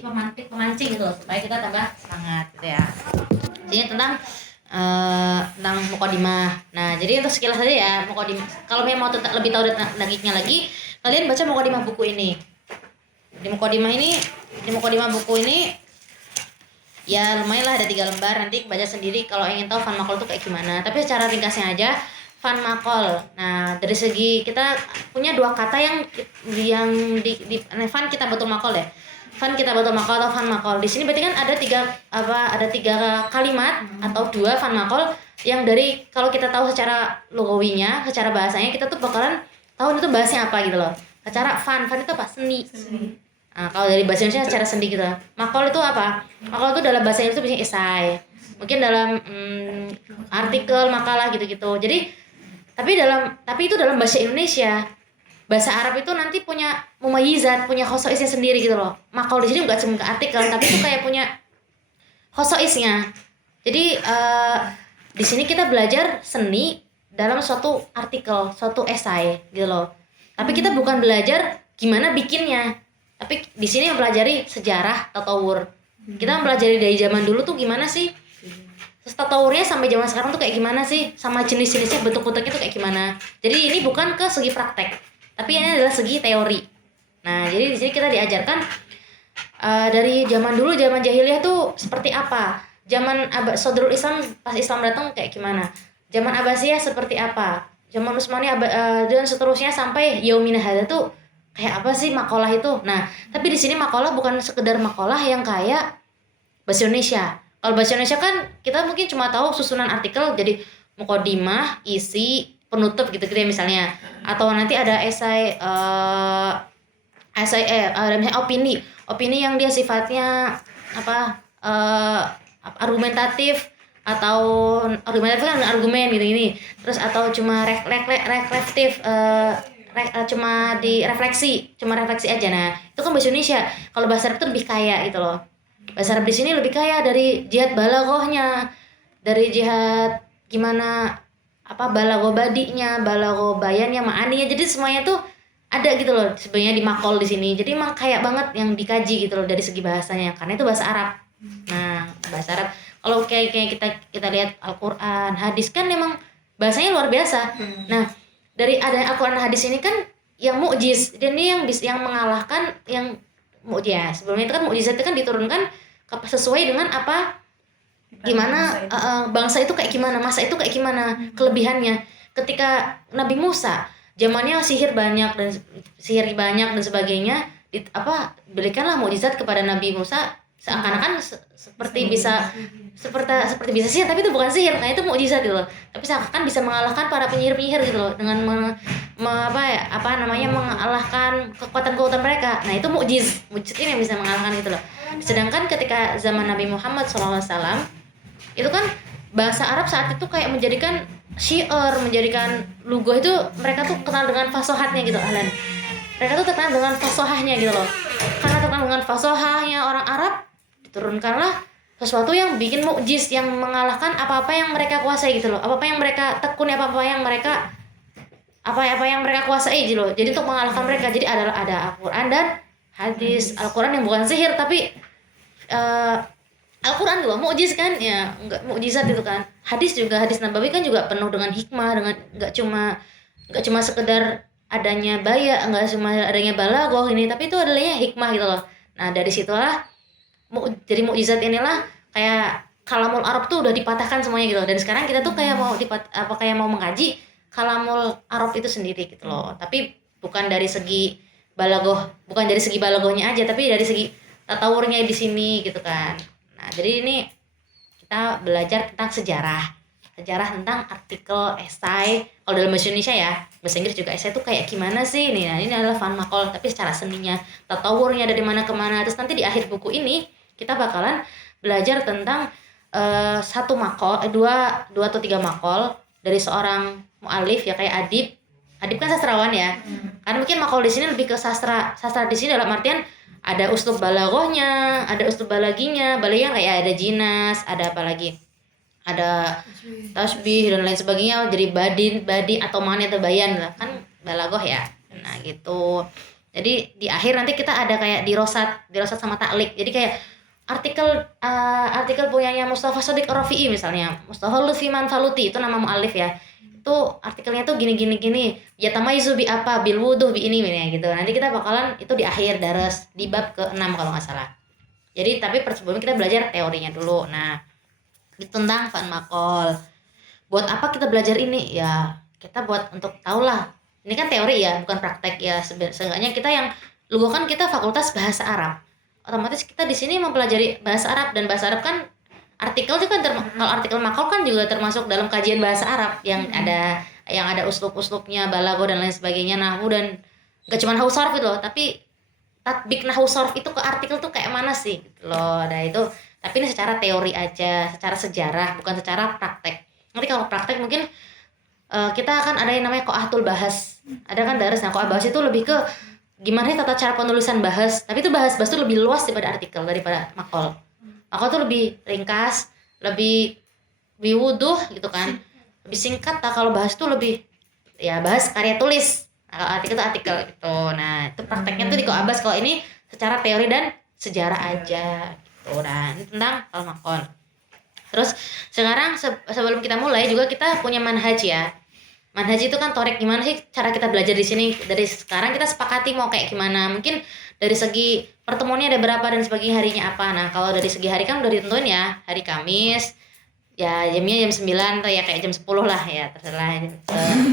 pemancing gitu supaya kita tambah semangat gitu ya. Jadi tentang mukodimah. Nah, jadi untuk sekilas saja ya mukodimah. Kalau mau lebih tahu lanjutnya lagi, kalian baca mukodimah buku ini. Di mukodimah buku ini ya lumayan lah, ada 3 lembar, nanti baca sendiri kalau ingin tahu fan makol itu kayak gimana. Tapi secara ringkasnya aja, fan makol. Nah, dari segi kita punya 2 kata yang di fan kita betul makol ya. Fan kita betul makol atau fan makol. Di sini berarti kan ada 3 kalimat atau 2 fan makol yang dari kalau kita tahu secara logawinya, secara bahasanya kita tuh bakalan tahu itu bahasanya apa gitu loh. Secara fan itu apa? Seni. Nah, kalau dari bahasa Indonesia secara seni gitu. Makol itu apa? Makol itu dalam bahasa Inggris itu biasanya esai. Mungkin dalam artikel, makalah gitu-gitu. Jadi tapi itu dalam bahasa Indonesia. Bahasa Arab itu nanti punya mumayizat, punya khosoisnya sendiri gitu loh. Makol di sini enggak cuma ke artikel, tapi itu kayak punya khosoisnya. Jadi di sini kita belajar seni dalam suatu artikel, suatu esai gitu loh. Tapi kita bukan belajar gimana bikinnya. Tapi di sini mempelajari sejarah tatawur. Kita mempelajari dari zaman dulu tuh gimana sih? Terus tatawurnya sampai zaman sekarang tuh kayak gimana sih? Sama jenis-jenisnya, bentuk-bentuknya tuh kayak gimana? Jadi ini bukan ke segi praktek, tapi ini adalah segi teori. Nah, jadi di sini kita diajarkan dari zaman dulu, zaman jahiliyah tuh seperti apa? Zaman Sodrul Islam, pas Islam datang kayak gimana? Zaman Abbasiyah seperti apa? Zaman Utsmani dan seterusnya sampai yaumina hadza tuh kayak apa sih makalah itu? Nah, tapi di sini makalah bukan sekedar makalah yang kayak bahasa Indonesia. Kalau bahasa Indonesia kan kita mungkin cuma tahu susunan artikel jadi mukodimah, isi, penutup gitu-gitu ya misalnya. Atau nanti ada esai misalnya opini yang dia sifatnya argumentatif atau argumentatif kan argumen gitu ini. Terus atau cuma reflektif cuma refleksi aja. Nah, itu kan bahasa Indonesia. Kalau bahasa Arab itu lebih kaya gitu loh. Bahasa Arab di sini lebih kaya dari jihad balaghahnya, dari jihad gimana balaghah badinya, balaghah bayannya, ma'aninya. Jadi semuanya tuh ada gitu loh sebenarnya di makol di sini. Jadi emang kaya banget yang dikaji gitu loh dari segi bahasanya karena itu bahasa Arab. Nah, bahasa Arab kalau kayak kita lihat Al-Qur'an, hadis kan memang bahasanya luar biasa. Nah, dari ada Al-Quran hadis ini kan yang mukjiz dan ini yang mengalahkan yang mukjiz. Sebelumnya itu kan mukjizat itu kan diturunkan sesuai dengan gimana bangsa itu kayak gimana, masa itu kayak gimana, kelebihannya. Ketika Nabi Musa zamannya sihir banyak dan sebagainya, berikanlah mukjizat kepada Nabi Musa seakan-akan seperti bisa sihir, tapi itu bukan sihir. Nah, itu mukjizat gitu loh. Tapi seakan-akan bisa mengalahkan para penyihir gitu loh dengan mengalahkan kekuatan mereka. Nah, itu mukjiz ini yang bisa mengalahkan gitu loh. Sedangkan ketika zaman Nabi Muhammad SAW itu kan bahasa Arab saat itu kayak menjadikan syiar, menjadikan lughah itu mereka tuh kenal dengan fasohatnya gitu, Ahlan. Mereka tuh terkenal dengan fasohahnya gitu loh. Karena terkenal dengan fasohahnya orang Arab, diturunkanlah sesuatu yang bikin mukjiz, yang mengalahkan apa-apa yang mereka kuasai gitu loh. Apa-apa yang mereka tekuni, apa-apa yang mereka kuasai gitu loh. Jadi untuk mengalahkan mereka, jadi ada Al-Qur'an dan hadis. Al-Qur'an yang bukan sihir tapi Al-Qur'an juga mukjiz kan? Ya, enggak mukjizat itu kan. Hadis Nabawi kan juga penuh dengan hikmah, dengan enggak cuma sekedar adanya enggak cuma adanya balaghah ini, tapi itu adalah hikmah gitu loh. Nah, dari situlah jadi mukjizat inilah kayak kalamul Arab tuh udah dipatahkan semuanya gitu. Dan sekarang kita tuh kayak mau mengkaji kalamul Arab itu sendiri gitu loh. Tapi bukan dari segi balaghahnya aja, tapi dari segi tatawurnya di sini gitu kan. Nah, jadi ini kita belajar tentang sejarah tentang artikel, esai. Kalau dalam bahasa Indonesia ya, bahasa Inggris juga esai itu kayak gimana sih? Nah, ini adalah fan makol tapi secara seninya, tatawurnya dari mana ke mana. Terus nanti di akhir buku ini kita bakalan belajar tentang satu makol, dua atau 3 makol dari seorang mu'alif ya, kayak adib kan sastrawan ya. Karena mungkin makol di sini lebih ke sastra di sini dalam artian ada uslub balaghahnya, ada uslub balaginya kayak ada jinas, ada apa lagi? Ada tasbih dan lain sebagainya, jadi badi atau mani atau bayan lah kan balaghah ya. Nah, gitu. Jadi di akhir nanti kita ada kayak dirosat sama taklik. Jadi kayak artikel punyanya Mustafa Shadiq Rafi'i misalnya, Mustafa Lutfi Manfaluti itu nama mu'alif ya. Itu artikelnya tuh gini ya tamaizu bi apa bil wuduh bi ini gitu. Nanti kita bakalan itu di akhir daras di bab ke-6 kalau nggak salah. Jadi tapi sebelumnya kita belajar teorinya dulu. Nah, itu tentang fan makol. Buat apa kita belajar ini? Ya kita buat untuk tahu lah. Ini kan teori ya, bukan praktek ya. Seenggaknya kita yang lugu kan kita fakultas bahasa Arab. Otomatis kita di sini mempelajari bahasa Arab, dan bahasa Arab kan artikel itu kan kalau artikel makol kan juga termasuk dalam kajian bahasa Arab yang ada uslub-uslubnya, balago dan lain sebagainya, nahwu, dan gak cuma nahwu sarf itu loh, tapi tatbik nahwu sarf itu ke artikel tuh kayak mana sih gitu loh. Nah itu, tapi ini secara teori aja, secara sejarah, bukan secara praktek. Nanti kalau praktek mungkin kita akan ada yang namanya Qo'atul Bahas, ada kan daras. Nah Qo'ah Bahas itu lebih ke gimana ya tata cara penulisan bahas, tapi itu bahas tuh lebih luas daripada artikel, daripada makol. Makol tuh lebih ringkas, lebih wuduh gitu kan, lebih singkat. Kalau bahas tuh lebih ya bahas karya tulis. Nah, kalau artikel tuh artikel gitu. Nah itu prakteknya tuh di Qo'abas. Kalau ini secara teori dan sejarah aja gitu. Nah ini tentang kalau makol. Terus sekarang sebelum kita mulai juga kita punya manhaj ya. Manhaj itu kan torek, gimana sih cara kita belajar di sini. Dari sekarang kita sepakati mau kayak gimana. Mungkin dari segi pertemuannya ada berapa dan sebagainya, harinya apa. Nah kalau dari segi hari kan udah ditentuin ya, hari Kamis ya jamnya jam 9 atau ya kayak jam 10 lah ya, terserah.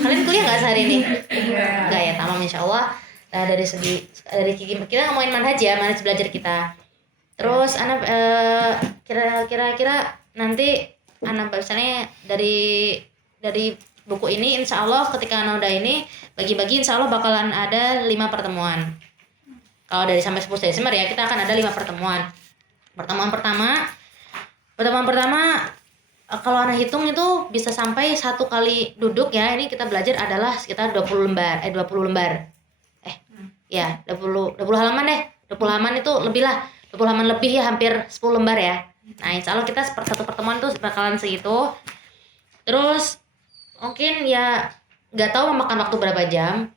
Kalian kuliah nggak sehari ini? Enggak ya, tamam insya Allah. Nah dari kita ngomongin manhaj ya, manhaj belajar kita. Terus anak kira-kira nanti anak misalnya dari buku ini, insya Allah ketika anak udah ini bagi-bagi, insya Allah bakalan ada 5 pertemuan. Kalau dari sampai 10 Desember ya kita akan ada 5 pertemuan. Pertemuan pertama kalau anak hitung itu bisa sampai 1 kali duduk ya. Ini kita belajar adalah sekitar 20 lembar. 20 halaman deh. 20 halaman itu lebih lah. 20 halaman lebih ya, hampir 10 lembar ya. Nah insya Allah kita satu pertemuan tuh bakalan segitu. Terus mungkin ya nggak tahu memakan waktu berapa jam,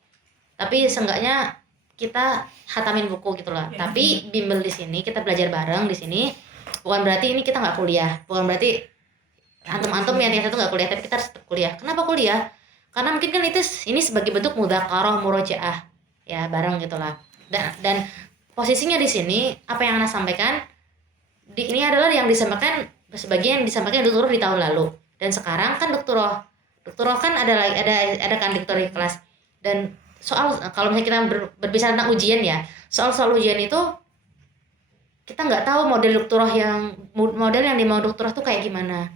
tapi seenggaknya kita hatamin buku gitulah. Tapi bimbel di sini kita belajar bareng di sini, bukan berarti ini kita nggak kuliah, bukan berarti antum yang satu nggak kuliah, tapi kita harus tetap kuliah. Kenapa kuliah? Karena mungkin kan ini sebagai bentuk mudzakarah murojaah ya, bareng gitulah. Dan posisinya di sini apa yang Ana sampaikan ini adalah yang disampaikan sebagian yang disampaikan dokter di tahun lalu, dan sekarang kan dokter kan ada kan dokter di kelas. Dan soal kalau misalnya kita berbicara tentang ujian ya, soal ujian itu kita nggak tahu model yang dimau dokter tuh kayak gimana,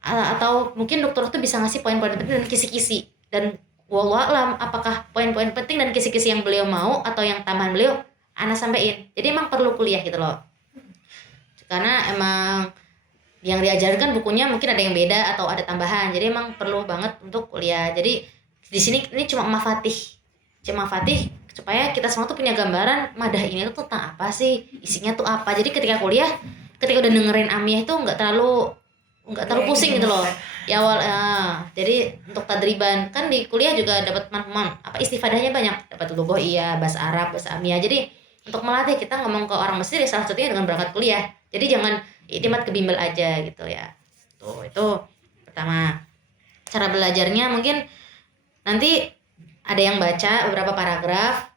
atau mungkin dokter tuh bisa ngasih poin-poin penting dan kisi-kisi, dan wallahu alam apakah poin-poin penting dan kisi-kisi yang beliau mau atau yang tambahan beliau Ana sampein. Jadi emang perlu kuliah gitu loh, karena emang yang diajarkan bukunya mungkin ada yang beda atau ada tambahan, jadi emang perlu banget untuk kuliah. Jadi di sini ini cuma mafatih supaya kita semua tuh punya gambaran madah ini tuh tentang apa sih, isinya tuh apa. Jadi ketika udah dengerin Amiyah itu nggak terlalu pusing gitu loh ya awal. Jadi untuk tadriban kan di kuliah juga dapat istifadahnya banyak, dapat lughah iya, bahasa Arab, bahasa Amiyah. Jadi untuk melatih kita ngomong ke orang Mesir salah satunya dengan berangkat kuliah. Jadi jangan iktimat ke bimbel aja gitu ya. Tuh, itu pertama. Cara belajarnya mungkin nanti ada yang baca beberapa paragraf.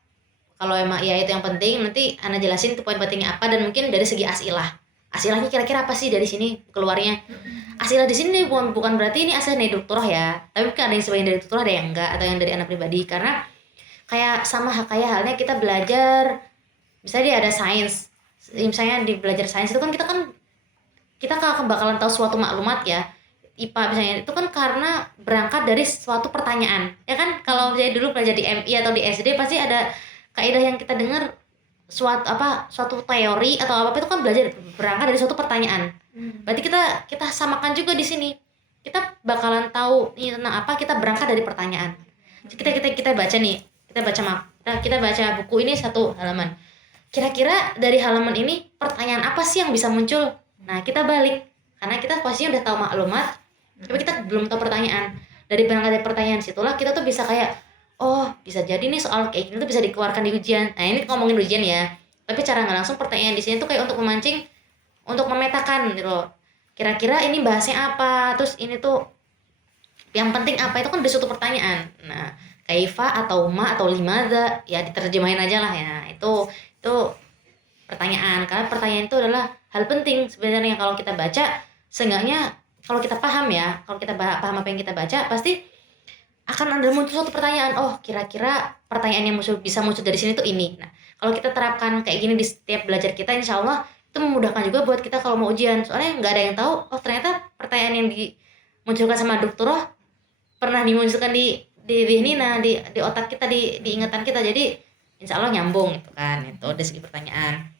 Kalau emang ya itu yang penting, nanti Ana jelasin tuh poin pentingnya apa, dan mungkin dari segi asilahnya kira-kira apa sih dari sini keluarnya. Asilah di sini bukan berarti ini asilah dari doktorah ya, tapi kan ada yang sebagian dari doktorah, ada yang enggak, atau yang dari Ana pribadi. Karena kayak halnya kita belajar, misalnya ada sains, misalnya di belajar sains itu kan kita bakalan tahu suatu maklumat ya. IPA misalnya itu kan karena berangkat dari suatu pertanyaan ya kan. Kalau saya dulu belajar di MI atau di SD pasti ada kaidah yang kita dengar, suatu teori atau apa itu kan belajar berangkat dari suatu pertanyaan. Berarti kita samakan juga di sini, kita bakalan tahu ini tentang apa, kita berangkat dari pertanyaan. Kita baca nih, kita baca buku ini 1 halaman, kira-kira dari halaman ini pertanyaan apa sih yang bisa muncul. Nah kita balik, karena kita posisinya udah tahu maklumat tapi kita belum tahu pertanyaan. Dari berangkat dari pertanyaan situlah kita tuh bisa kayak oh bisa jadi nih soal kayak gini tuh bisa dikeluarkan di ujian. Nah ini ngomongin ujian ya, tapi cara nggak langsung pertanyaan di sini tuh kayak untuk memancing, untuk memetakan gitu loh, kira-kira ini bahasnya apa, terus ini tuh yang penting apa, itu kan udah suatu pertanyaan. Nah kaifa atau ma atau limadza ya diterjemahin aja lah ya, itu pertanyaan, karena pertanyaan itu adalah hal penting sebenarnya. Kalau kita baca, seenggaknya kalau kita paham ya, kalau kita paham apa yang kita baca, pasti akan ada muncul suatu pertanyaan, oh kira-kira pertanyaan yang bisa muncul dari sini tuh ini. Nah kalau kita terapkan kayak gini di setiap belajar kita, insya Allah itu memudahkan juga buat kita kalau mau ujian, soalnya nggak ada yang tahu oh ternyata pertanyaan yang dimunculkan sama dokter pernah dimunculkan di ini, nah di otak kita, di ingatan kita, jadi insya Allah nyambung gitu kan. Itu dari segi pertanyaan.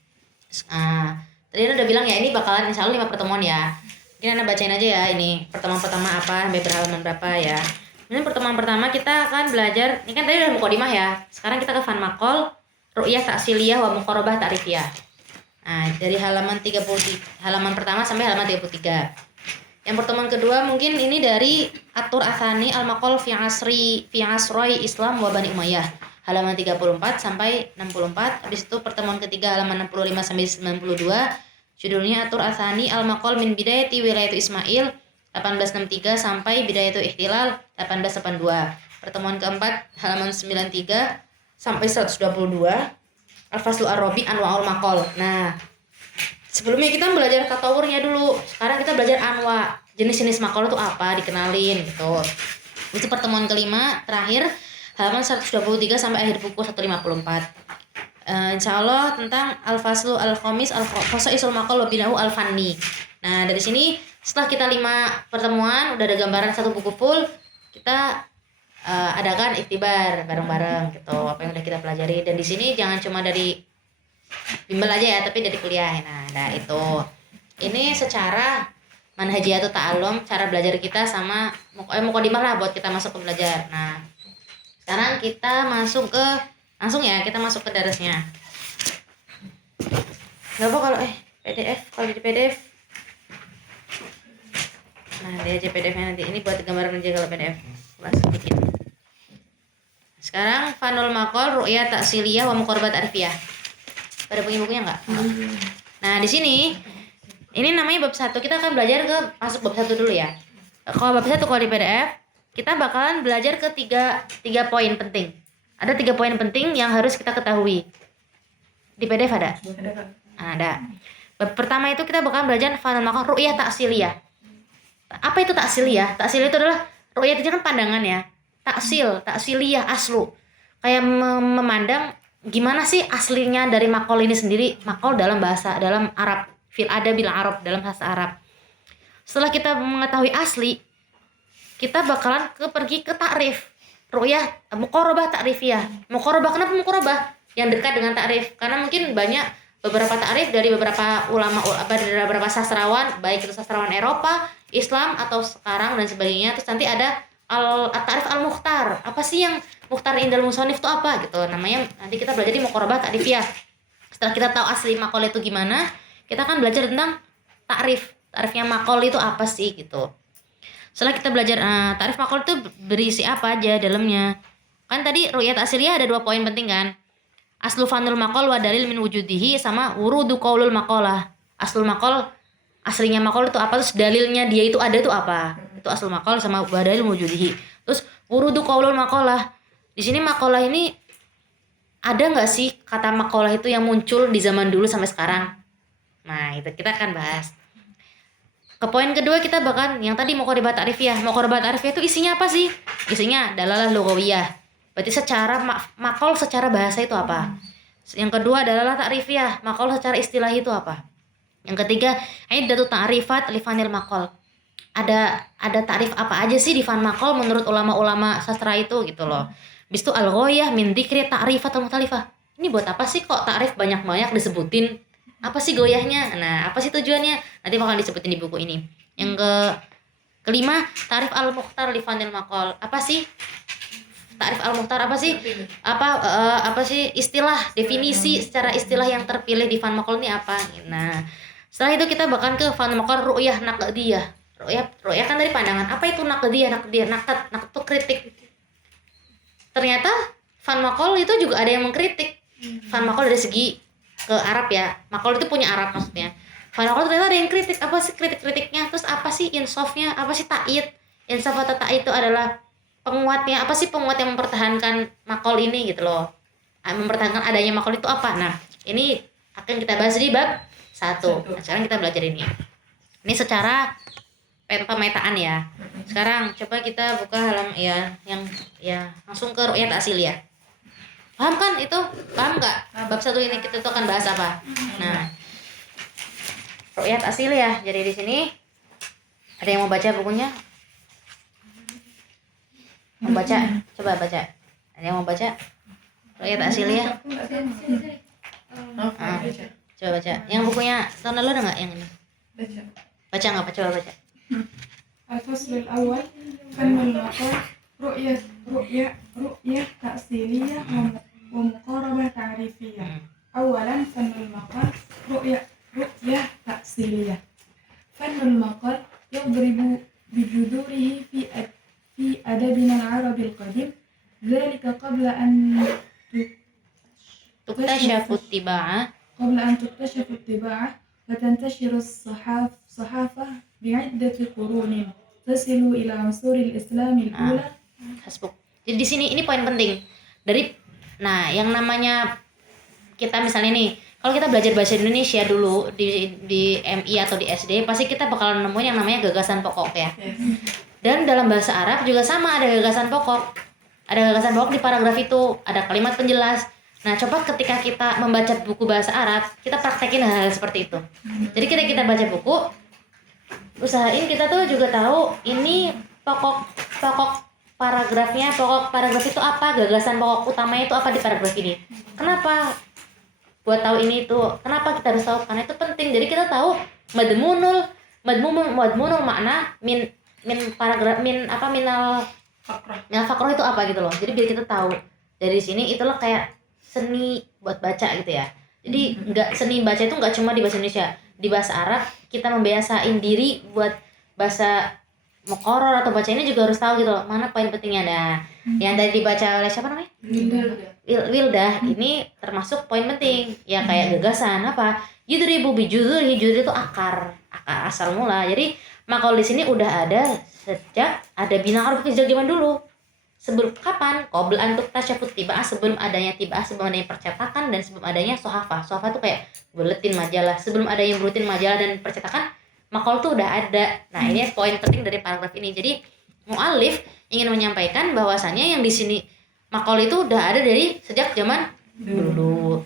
Tadi udah bilang ya ini bakalan insya Allah 5 pertemuan ya, mungkin Anda bacain aja ya ini pertemuan pertama apa sampai berhalaman berapa ya. Ini pertemuan pertama kita akan belajar, ini kan tadi udah muqaddimah ya, sekarang kita ke fan maqal, ru'yah ta'siliyah wa muqarabah ta'rifiyah. Nah dari halaman 30, halaman pertama sampai halaman 33. Yang pertemuan kedua mungkin ini dari Atur Athani Al-Maqal fi asroi Islam wa Bani Umayyah, halaman 34 sampai 64. Habis itu pertemuan ketiga halaman 65 sampai 92, judulnya Atur Athani Al-Maqal min bidayati wilayatu Ismail 1863 sampai bidayatu ihtilal 1882. Pertemuan keempat halaman 93 sampai 122, Al-Faslu Ar-Rabi Anwa'ul Maqal. Nah sebelumnya kita belajar tatawurnya dulu, sekarang kita belajar anwa, jenis-jenis maqal itu apa, dikenalin gitu. Itu pertemuan kelima terakhir halaman 123 sampai akhir buku 154. Insya Allah tentang al-faslu al-khamis al-khosaisul maqal wa binahu al-fanni. Nah dari sini setelah kita 5 pertemuan udah ada gambaran satu buku full, kita adakan iktibar bareng-bareng gitu apa yang udah kita pelajari. Dan di sini jangan cuma dari bimbel aja ya, tapi dari kuliah. Nah itu ini secara manhajiyatu ta'allum, cara belajar kita sama muqaddimah lah buat kita masuk ke belajar. Nah sekarang kita masuk ke langsung ya, kita masuk ke darasnya. Gak apa kalau PDF, kalau di PDF nah dia aja PDF nya nanti, ini buat gambaran aja kalau PDF bahas sedikit. Sekarang fanul maqal ru'yah ta'siliyah wa muqarabah ta'rifiyah. Pada punya bukunya enggak? Nah di sini ini namanya bab 1, kita akan belajar ke masuk bab 1 dulu ya. Kalau bab 1 kalau di PDF kita bakalan belajar ke tiga poin penting. Ada 3 poin penting yang harus kita ketahui. Di PDF ada? Ada. Bab pertama itu kita bakalan belajar fanul maqal ru'yah ta'siliyah. Apa itu ta'siliyah? Ta'siliyah itu adalah ru'yah itu kan pandangan ya. Ta'siliyah aslu. Kayak memandang gimana sih aslinya dari maqal ini sendiri. Maqal dalam Arab, fil adabil Arab, dalam bahasa Arab. Setelah kita mengetahui asli, kita bakalan pergi ke takrif. Ru'yah muqarabah ta'rifiyah. Muqarabah, kenapa muqarabah? Yang dekat dengan takrif. Karena mungkin banyak beberapa takrif dari beberapa ulama, dari beberapa sastrawan, baik itu sastrawan Eropa, Islam atau sekarang dan sebagainya. Terus nanti ada at-ta'rif al-mukhtar. Apa sih yang mukhtar indal musonif itu apa gitu, namanya nanti kita belajar di muqarabah ta'rifiyah. Setelah kita tahu asli maqal itu gimana, kita akan belajar tentang ta'rifnya maqal itu apa sih gitu. Setelah kita belajar ta'rif maqal itu berisi apa aja dalamnya, kan tadi ru'yah ta'siliyah ada 2 poin penting kan, aslu fanul maqal wa dalil min wujudihi, sama wurudu qaulul maqalah. Aslul maqal, aslinya maqal itu apa, terus dalilnya dia itu ada itu apa, itu aslul maqal sama wa dalil wujudihi. Terus wurudu qaulul maqalah, di sini maqalah ini ada nggak sih kata maqalah itu yang muncul di zaman dulu sampai sekarang. Nah itu kita akan bahas. Ke poin kedua kita bahkan yang tadi muqarabah ta'rifiyah. Muqarabah ta'rifiyah itu isinya apa sih? Isinya dalalah lughawiyah. Berarti secara maqal secara bahasa itu apa? Yang kedua adalah ta'rifiyah, maqal secara istilah itu apa? Yang ketiga iddatu ta'rifat li fanil maqal. Ada ta'rif apa aja sih di fan maqal menurut ulama-ulama sastra itu gitu loh. Habis itu al-ghayah min dzikri ta'rifat al-mukhtalifah. Ini buat apa sih kok ta'rif banyak-banyak disebutin? Apa sih goyahnya? Nah, apa sih tujuannya? Nanti bakal disebutin di buku ini. Yang kelima, ta'rif al-mukhtar li fanil maqal. Apa sih ta'rif al-mukhtar? Apa sih? Apa sih istilah, definisi secara istilah yang terpilih di fan maqal ini apa? Nah, setelah itu kita bakal ke fan maqal ru'yah naqdiyah. Ru'yah kan dari pandangan. Apa itu naqdiyah? Naqd itu kritik. ternyata Van Makol itu juga ada yang mengkritik Van Makol dari segi ke Arab ya. Makol itu punya Arab maksudnya. Van Makol ternyata ada yang kritik. Apa sih kritik-kritiknya? Terus apa sih insafnya? Apa sih ta'id? Insaf atau ta'id itu adalah penguatnya. Apa sih penguat yang mempertahankan Makol ini gitu loh. Mempertahankan adanya Makol itu apa? Nah, ini akan kita bahas di bab 1. Nah, sekarang kita belajar ini. Ini secara pemetaan ya. Sekarang coba kita buka halaman ya yang ya langsung ke ru'yat asil ya. Paham kan itu? Paham nggak? Bab 1 ini kita tuh akan bahas apa? Nah, ru'yat asil ya. Jadi di sini ada yang mau baca bukunya? Mau baca? Coba baca. Ada yang mau baca? Ru'yat asil ya. Coba baca. Yang bukunya tahun lalu ada nggak yang ini? Baca nggak? Coba baca. الفصل الأول فن المقال رؤية تأصيلية ومقاربة تعريفية. أولا فن المقال رؤية تأصيلية. فن المقال يضرب بجذوره في أدبنا العربي القديم، ذلك قبل أن تكتشف الطباعة وتنتشر الصحافة بعدة قرون تصل إلى عصور الإسلام الأولى. Hasbuk. Jadi di sini ini poin penting dari yang namanya kita misalnya nih, kalau kita belajar bahasa Indonesia dulu di MI atau di SD, pasti kita bakalan nemuin yang namanya gagasan pokok ya. Dan dalam bahasa Arab juga sama, ada gagasan pokok. Ada gagasan pokok di paragraf itu, ada kalimat penjelas. Nah, coba ketika kita membaca buku bahasa Arab, kita praktekin hal-hal seperti itu. Jadi ketika kita baca buku, usahain kita tuh juga tahu ini pokok paragrafnya, pokok paragraf itu apa, gagasan pokok utamanya itu apa di paragraf ini. Kenapa buat tahu ini itu? Kenapa kita harus tahu? Karena itu penting. Jadi kita tahu madmunul makna min paragraf minal faqrah itu apa gitu loh. Jadi biar kita tahu. Dari sini itulah kayak seni buat baca gitu ya. Jadi seni baca itu nggak cuma di bahasa Indonesia, di bahasa Arab kita membiasain diri buat bahasa muqarrar atau baca ini juga harus tahu gitu loh, mana poin pentingnya. Yang tadi dibaca oleh siapa namanya? Wildah. Ini termasuk poin penting ya, kayak gagasan apa? Yudribu bijuzuri, juzur itu akar asal mula. Jadi makal di sini udah ada sejak ada bina Arab sejak zaman dulu. Sebelum kapan? Qabla an tuktasyafut tiba'ah, sebelum adanya tiba'ah, sebelum adanya percetakan dan sebelum adanya sohafah. Sohafah itu kayak buletin majalah. Sebelum adanya buletin majalah dan percetakan, makal tuh udah ada. Nah, ini poin penting dari paragraf ini. Jadi, mu'alif ingin menyampaikan bahwasannya yang di sini makal itu udah ada dari sejak zaman dulu.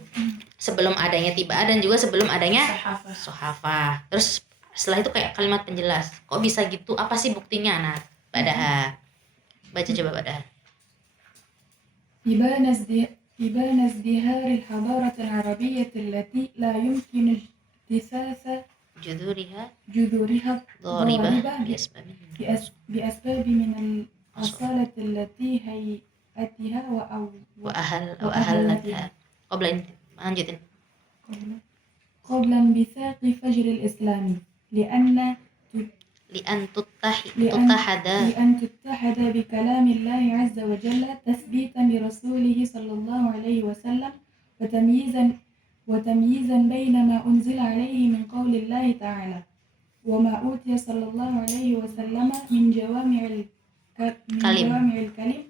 Sebelum adanya tiba'ah dan juga sebelum adanya sohafah. Terus setelah itu kayak kalimat penjelas. Kok bisa gitu? Apa sih buktinya? Nah, Badaha. Baca coba Badaha. إبان ازدهار الحضارة العربية التي لا يمكن اجتثاث جذورها ضاربة بأسباب من الأصالة التي هيئتها وأهلتها قبل انبثاق فجر الإسلام لأن تتحد بكلام الله عز وجل تثبيتا لرسوله صلى الله عليه وسلم وتمييزا بين ما أنزل عليه من قول الله تعالى وما أوتي صلى الله عليه وسلم من جوامع الكلم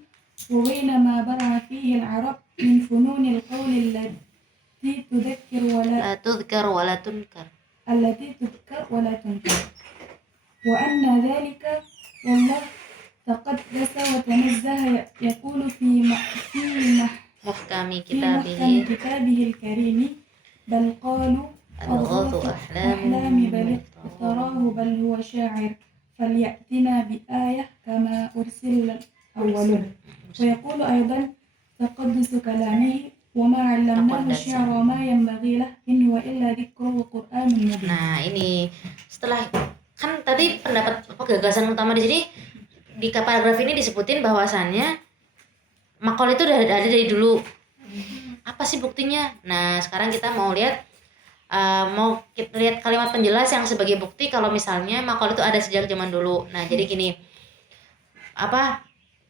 وبين ما برع فيه العرب من فنون القول التي تذكر ولا تنكر وأن ذلك والله تقدس وتنزه يقول في محكم كتابه الكريم بل قالوا أضغاث أحلام بل افتراه بل هو شاعر فليأتنا بآية كما أرسل الأولون. ويقول أيضا تقدس كلامه وما علمناه الشعر وما ينبغي له إن هو إلا ذكر وقرآن مبين. Nah, ini setelah kan tadi pendapat gagasan utama di sini di paragraf ini disebutin bahwasannya makal itu udah ada dari dulu. Apa sih buktinya? Nah, sekarang kita mau lihat kalimat penjelas yang sebagai bukti kalau misalnya makal itu ada sejak zaman dulu. Nah, jadi gini.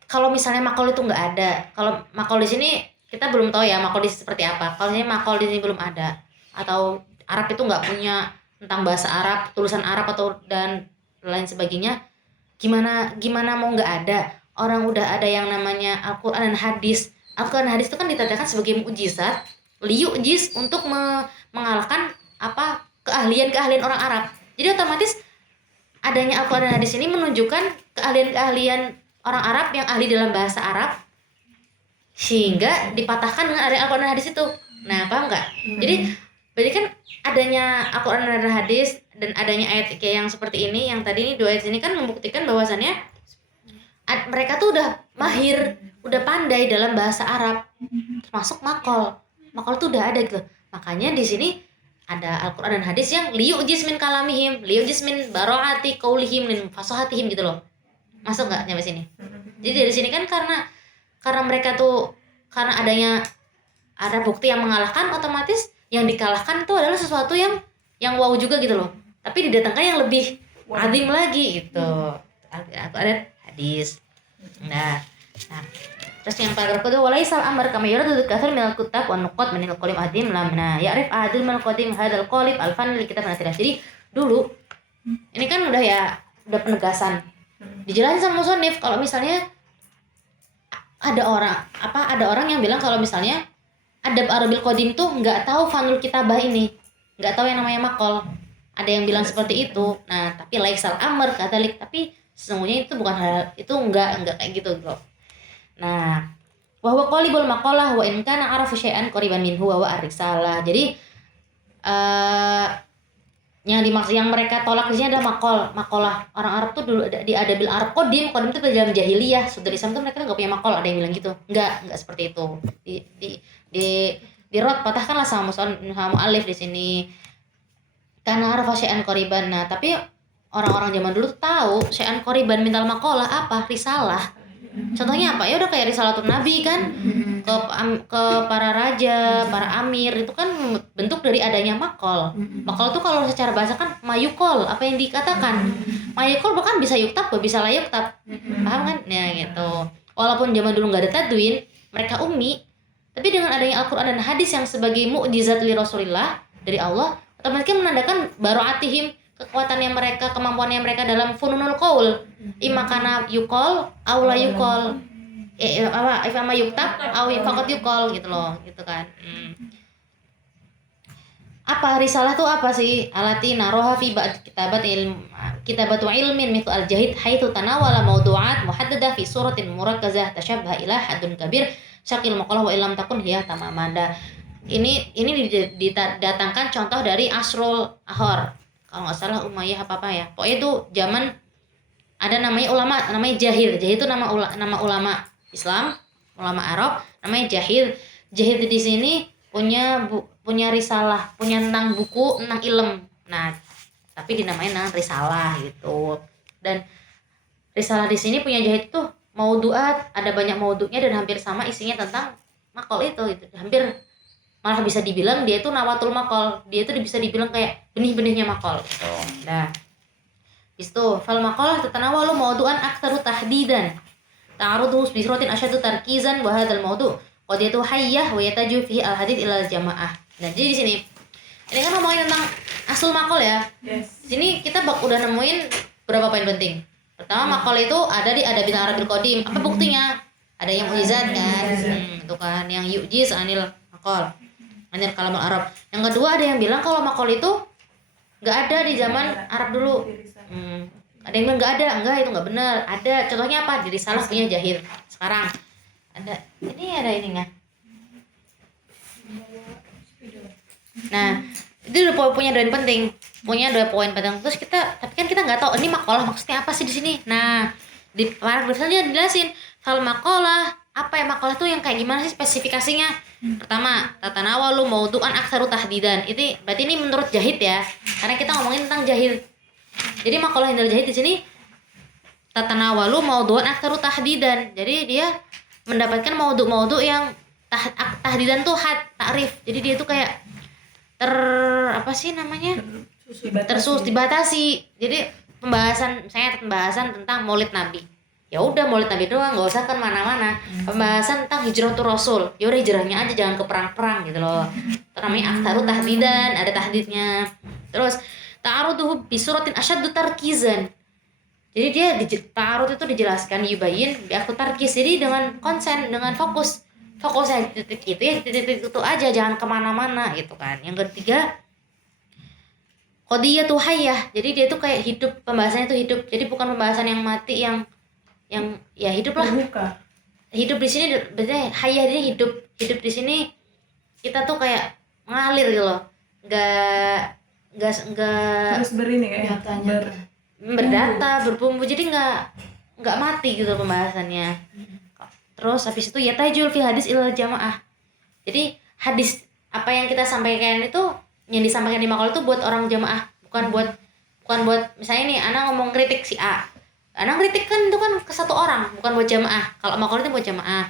kalau misalnya makol itu nggak ada, kalau makol di sini kita belum tahu ya makol di sini seperti apa. Kalau misalnya makol di sini belum ada, atau Arab itu nggak punya tentang bahasa Arab, tulisan Arab atau dan lain sebagainya, gimana mau nggak ada? Orang udah ada yang namanya Al-Quran dan hadis. Al-Quran dan hadis itu kan ditadakan sebagai mukjizat, liyu'jiz, untuk mengalahkan apa keahlian orang Arab. Jadi otomatis adanya Al-Quran dan hadis ini menunjukkan keahlian orang Arab yang ahli dalam bahasa Arab, sehingga dipatahkan dengan adanya Al-Quran dan hadis itu. Nah, paham nggak? Jadi berarti kan adanya Al-Quran dan hadis dan adanya ayat kayak yang seperti ini, yang tadi ini 2 ayat ini kan membuktikan bahwasannya mereka tuh udah mahir, udah pandai dalam bahasa Arab, termasuk makol. Makol tuh udah ada gitu. Makanya di sini ada Al-Quran dan hadis yang liyu'jiz min kalamihim, liyu'jiz min baro'ati qaulihim, min fasahatihim gitu loh. Masuk nggak nyampe sini? Jadi dari sini kan karena mereka tuh, karena ada bukti yang mengalahkan, otomatis yang dikalahkan itu adalah sesuatu yang wow juga gitu loh. Tapi didatangkan yang lebih azim lagi gitu. Ada hadis. Nah, terus yang paragraf kedua, walaisal amr kama yuradu katsir minal kutab wan nuqat min al-qalim adim lamna ya'rif adil min al-qadim hadzal qalib al-fan li kitab an-natilah. Jadi dulu ini kan udah penegasan. Dijelasin sama musannif kalau misalnya ada orang yang bilang kalau misalnya adab Arabil Qadim tuh nggak tahu fanul kitabah ini, nggak tahu yang namanya makol. Ada yang bilang seperti itu. Nah, tapi laisal amr katalik, tapi sesungguhnya itu bukan hal itu, enggak kayak gitu loh. Nah, wa huwa qalibul maqalah wa in kana arafu syai'an qariban minhu wa ar-risalah. Jadi yang dimaksud yang mereka tolak di sini adalah makalah. Orang Arab tuh dulu di adabil Arab qadim itu pada zaman jahiliyah, sudah Islam tuh mereka nggak punya makol. Ada yang bilang gitu. Enggak seperti itu. Di rot patahkanlah sama mu'allif di sini. Karena arafa syai'an qariban. Nah, tapi orang-orang zaman dulu tuh tahu syai'an qariban minal maqalah apa? Risalah. Contohnya apa? Ya udah kayak risalatun nabi kan, ke para raja, para amir, itu kan bentuk dari adanya makol. Makol tuh kalau secara bahasa kan mayukol, apa yang dikatakan mayukol bahkan bisa yuktab, bisa la yuktab, paham kan? Ya gitu. Walaupun zaman dulu nggak ada tadwin, mereka ummi, tapi dengan adanya Al-Quran dan hadis yang sebagai mukjizat li Rasulillah dari Allah, otomatis menandakan baro'atihim, kekuatannya mereka, kemampuannya mereka dalam fununul qaul, imakana yukol aula yukol, ifama yuktab au faqat yukol gitu loh, gitu kan. Apa risalah tuh apa sih? Alati naroha fi ba'd kitabatu ilmin mithlu al-jahid haitsu tanawala mawdu'at muhaddadah fi suratin murakkazah tashabbaha ila haddun kabir syaqil maqalah wa illam takun hiya tamamanda. Ini didatangkan contoh dari Asrul Ahor, kalau nggak salah Umayyah apa ya, pokoknya itu zaman ada namanya ulama namanya Jahil itu nama ulama Islam, ulama Arab namanya Jahil di sini punya risalah, punya tentang buku tentang ilm. Nah, tapi dinamain risalah gitu. Dan risalah di sini punya Jahil itu mauduat, ada banyak maudunya dan hampir sama isinya tentang makol itu gitu. Hampir malah bisa dibilang dia itu nawatul makol, dia itu bisa dibilang kayak benih-benihnya makol gitu. Nah, itu fal maqalah tatanawalu mawdu'an aktsaru tahdidan ta'arudu bi suratin asyaddu tarkizan wa hadzal mawdu' qad yatu hayyah wa yataju fihi al hadits ila al jamaah. Nah, jadi di sini ini kan ngomongin tentang asul makol ya. Yes. Sini kita udah nemuin berapa poin penting. Pertama, makol itu ada di adabil Arabil Qadim. Apa buktinya? Ada yang mukjizat kan? Itu kan yang yu'jiz anil makol. Anil kalamul Arab. Yang kedua, ada yang bilang kalau makol itu nggak ada di zaman Arab dulu. Ada yang bilang nggak ada, enggak, itu nggak benar. Ada, contohnya apa? Di risalah punya Jahil. Sekarang ada ininya. Nah, itu udah punya dua poin penting. Terus tapi kan kita nggak tahu ini makalah maksudnya apa sih di sini. Nah, di paragraf selanjutnya dijelasin hal makalah, apa ya makalah tuh yang kayak gimana sih spesifikasinya. Pertama, tatanawalu mawdu'an aktsaru tahdidan. Itu berarti ini menurut Jahid ya, karena kita ngomongin tentang Jahil. Jadi makalah yang dari Jahid di sini tatanawalu mawdu'an aktsaru tahdidan. Jadi dia mendapatkan mawdu' yang tahdidan tuh takrif. Jadi dia tuh kayak dibatasi. Jadi pembahasan tentang Maulid Nabi. ya udah maulid Nabi doang, nggak usah kan mana-mana. Pembahasan tentang hijratul Rasul, ya udah hijrahnya aja, jangan ke perang-perang gitu loh. Itu namanya aktaru tahdidan, ada tahdidnya. Terus ta'aruduhu bisuratin asyaddu tarkizan. Jadi dia ta'arud itu dijelaskan yubayin bi aktu tarkiz. Jadi dengan konsen, dengan fokusnya di titik itu ya, titik itu aja, jangan kemana-mana gitu kan. Yang ketiga qadiyatu hayyah. Jadi dia tuh kayak hidup, pembahasannya tuh hidup. Jadi bukan pembahasan yang mati, yang ya hidup lah. Terbuka. Hidup di sini berarti hayah, dia hidup di sini kita tuh kayak ngalir gitu loh, nggak Terus berini kayak berdata, berbumbu, jadi nggak mati gitu pembahasannya. Terus habis itu ya tajul fi hadis ilal jamaah. Jadi hadis apa yang kita sampaikan itu, yang disampaikan di maqal itu buat orang jamaah, bukan buat misalnya nih ana ngomong kritik si A. Ana kritik kan itu kan ke satu orang, bukan buat jamaah. Kalau maqal itu buat jamaah.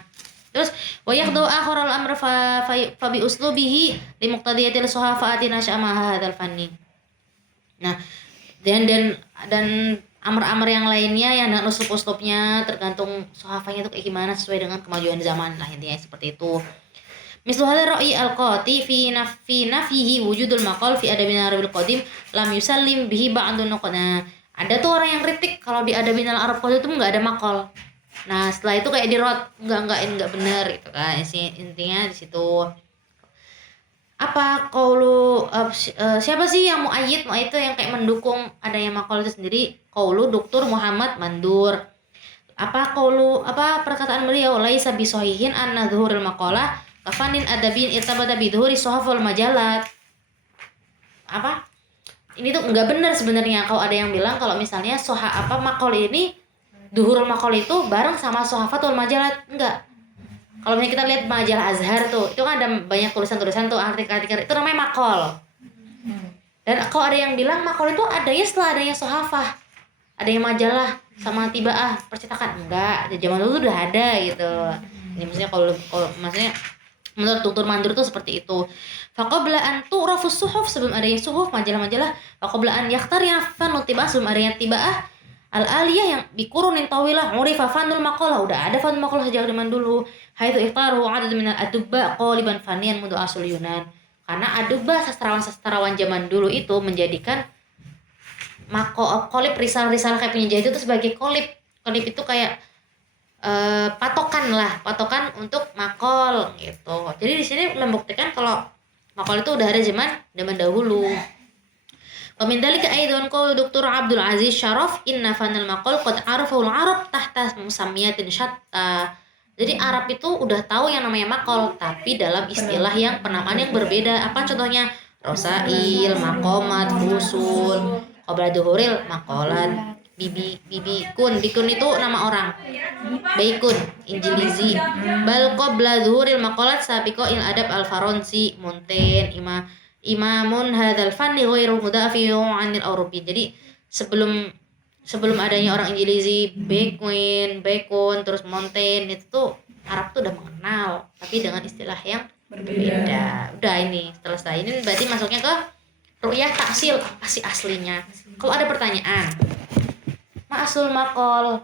Terus wa yaqdu akharal amr fa bi uslubihi li muqtadiyatil suhafaatin syama hadzal fanni. Nah, dan amar-amar yang lainnya yang dengan uslub-uslubnya tergantung suhafanya itu kayak gimana, sesuai dengan kemajuan zaman lah, intinya seperti itu. Mislu hadza ra'yi al-qati fi nafihi wujudul maqal fi adabin arabil qadim lam yusallim bihi ba'dun nuqna. Ada tuh orang yang kritik kalau di adabin al-arab qadim itu nggak ada maqal. Nah, setelah itu kayak dirot, enggak benar gitu kan. Intinya di situ. Apa qaulu siapa sih yang muayyid itu yang kayak mendukung adanya maqal itu sendiri? Qaulu Dr. Muhammad Mandur. Apa perkataan beliau, laisa bisahihin anna dhuhuril maqalah kafanin adabin irtabata bidhuhuri suhaf wal majalat. Apa? Ini tuh enggak benar sebenarnya kalau ada yang bilang kalau misalnya maqal ini, duhurul maqal itu bareng sama suhafat wal majalat. Enggak. Kalau misalnya kita lihat majalah Azhar tuh, itu kan ada banyak tulisan-tulisan tuh, artikel-artikel, itu namanya maqal. Dan kalau ada yang bilang maqal itu adanya setelah adanya suhafah, ada yang majalah sama tibaah percetakan. Enggak, di zaman dulu udah ada gitu. Ini maksudnya kalau maksudnya menurut Dr. Mandur tuh seperti itu. Faqabla an tu'rafus suhuf, sebelum adanya suhuf, majalah-majalah, faqabla an yakhtariya fanul tibaah, sebelum adanya tibaah al-aliyah yang bikurunin tawilah, urifa fanul maqalah, udah ada fanul maqalah sejak zaman dulu. Haitsu ikhtaru adad min al-adubba qaliban faniyan mundu asul Yunan. Karena adubba, sastrawan zaman dulu itu menjadikan kolib risalah kayak punya Jahit itu sebagai kolib itu kayak patokan untuk makol gitu. Jadi di sini membuktikan kalau makol itu udah ada zaman dahulu. Wa min dzalika aidan qaul Dr. Abdul Aziz Syaraf inna fanal maqal qad arafahu al-arab tahta musammiyatin syatta. Jadi Arab itu udah tahu yang namanya makol, tapi dalam istilah yang penamaan yang berbeda. Apa contohnya? Rosail, makomat, fusul, qabla duhuril makolat, bikun itu nama orang, baikun, injilizi, bal qabla duhuril makolat sabiqo il adab al-faronsi, munten, imamun hadzal fanni ghairu mudafi'u 'anil Aurobi. Jadi sebelum adanya orang Injilizi, Bacon, terus Montaigne, itu tuh Arab tuh udah mengenal, tapi dengan istilah yang berbeda. Udah ini setelah ini berarti masuknya ke ru'yah taksil, apa sih aslinya. Kalau ada pertanyaan, asul maqal,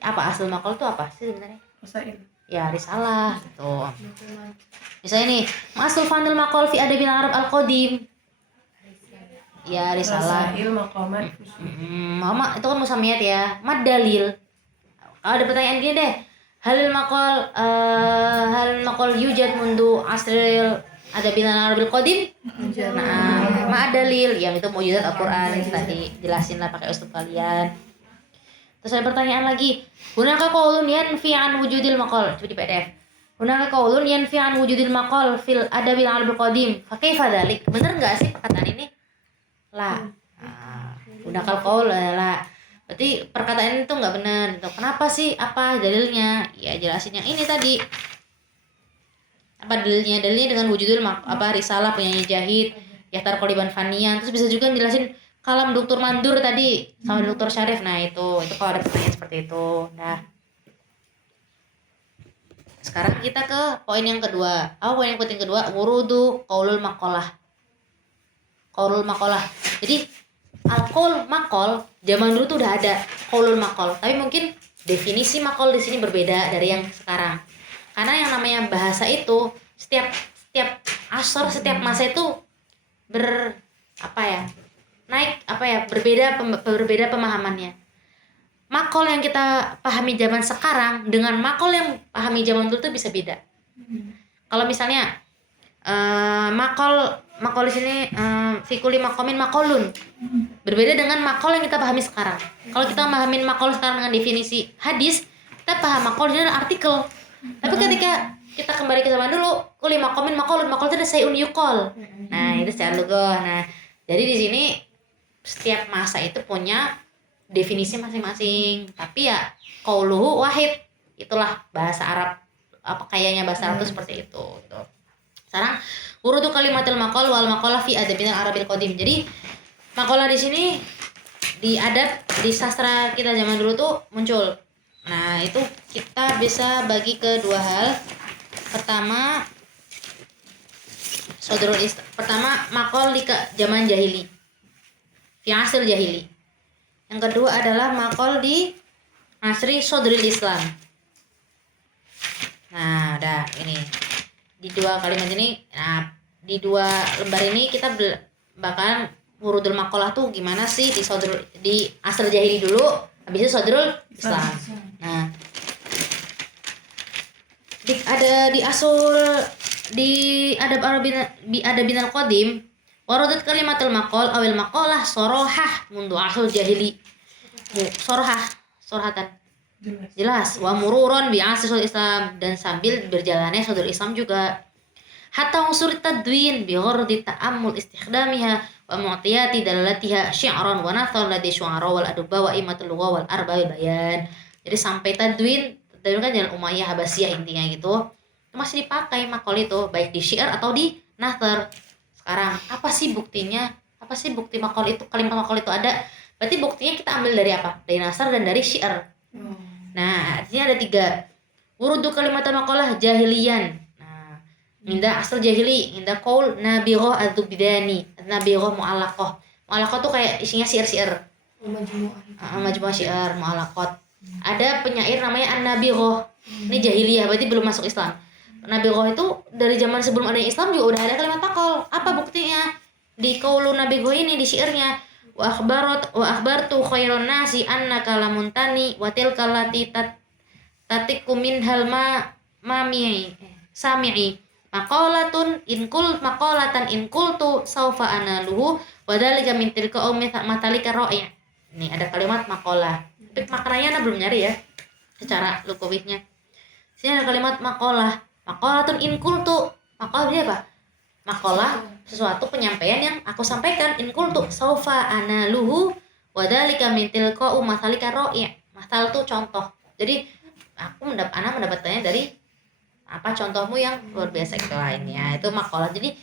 apa asul maqal itu apa sih sebenarnya? Rasail. Ya risalah gitu. Misalnya nih, asul fanul maqal fi adabil Arab al-qadim. Ya risalah. Rasail, maqamat, Mama itu kan musamiyat ya. Mad dalil. Ada pertanyaan gini deh. Hal maqal yujad mundu asril adabil Arabil qadim? Nah, ma'ad dalil yang itu mujizat Al-Qur'an itu tadi jelasin lah pakai uslub kalian. Terus ada pertanyaan lagi. Hunaka qaulun yanfi an wujudil maqal. Coba di PDF. Hunaka qaulun yanfi an wujudil maqal fil adabil Arabil qadim. Fa kaifa dzalik? Bener enggak sih perkataan ini? Lah. Hunaka qaul lah. Berarti perkataan itu enggak benar. Kenapa sih? Apa dalilnya? Ya jelasin yang ini tadi. Apa dalilnya? Dalilnya dengan wujudul risalah punyanya Jahit, Yahtar Qaliban Fanian. Terus bisa juga jelasin kalam Dr. Mandur tadi sama Dr. Syarif. Nah itu kalau ada pertanyaan seperti itu. Nah sekarang kita ke poin yang kedua. Poin yang kedua, wurudu qaulul maqalah. Jadi al-qaul maqal zaman dulu tuh udah ada qaulul maqal, tapi mungkin definisi maqal di sini berbeda dari yang sekarang. Karena yang namanya bahasa itu setiap asor, setiap masa itu berbeda pemahamannya. Maqal yang kita pahami zaman sekarang dengan maqal yang pahami zaman dulu tuh bisa beda. Kalau misalnya maqal di sini fi kulli maqamin maqalun. Berbeda dengan maqal yang kita pahami sekarang. Kalau kita memahamin maqal sekarang dengan definisi hadis, kita paham maqal dengan artikel. Tapi ketika kita kembali ke zaman dulu, kulli maqamin maqalun, maqal itu ada sayun yuqal. Nah, itu secara lughah. Nah, jadi di sini setiap masa itu punya definisi masing-masing. Tapi ya qauluhu wahid. Itulah bahasa Arab, apa kayaknya bahasa Arab itu seperti itu gitu. Sekarang urutu kalimatil maqal wal maqalah fi adabil arabil qadim. Jadi maqalah di sini di adab, di sastra kita zaman dulu tuh muncul. Nah, itu kita bisa bagi ke dua hal. Pertama maqal di zaman jahili, fi asr jahili. Yang kedua adalah maqal di asri sodril Islam. Nah, ada ini di dua kalimat ini. Nah, di dua lembar ini kita bakalan urudul maqalah tuh gimana sih di asr jahili dulu, habis itu sodrul Islam. Nah, di adab adabinal qadim waradat kalimatul maqal awil maqalah sorohah mundu asr jahili. Sorahatan jelas wa mururon bi asrul Islam, dan sambil berjalannya sodrul Islam juga. Hatta unsur tadwin bi ghardi ta'ammul istikhdamiha wa mu'tiyati dalalatiha syi'ran wa nathar ladhi syu'ara wal adubba wa imatul lugha wal arba'i bayan. Jadi sampai tadwin kan jalan Umayyah Habasiyah intinya gitu. Itu masih dipakai maqal itu baik di syair atau di nathar. Sekarang apa sih buktinya? Apa sih bukti maqal itu, kalimat maqal itu ada? Berarti buktinya kita ambil dari apa? Dari nasar dan dari syair. Nah, artinya ada 3. Wurudu kalimatul maqalah jahiliyan. Indah asal jahili, indah qaul nabighah adzubidani, nabighah mu'allaqah. Mu'allaqah tuh kayak isinya syair-syair. Majmu'ah syair, mu'allaqat. Ada penyair namanya an-nabighah. Ini jahiliyah, berarti belum masuk Islam. Nabighah itu dari zaman sebelum ada Islam juga udah ada kalimat maqal. Apa buktinya? Di qaulun nabighah ini, di syairnya, wa akhbartu khairan nasi annaka lamuntani wa tilka lati tatiku minhal sami'i. Maqalatan in qultu saufa analuhu wa dzalika min tilka matalika ra'i'. Ini ada kalimat maqalah. Tapi maknanya Anda belum nyari ya secara lughawiynya. Sini ada kalimat maqalah. Maqalatun in qultu. Maqalah dia apa? Maqalah sesuatu penyampaian yang aku sampaikan. In qultu saufa analuhu wa dzalika min tilka matalika ra'i'. Masal itu contoh. Jadi Ana mendapatkannya dari apa contohmu yang luar biasa itu lainnya. Itu maqalah. Jadi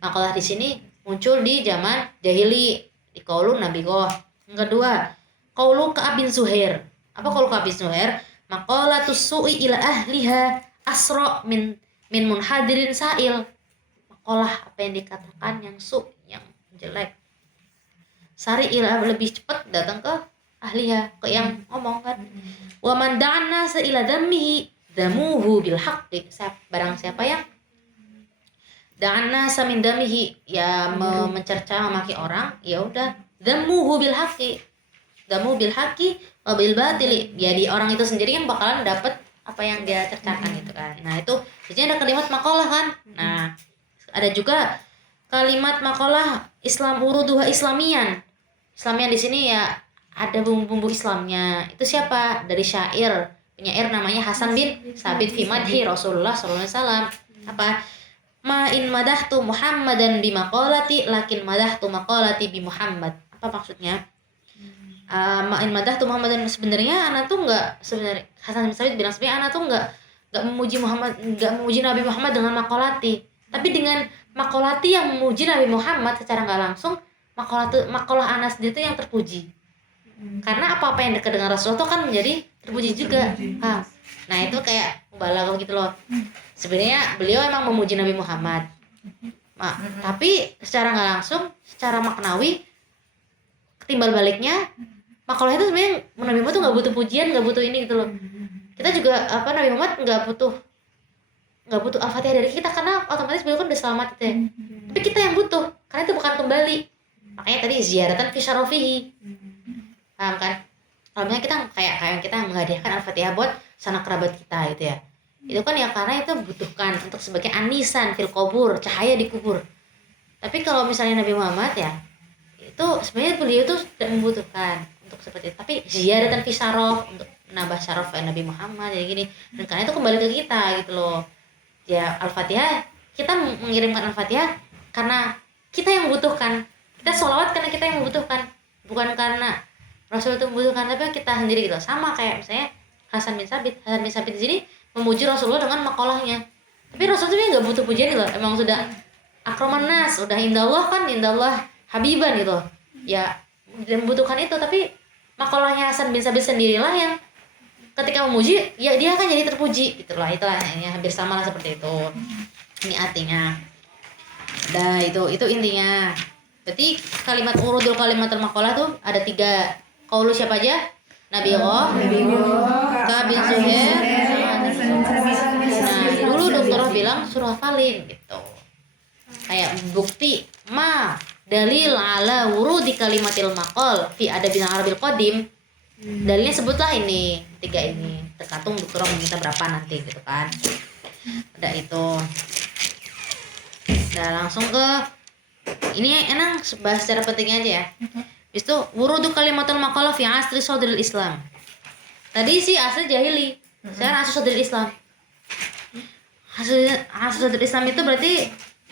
maqalah di sini muncul di zaman jahili, di qaulun nabighah. Yang kedua, qaulu Ka'ab bin Zuhair. Apa qaulu Ka'ab bin Zuhair? Maqalatus su'i ila ahliha asra min munhadirin sa'il. Maqalah apa yang dikatakan yang yang jelek. Sari ila lebih cepat datang ke ahliha, ke yang ngomong kan. Wa man da'ana ila dammihi damuhu bil haqqi. Barang siapa yang da'ana samin damihi, ya mencerca memaki orang, ya udah damuhu bil haqqi. Damu bil haqqi wa bil batili. Jadi orang itu sendiri yang bakalan dapat apa yang dia cercakan gitu kan. Nah, itu jadi ada kalimat maqalah kan. Nah, ada juga kalimat maqalah Islam uruduha islamian. Islamian di sini ya ada bumbu-bumbu Islamnya. Itu siapa? Dari syair. Penyair namanya Hasan bin Sabit fi madhi Rasulullah sallallahu alaihi wasallam. Apa? Ma in madahtu Muhammadan bi maqalati lakin madahtu maqalati bi Muhammad. Apa maksudnya? Ma in madahtu Muhammadan, sebenarnya ana tuh enggak, sebenarnya Hasan bin Sabit bilang sebenarnya ana tuh enggak memuji Muhammad, enggak memuji Nabi Muhammad dengan maqalati, tapi dengan maqalati yang memuji Nabi Muhammad secara enggak langsung, maqalah ana sendiri itu yang terpuji. Karena apa yang dekat dengan Rasulullah itu kan menjadi terpuji juga. Nah, itu kayak mubalaghah gitu loh. Sebenarnya beliau emang memuji Nabi Muhammad. Tapi secara nggak langsung, secara maknawi timbal baliknya makalah itu sebenarnya Nabi Muhammad tuh nggak butuh pujian, nggak butuh ini gitu loh. Kita juga Nabi Muhammad nggak butuh Al-Fatihah dari kita karena otomatis beliau kan udah selamat gitu ya. Tapi kita yang butuh karena itu bukan kembali. Makanya tadi ziaratan fi syarafihi. Paham kan? Kalau misalnya kita kayak kita menghadiahkan Al-Fatihah buat sanak kerabat kita gitu ya. Itu kan ya karena itu butuhkan untuk sebagai anisan fil kubur, cahaya di kubur. Tapi kalau misalnya Nabi Muhammad ya, itu sebenarnya beliau tuh tidak membutuhkan untuk seperti itu. Tapi ziaratan fi syaraf untuk menambah syaraf Nabi Muhammad jadi gini. Dan karena itu kembali ke kita gitu loh. Ya Al-Fatihah, kita mengirimkan Al-Fatihah karena kita yang membutuhkan. Kita sholawat karena kita yang membutuhkan, bukan karena Rasul itu membutuhkan, tapi kita sendiri gitu. Sama kayak misalnya Hasan bin Sabit di sini memuji Rasulullah dengan makolahnya. Tapi Rasul itu nggak butuh pujian gitu. Emang sudah akraman nas, udah indallah kan, indallah habiban gitu. Ya membutuhkan itu, tapi makolahnya Hasan bin Sabit sendirilah yang ketika memuji ya dia akan jadi terpuji gitulah. Itulah ini hampir sama lah seperti itu. Ini artinya. Nah itu intinya. Berarti kalimat urudul kalimatul maqalah tuh ada 3. Qaulu siapa aja? Nabi Allah, Kabin Zuhair. Nah dulu dokterah bilang suruh hafalin gitu. Kayak bukti dalil ala wurudi kalimatil maqal fi adabil arabil qadim. Dalilnya sebutlah ini 3 ini, tergantung dokter meminta berapa nanti gitu kan. Udah itu. Nah langsung ke ini enak bahas secara pentingnya aja ya. Habis itu wurudu kalimatul maqalah fi asri sadril Islam. Tadi sih asli jahili, sekarang asri sadril Islam. Asri sadril Islam itu berarti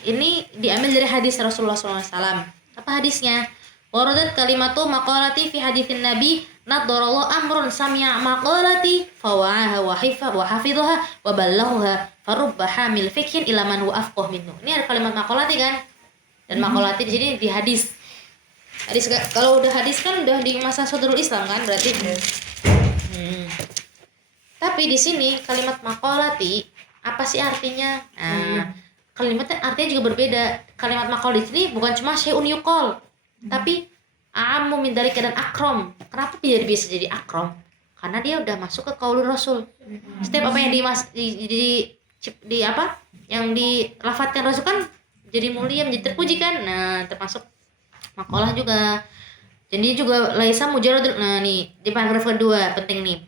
ini diambil dari hadis Rasulullah SAW. Apa hadisnya? Warudat kalimatu maqalati fi haditsin Nabi nadarallahu amrun sami'a maqalati fawa'aha wa hafidhaha wa ballaghaha farubba hamil fikhin ila man huwa afqah minhu. Ini ada kalimat maqalati kan? Dan maqalati di sini di hadis. Hadis kalau udah hadis kan udah di masa sadrul Islam kan berarti. Tapi di sini kalimat maqalati apa sih artinya? Nah, kalimatnya artinya juga berbeda. Kalimat maqal di sini bukan cuma syai'un yuqal, tapi ammu min dzalika dan akram. Kenapa dia bisa jadi akram? Karena dia udah masuk ke qaulur Rasul. Setiap apa yang di apa? Yang dilafatkan Rasul kan jadi mulia, menjadi terpuji kan. Nah, termasuk maqalah juga. Jadi juga laisa mujarrad. Nah, nih di paragraf kedua penting nih.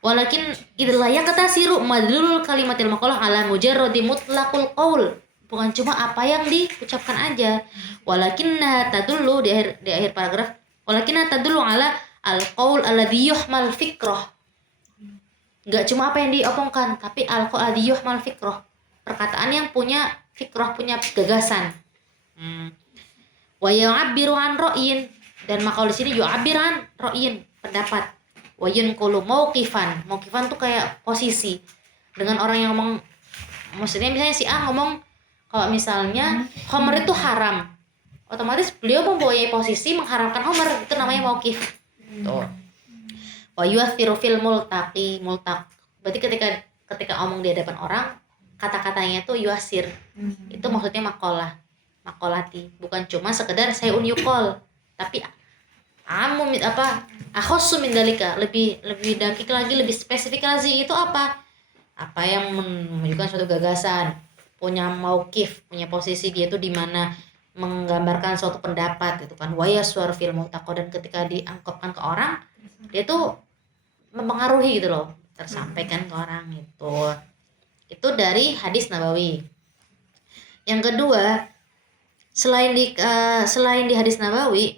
Walakin idza yaqtasiru madlulul kalimatil maqalah ala mujarradi mutlaqul qaul. Bukan cuma apa yang diucapkan aja. Walakinna tadullu di akhir paragraf. Walakinna tadullu ala al-qaul alladhi yuhmal fikrah. Enggak cuma apa yang diomongkan, tapi al-qaul alladhi yuhmal fikrah. Perkataan yang punya fikrah, punya gagasan. Wa yu'abbiru an ra'yin, dan maqal di sini yu'abbir an ra'yin, pendapat. Wa yunqulu mauqifan. Mauqifan tuh kayak posisi. Dengan orang yang ngomong, maksudnya misalnya si A ngomong kalau misalnya Homer itu haram, otomatis beliau mempunyai posisi mengharamkan Homer, itu namanya mauqif. Tuh. Wa yu'athiru fil multaq. Berarti ketika ngomong di hadapan orang, kata-katanya itu yuasir. Itu maksudnya maqalati, bukan cuma sekedar sayun yuqal, tapi akhossu min dalika, lebih dakik lagi, lebih spesifik lagi. Itu apa yang menunjukkan suatu gagasan, punya mauqif, punya posisi dia itu di mana, menggambarkan suatu pendapat gitu kan. Wa yaswar fil multaqo, dan ketika diangkapkan ke orang dia tuh mempengaruhi gitu loh, tersampaikan ke orang itu. Itu dari hadis Nabawi. Yang kedua, selain di hadis Nabawi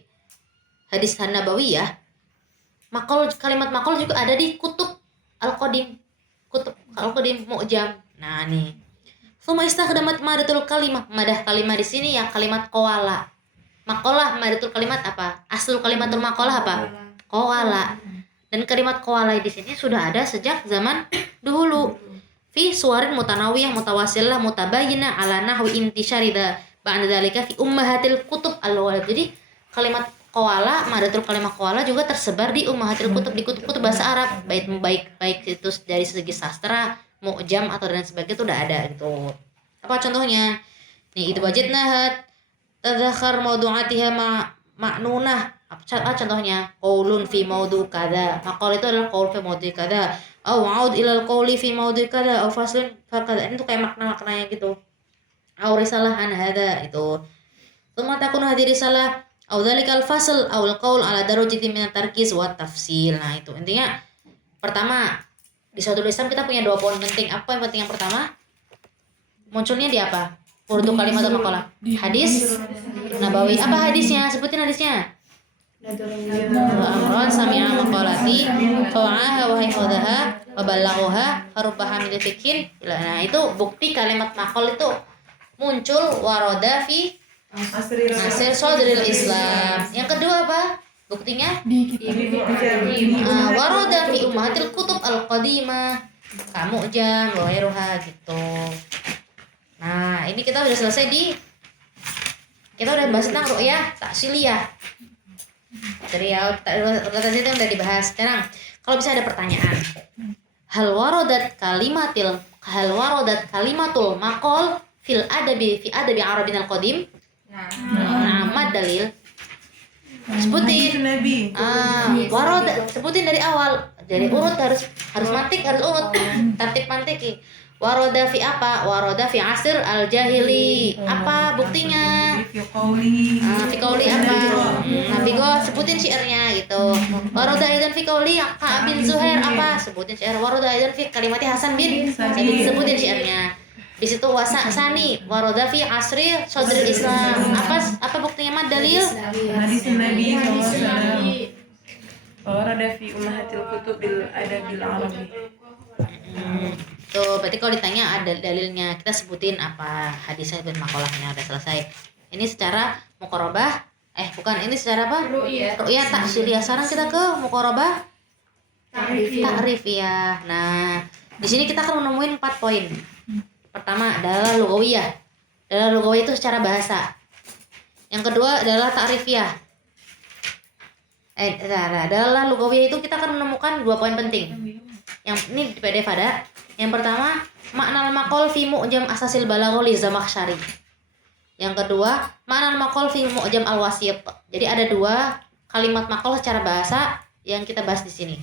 ya, kalimat maqal juga ada di kutub al-qadim mu'jam. Nah nih, summa istakhdamat madatul kalimah. Madah kalimah di sini ya kalimat qawala. Maqalah madatul kalimat apa? Asal kalimatul maqalah apa? Qawala. Dan kalimat qawala di sini sudah ada sejak zaman dahulu. Fi suwarin mutanawiyah mutawasilah mutabayyinah ala nahwi intisyarida ba'da dzalika fi ummahatil kutub al-walad. Jadi kalimat qawala, madatul kalimat qawala juga tersebar di ummahatil kutub, di kutub-kutub bahasa Arab, baik itu dari segi sastra, mu'jam atau dan sebagainya itu udah ada gitu. Apa contohnya? Nih itu wajadnahat tadzakhar mawdu'atiha ma'nunah Contohnya qaulun fi maudhu kada. Maqal itu adalah qaul fi maudhu kada. Au aud ilal qauli fi maudhu kada au faslun fa kada. Itu kayak makna-maknanya gitu. Au risalah an hada itu. Tsumma takun hadhihi risalah au dzalikal fasl au al qaul ala darajati min tarkis wa tafsil. Nah, itu intinya pertama di suatu Islam kita punya 2 poin penting. Apa yang penting yang pertama? Munculnya di apa? Urdu kalimat atau makalah? Hadis Nabawi. Apa hadisnya? Sebutin hadisnya. Amron sami'a maqalati fawa'aha wa hifadhaha wa ballaghaha farubba hamil fikin. Nah, itu bukti kalimat maqal itu muncul waroda fi asir sadril Islam. Yang kedua apa? Buktinya di kitab waroda fi ummahatil kutub al-qadimah kamu'jam wa ghairuha gitu. Nah, ini kita udah selesai kita udah bahas tentang ru'yah taksiliyah. Jadi ya, tadi itu udah dibahas. Sekarang kalau bisa ada pertanyaan, hal warodat kalimatul maqal fi adabi Arabin al-qadim. Nah, dalil. Sebutin. Warodat, sebutin dari awal. Dari urut harus mantik, harus urut. Tertib mantiki. Waroda fi apa? Waroda fi asir al-jahili. Apa buktinya? Fi qauli apa? Nabi sebutin syairnya gitu. Waroda aidan fi qauli Ka'ab bin Zuhair apa? Sebutin syair. Waroda aidan fi kalimati Hasan bin Sabit. Sebutin syairnya. Di situ sani waroda fi asri sadril Islam. Apa buktinya mad dalil? Hadis Nabi SAW. Waroda fi ummahatil kutub bil adabil arabi. Tuh, berarti kalau ditanya ada dalilnya, kita sebutin apa hadisnya dan makolahnya. Udah selesai. Ini secara muqarabah, ini secara apa? Ru'yah taksiliyah. Sekarang kita ke muqarabah ta'rifiyah. Nah, di sini kita akan menemuin 4 poin. Pertama adalah lugawiyah. Adalah lugawiyah itu secara bahasa. Yang kedua adalah ta'rifiyah. Adalah lugawiyah itu kita akan menemukan 2 poin penting. Yang ini di PDF ada. Yang pertama, makna al-maqal fi mu'jam asasil balaghah li Zamakhsyari. Yang kedua, makna al-maqal fi mu'jam al-wasit. Jadi ada 2 kalimat maqal secara bahasa yang kita bahas di sini.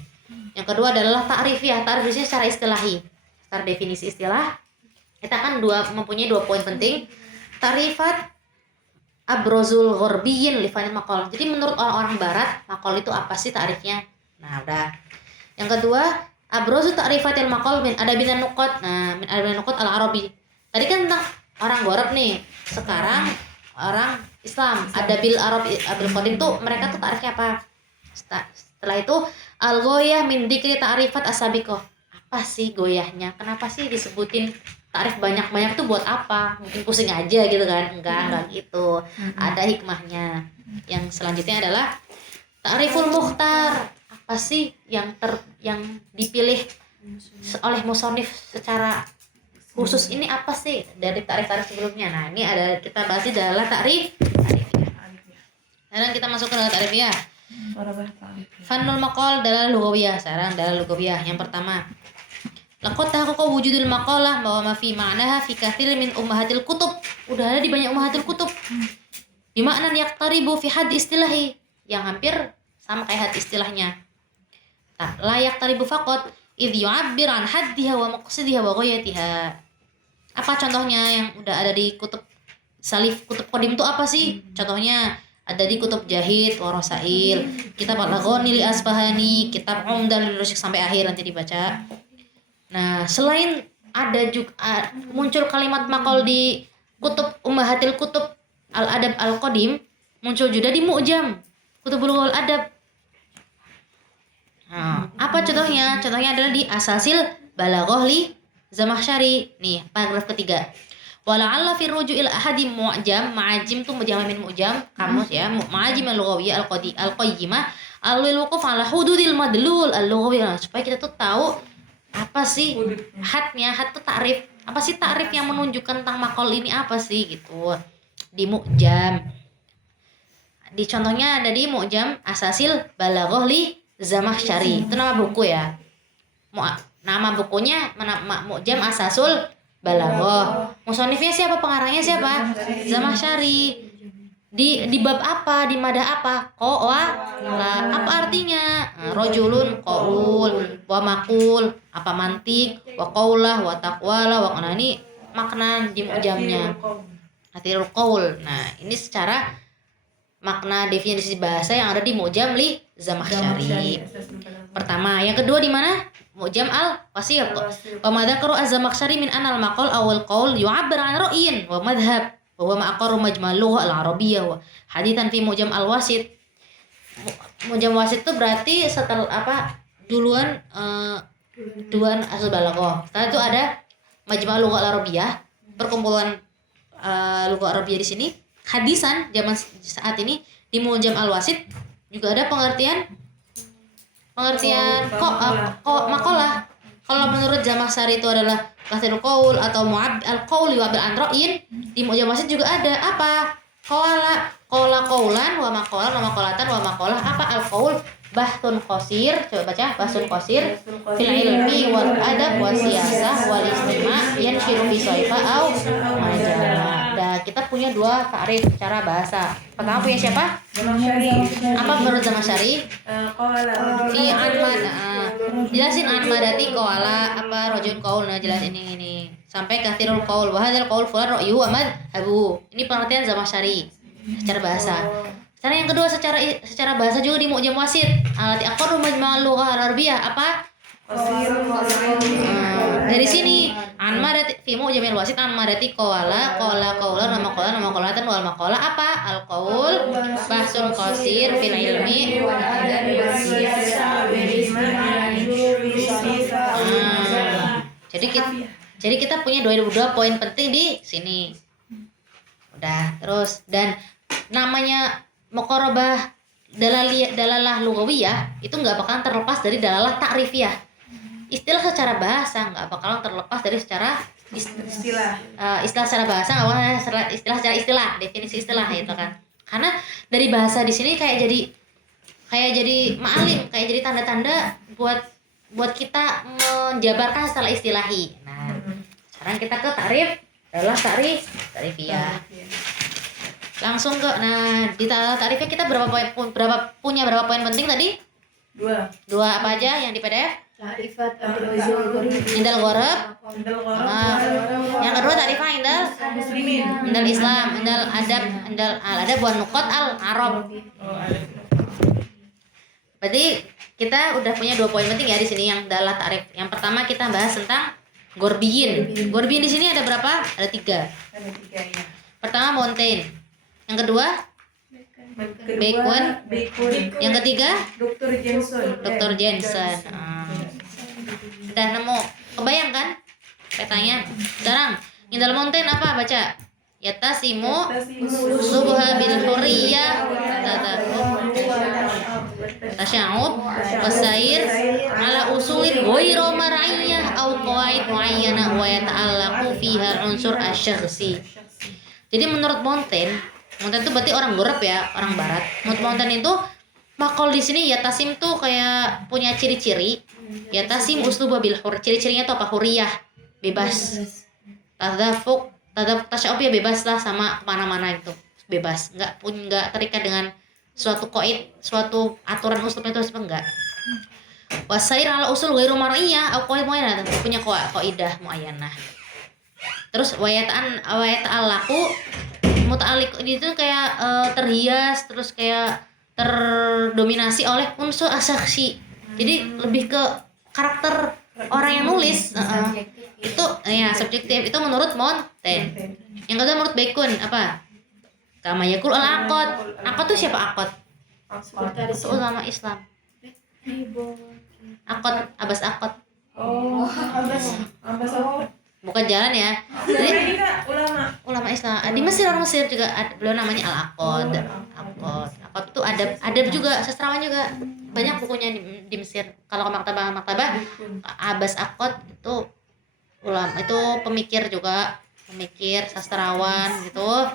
Yang kedua adalah ta'rifiyah. Ta'rifiyah secara istilahi. Secara definisi istilah, kita kan mempunyai 2 poin penting. Ta'rifat abrozul gharbiyyin li fanil maqal. Jadi menurut orang-orang barat, maqal itu apa sih ta'rifnya? Nah, udah. Yang kedua, abrozu ta'rifatil maqal min adabinan nuqat. Nah, min adabinan nuqat al-arabi. Tadi kan tentang orang Gharab nih. Sekarang orang Islam. Adabil Arab Abil Qadim tuh mereka tuh ta'rifnya apa? Setelah itu al-ghoyah min dzikri ta'rifat asabiqah. Apa sih goyahnya? Kenapa sih disebutin ta'rif banyak-banyak tuh buat apa? Mungkin pusing aja gitu kan? Enggak gitu. Ada hikmahnya. Yang selanjutnya adalah ta'riful mukhtar. Apa sih yang dipilih oleh musonif secara khusus ini apa sih dari ta'rif-ta'rif sebelumnya? Nah, ini ada kita bahas adalah ta'rif. Sekarang kita masuk ke ta'rifiyah. Fannul maqal dalal lugawiyah. Sekarang dalal lugawiyah. Yang pertama, laqad tahaqqaqa wujudul maqalah bahwa ma fi ma'naha fi katsir min ummahatil kutub. Udah ada di banyak ummahatil kutub. Bi ma'nan yaqtaribu fi hadd istilahi, yang hampir sama kayak had istilahnya. Layak taribu faqat idh yu'abbir an haddiha wa maqsidiha wa ghayatiha. Apa contohnya yang udah ada di kutub salif kutub qadim itu apa sih? Contohnya ada di kutub Jahid wa Rasail, kitab Al-Ghani li Asfahani, kitab Umdah li Rusyk sampai akhir nanti dibaca. Nah, selain ada juga muncul kalimat maqal di kutub Ummahatil Kutub Al-Adab Al-Qadim, muncul juga di Mu'jam Kutubul Adab. Nah, apa contohnya? Contohnya adalah di Asasil Balaghah li Zamakhsyari. Nih, paragraf ketiga. Wala'alla fi ruju'il ahadi mu'jam, ma'ajim tuh mujamin mu'jam, kamus ya, ma'ajim al-lughawiyyah al-qayyimah, al-wuquf ala hududil madlul al-lughawiyyah. Supaya kita tuh tahu apa sih hadnya, had tuh ta'rif. Apa sih ta'rif yang menunjukkan tentang maqal ini apa sih gitu. Di mu'jam. Di contohnya ada di Mu'jam Asasil Balaghah li Zamakhsyari. Itu nama buku ya. Nama bukunya Mu'jam Asasul Balaghah. Musonifnya siapa? Pengarangnya siapa? Zamakhsyari. di bab apa, di madah apa? Qawala. Apa artinya? Rajulun qaul, wa maqul, apa mantik, wa qaulah, wa taqwala, wa nah ini makna di mu'jamnya. Atirul qaul. Nah, ini secara makna definisi bahasa yang ada di Mu'jam li Zamakhsyari. Pertama, yang kedua di mana? Mu'jam al-Wasit. Wa madzakaru az-Zamakhsyari min anal maqal awal qaul yu'abbar an ra'yin wa madhhab wa huwa ma'aqarru majma' lughah al-arabiyyah wa hadithan fi Mu'jam al-Wasit. Mu'jam wasit itu berarti setelah apa? Duluan asal balaghah. Setelah itu ada majma' lughah al-arabiyyah, perkumpulan lughah Arabiyyah di sini. Hadisan zaman saat ini di Mu'jam al-Wasit juga ada pengertian maqalah. Kalau menurut Zamakhsyari itu adalah kasirul qaul atau mu'ab al-qaul wa bil anra'in, di Mu'jam wasit juga ada apa? Qala qaulan wa maqalan wa maqalatan wa maqalah. Apa al-qaul? Bahthun qasir, coba baca bahthun qasir fil ilmi wal adab was siyasah wal istima' yanshiru fi saifa au majalah. Nah, kita punya dua ta'rif secara bahasa. Pertama punya siapa? Apa menurut Zamakhsyari? Fi anmad. Jelasin anmadati qawala apa rajul qaul. Nah, jelas ini. Sampai kathirul qaul wa hadzal qaul fulan ra'yu wa madhhabu. Ini pengertian Zamakhsyari secara bahasa. Cara yang kedua secara bahasa juga di Mu'jam Wasit. Alati aqarru majma' lughah al-arabiyyah apa? Dari sini anmadati fi Mu'jamil Wasit anmadati qawala qaulan wa maqalatan wal maqalah apa? Al-qaul bahsun qasir fil ilmi jadi kita punya dua poin penting di sini. Udah, terus dan namanya muqarabah dalalah lughawiyah itu nggak bakalan terlepas dari dalalah ta'rifiyah. Istilah secara bahasa nggak bakalan terlepas dari secara istilah secara bahasa, nggak bakalan istilah secara istilah, definisi istilah gitu kan. Karena dari bahasa di sini kayak jadi ma'alim, kayak jadi tanda-tanda buat kita menjabarkan secara istilahi. Nah, sekarang kita ke ta'rif adalah ta'rifiyah. Langsung ke di ta'rifnya kita punya berapa poin penting tadi? Dua apa aja yang di PDF? Ta'rifat Indal Ghorab. Yang kedua ta'rifah indal Islam, indal adab wa nuqat al-Arab. Berarti kita udah punya 2 poin penting ya di sini yang adalah ta'rif. Yang pertama kita bahas tentang Gorbiyin. Gorbiyin di sini ada berapa? Ada 3. Ya. Pertama Montaigne. Yang kedua Bacon. Yang ketiga Dr. Jensen. Udah nemu, kebayang kan petanya? Sekarang Indal Montaigne apa baca? Yatasimu subha bil hurriyah tasya'ub wasair ala usulin ghairu mar'iyah au qawaid muayyana wa yata'allaqu fiha unsur asy-syakhsi. Jadi menurut Montaigne itu berarti orang Gurab ya, orang Barat. Menurut Montaigne itu makol di sini Yatasim tuh kayak punya ciri-ciri. Yatasim usluba bil hur. Ciri-cirinya tuh apa? Huriyah, bebas. Tadafuk, tasya'ub ya bebas lah sama kemana-mana gitu. Bebas, nggak terikat dengan suatu qaid, suatu aturan usul itu enggak. Wasair ala usul ghairu mar'iyah au qaid muayyanah, punya qaidah muayyanah. Terus wayata'allaqu muta'alliq itu kayak terhias, terus kayak terdominasi oleh unsur asyakhsi. Jadi lebih ke karakter orang yang nulis. Itu ya subjektif. Itu menurut Montaigne. Yang kedua menurut Bacon apa? Kama yakul al-aqad. Aqad itu siapa aqad? Itu ulama Islam. Aqad, Abbas Aqad. Abbas apa? Bukan jalan ya. Jadi ulama Islam di Mesir, orang Mesir juga beliau namanya Al-Aqad. Aqad itu adab juga, sastrawan juga. Banyak bukunya di Mesir. Kalau ke maktabah Abbas Aqad itu ulama, itu pemikir juga, pemikir sastrawan gitu.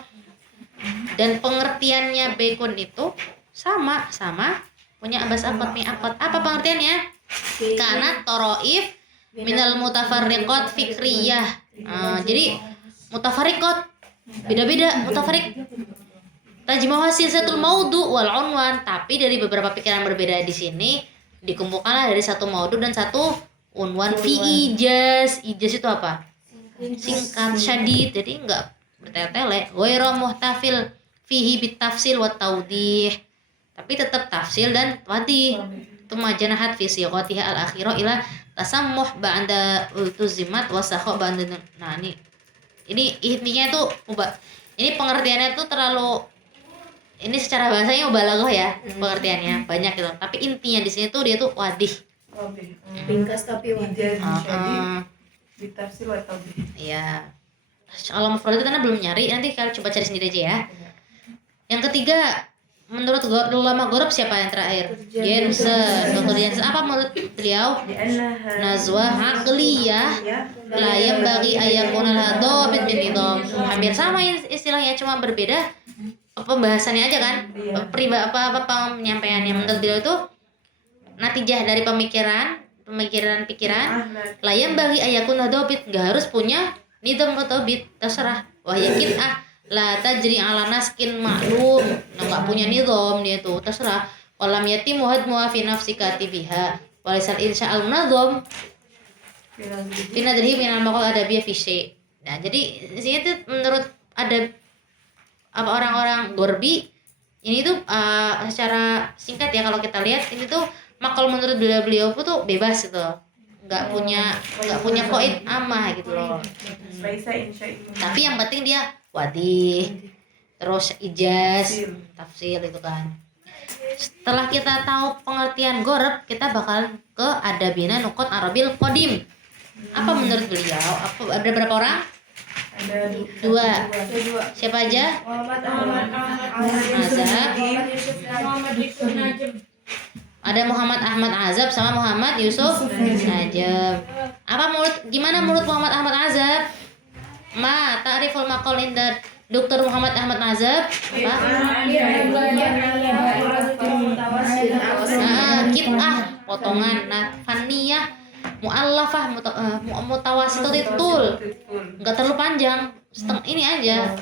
Dan pengertiannya Bacon itu sama punya Abbas Aqad. Apa pengertiannya? Karena toroif minal mutafarriqat fikriyah. Jadi mutafarriqat beda-beda. Mutafarriq tajma'u silsilatul maudu wal unwan, tapi dari beberapa pikiran berbeda di sini dikumpulkanlah dari satu maudu dan satu unwan fi ijaz. Ijaz itu apa? Singkat, syadid, jadi enggak bertele-tele. Ghairu muhtafil fihi bitafsil wa taudih, tapi tetap tafsil dan wadih. Tumajanahat fi sighatiha al-akhirah ila tasammuh ba'da ultuzimat wa sakha ba'da. Nah, ini intinya itu ini pengertiannya tuh terlalu, ini secara bahasanya mubalaghah ya pengertiannya banyak gitu, tapi intinya di sini tuh dia tuh wadih. Ringkas tapi wajar. Ditafsir atau Iya. Kalau mufrad itu karena belum nyari, nanti kalian coba cari sendiri aja ya. Yang ketiga, menurut ulama Ghurab siapa yang terakhir? Jensen. Dr. Jensen, apa menurut beliau? Nazwa aqliyah la yanbaghi ayakuna laha dhabit min nizam. Hampir sama istilahnya, cuma berbeda pembahasannya aja kan. Penyampaiannya menurut beliau itu natijah dari pikiran la yanbaghi ayakuna dhabit, enggak harus punya nizam atau dhabit, terserah. Wah yakin la tajri ala naskin ma'lum, nggak punya nizam dia tuh terserah. Walam yati muhad muafi nafsi katibiha walisal insya al munazam pinadrihi minal maqal adabiyah fi syai'. Nah jadi di sini tuh menurut ada apa orang-orang Ghurbi ini tuh secara singkat ya, kalau kita lihat ini tuh makal menurut beliau tuh bebas gitu, nggak punya qaid amah gitu loh. Tapi yang penting dia wadih, terus ijaz, tafsir itu kan. Setelah kita tahu pengertian Ghurab, kita bakal ke adabina nuqat arabil qadim. Apa menurut beliau? Ada berapa orang? ada Dua. Siapa aja? Azab. Ada Muhammad Ahmad Azab sama Muhammad Yusuf Najab. Gimana menurut Muhammad Ahmad Azab? Ma ta'riful maqal inda Dr. Muhammad Ahmad Azab apa? Kit'ah potongan, faniyah, mu'allafah, mutawasitatul, enggak terlalu panjang, ini aja,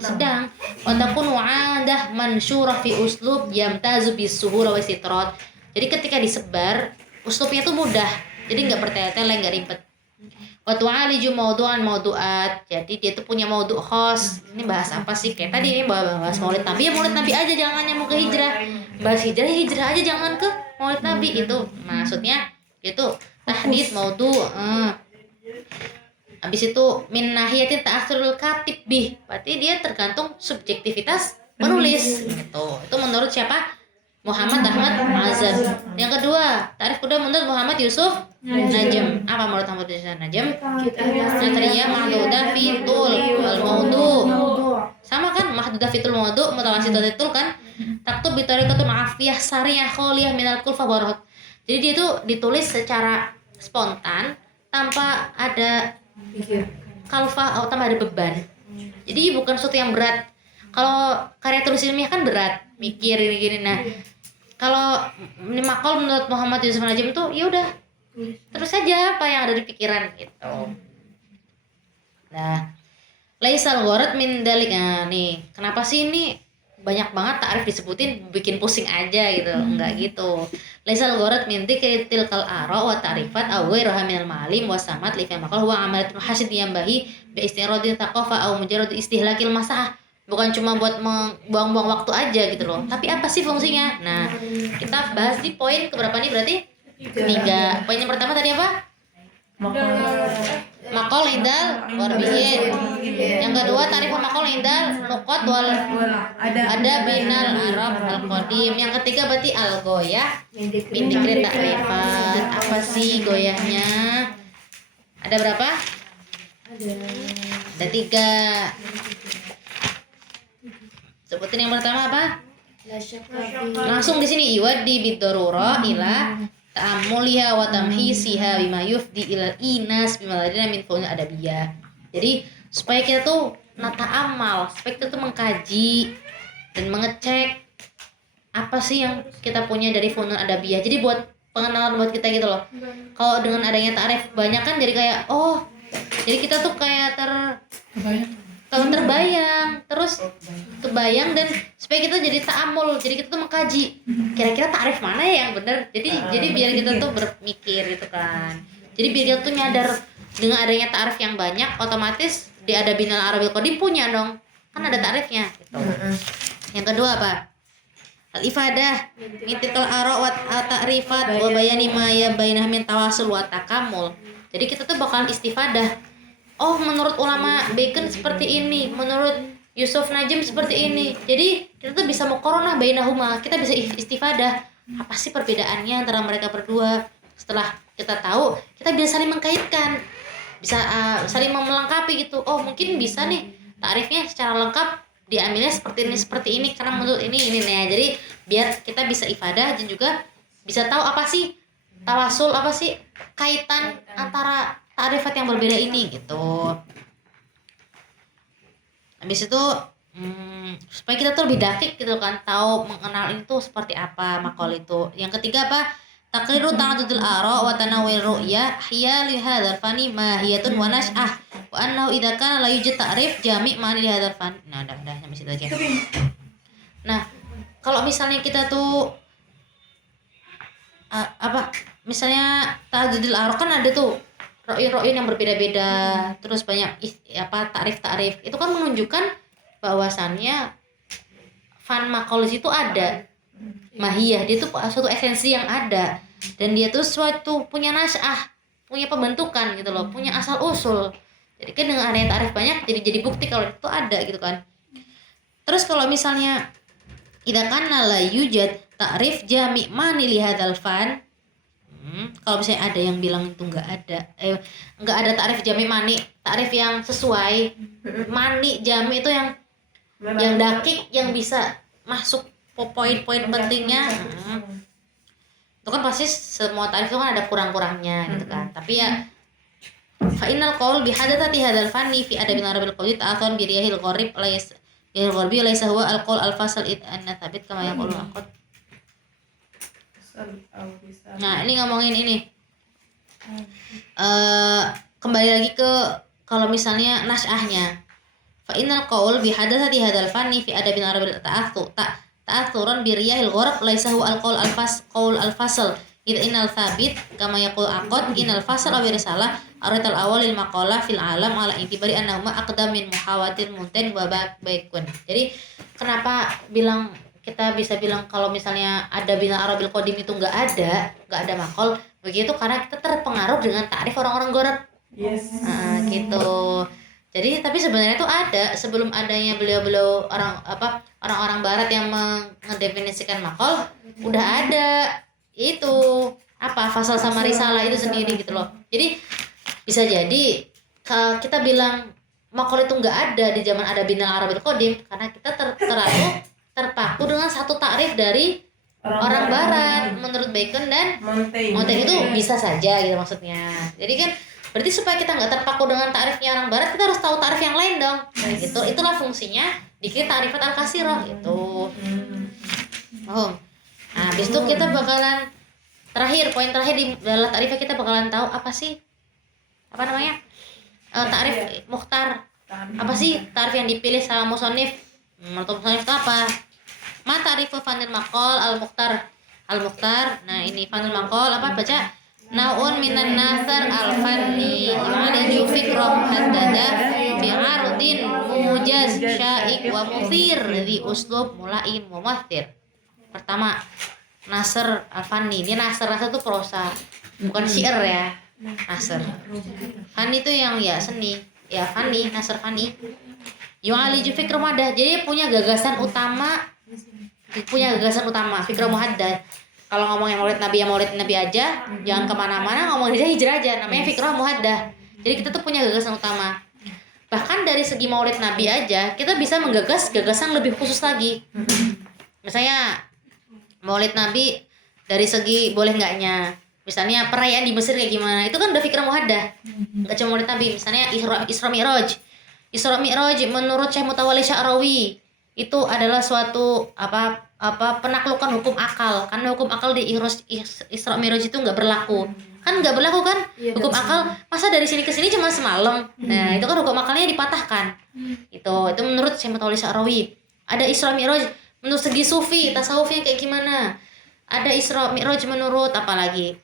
sedang. Wa takunu 'adah mansyurah fi uslub yamtazu bisuhula wa istitrat. Jadi ketika disebar, uslubnya tuh mudah, jadi enggak bertele-tele, enggak ribet. Wa tu'aliju mawdu'at. Jadi dia tuh punya mawdu' khas. Ini bahas apa sih? Kayak tadi ini bahas Maulid Nabi, ya Maulid Nabi aja, jangan yang mau ke hijrah. Bahas hijrah aja, jangan ke Maulid Nabi. Itu maksudnya itu tahdits mawdu'. Habis itu min nahiyatin ta'assurul katib bih. Berarti dia tergantung subjektivitas penulis. Itu menurut siapa? Muhammad Ahmad Azab. Yang kedua, tarif kedua menurut Muhammad Yusuf Najm. Apa menurut Muhammad Yusuf Najm? Natriyah mahdudah fitul wal maudu. Sama kan, mahdudah fitul maudu, mutawasitatul kan. Taktub bi tariqatul afiyah sariyah khaliyah minal kulfah warahat. Jadi dia tuh ditulis secara spontan tanpa ada kalfah atau tanpa ada beban. Jadi bukan sesuatu yang berat. Kalau karya tulis ilmiah kan berat, mikir gini. Nah, kalau ini makal menurut Muhammad Yusuf Najm tuh ya udah terus saja apa yang ada di pikiran gitu. Nah, laisal gharad min dalik. Nah, nih, kenapa sih ini banyak banget takrif disebutin bikin pusing aja gitu. Enggak gitu. Laisal gharad min dzikri tilkal ara wa ta'rifat aw ghairuha minal ma'alim wa samat li fil maqal huwa amalatun hasid yambahi bi istiradin taqafa aw mujarrad istihlakil masah. Bukan cuma buat buang-buang waktu aja gitu loh, tapi apa sih fungsinya? Nah, kita bahas di poin keberapa nih berarti? 3. Poin yang pertama tadi apa? Maqal indal warbiyin. Yang kedua tarif maqal indal nuqat wal ada binal arab al qadim. Yang ketiga berarti al goyah min dikri ta'rifat. Apa sih goyahnya? Ada berapa? Ada 3. Sebutin yang pertama apa? Langsung di sini iwadi biddarura ila ta'ammuliha wa tamhisiha bima yufdi ila inas bima ladina min funun adabiyah. Jadi supaya kita tuh nata amal, supaya kita tuh mengkaji dan mengecek apa sih yang kita punya dari funun adabiyah. Jadi buat pengenalan buat kita gitu loh. Kalau dengan adanya ta'rif banyak kan jadi kayak jadi kita tuh kayak terbayang, terus kebayang, dan supaya kita jadi ta'amul, jadi kita tuh mengkaji kira-kira ta'rif mana ya yang benar. Jadi biar kita tuh berpikir gitu kan. Jadi biar kita tuh nyadar dengan adanya ta'rif yang banyak, otomatis di Adabinal Arabil Qadim punya dong, kan ada ta'rifnya gitu. Yang kedua apa? Al-ifadah mitikal ara wa ta'rifat wa bayani ma ya bainah min tawasul wa takamul. Jadi kita tuh bakalan istifadah. Oh, menurut ulama Bacon seperti ini, menurut Yusuf Najm seperti ini. Jadi kita tuh bisa muqaranah bainahuma. Kita bisa istifadah. Apa sih perbedaannya antara mereka berdua? Setelah kita tahu, kita bisa saling mengkaitkan. Bisa saling melengkapi gitu. Oh, mungkin bisa nih ta'rifnya secara lengkap diambilnya seperti ini karena menurut ini nih ya. Jadi biar kita bisa ifadah dan juga bisa tahu apa sih tawasul, apa sih kaitan antara ta'rifat yang berbeda ini gitu. Habis itu supaya kita tuh lebih dakik gitu kan, tahu mengenal itu seperti apa makol itu. Yang ketiga apa? Taqriru ta'addudul ara wa tanawwur ru'ya hiya li hadzal fani mahiyatun wa nash'ah wa annahu idza kana la yujad ta'rif jami' ma'ani li hadzal fan. Nah, udah sampai situ aja. Nah, kalau misalnya kita tuh misalnya ta'addudul ara kan ada tuh ro'in yang berbeda-beda, terus banyak ta'rif. Itu kan menunjukkan bahwasannya fan makolis itu ada mahiyah, dia tuh suatu esensi yang ada, dan dia tuh suatu punya nasyah, punya pembentukan gitu loh, punya asal usul. Jadi kan dengan adanya ta'rif banyak jadi bukti kalau itu ada gitu kan. Terus kalau misalnya idza kana la yujad ta'rif jami' mani li hadzal fan, kalau misalnya ada yang bilang itu enggak ada ta'rif jami' mani, ta'rif yang sesuai mani jami' itu yang dakik, yang bisa masuk poin-poin pentingnya. Itu kan pasti semua ta'rif itu kan ada kurang-kurangnya gitu kan. Tapi ya fa innal qaul bi hadatsati hadzal fanni fi adabil arabil qawli ta'athun bi riyahil gharib laysa huwa al qaul al fasal id anna thabit kama yaqulu aqad. Nah, ini ngomongin ini. Kembali lagi ke kalau misalnya nasyahnya. Fa innal qaul bi hadatsati hadzal fanni fi adabil arabil ta'athuran bi riyahil gharab laisa huwa al-qaul al-fasl idza innal thabit kama yaqul aqad innal fasl aw risalah aratal awal lil maqalah fil alam ala intibari annahuma aqdam min muhawatir munten wa baikun. Jadi kenapa kita bisa bilang kalau misalnya ada Bina Arabil Qadim itu enggak ada makol begitu, karena kita terpengaruh dengan ta'rif orang-orang gharab. Yes. Gitu. Jadi tapi sebenarnya itu ada sebelum adanya beliau-beliau orang-orang barat yang mendefinisikan makol, udah ada itu fasal sama risalah itu sendiri gitu loh. Jadi bisa jadi kalau kita bilang makol itu nggak ada di zaman ada Binal Arabil Qadim karena kita terpaku dengan satu ta'rif dari orang barat menurut Bacon dan Montaigne itu bisa saja gitu maksudnya. Jadi kan berarti supaya kita nggak terpaku dengan ta'rifnya orang barat, kita harus tahu ta'rif yang lain dong. Nah, itulah fungsinya dikit ta'rifat al-kasirah gitu. Nah, habis itu kita bakalan poin terakhir di dalam ta'rifnya kita bakalan tahu apa sih ta'rif mukhtar. Apa sih ta'rif yang dipilih sama musannif? Menurut musannif itu apa? Ma ta'rifu fanil maqal al-mukhtar. Nah, ini fanil maqal baca? Naun minan nasar al-fanni yu'aliju fikrah muhaddada bi'ardin mujaz syaik wa muthir di uslub mulain mumathir. Pertama, nasar al-fanni. Ini nasar itu prosa, bukan syair ya. Nasar fanni itu yang seni ya, nasar fanni yu'aliju fikrah muhaddad. Jadi punya gagasan utama fikrah muhaddad. Kalau ngomongin maulid Nabi aja, jangan kemana-mana, ngomongin hijrah aja, namanya fikrah muhaddah. Jadi kita tuh punya gagasan utama. Bahkan dari segi maulid Nabi aja, kita bisa menggagas gagasan lebih khusus lagi. Misalnya maulid Nabi dari segi boleh enggaknya. Misalnya perayaan di Mesir kayak gimana, itu kan udah fikrah muhaddah. Enggak cuma maulid Nabi. Misalnya Isra Mi'raj menurut Syekh Mutawalli Sya'rawi itu adalah suatu penaklukan hukum akal, karena hukum akal di Isra Mi'raj itu nggak berlaku. kan nggak berlaku kan. Iya, Hukum nggak akal masa dari sini ke sini cuma semalam. Nah itu kan hukum akalnya dipatahkan. Itu menurut Syekh Mutawalle Sya'rawi. Ada Isra Mi'raj menurut segi sufi tasawufnya kayak gimana. Ada Isra Mi'raj menurut apa lagi,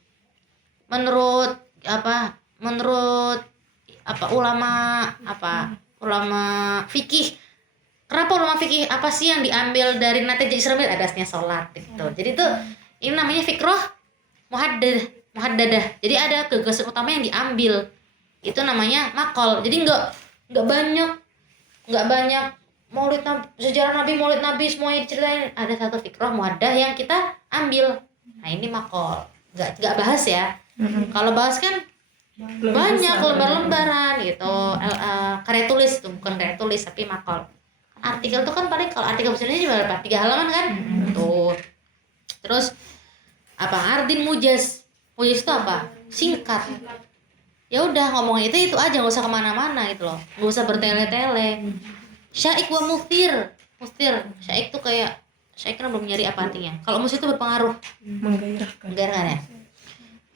menurut ulama fikih. Kenapa ulama fikih, apa sih yang diambil dari natijah Isra Mi'raj? Adasnya sholat gitu. Jadi itu ini namanya fikrah muhaddadah. Jadi ada gagasan utama yang diambil, itu namanya makol. Jadi nggak banyak maulid nabi, sejarah nabi, maulid nabi semuanya diceritain. Ada satu fikrah muhaddah yang kita ambil. Nah ini makol. Nggak bahas ya. Kalau bahas kan banyak lembar-lembaran gitu. Karya tulis tuh, bukan karya tulis tapi makol. Artikel tuh kan paling, kalau artikel bahasa Indonesia juga 3 halaman kan. Tuh. Terus Ardin Mujaz itu apa? Singkat. Ya udah ngomongin itu aja, nggak usah kemana-mana gitu loh, nggak usah bertele-tele. Syaik wa muftir. Syaik tuh kayak, syaik kan belum nyari apa artinya. Kalau musik itu berpengaruh, Menggairahkan. ya.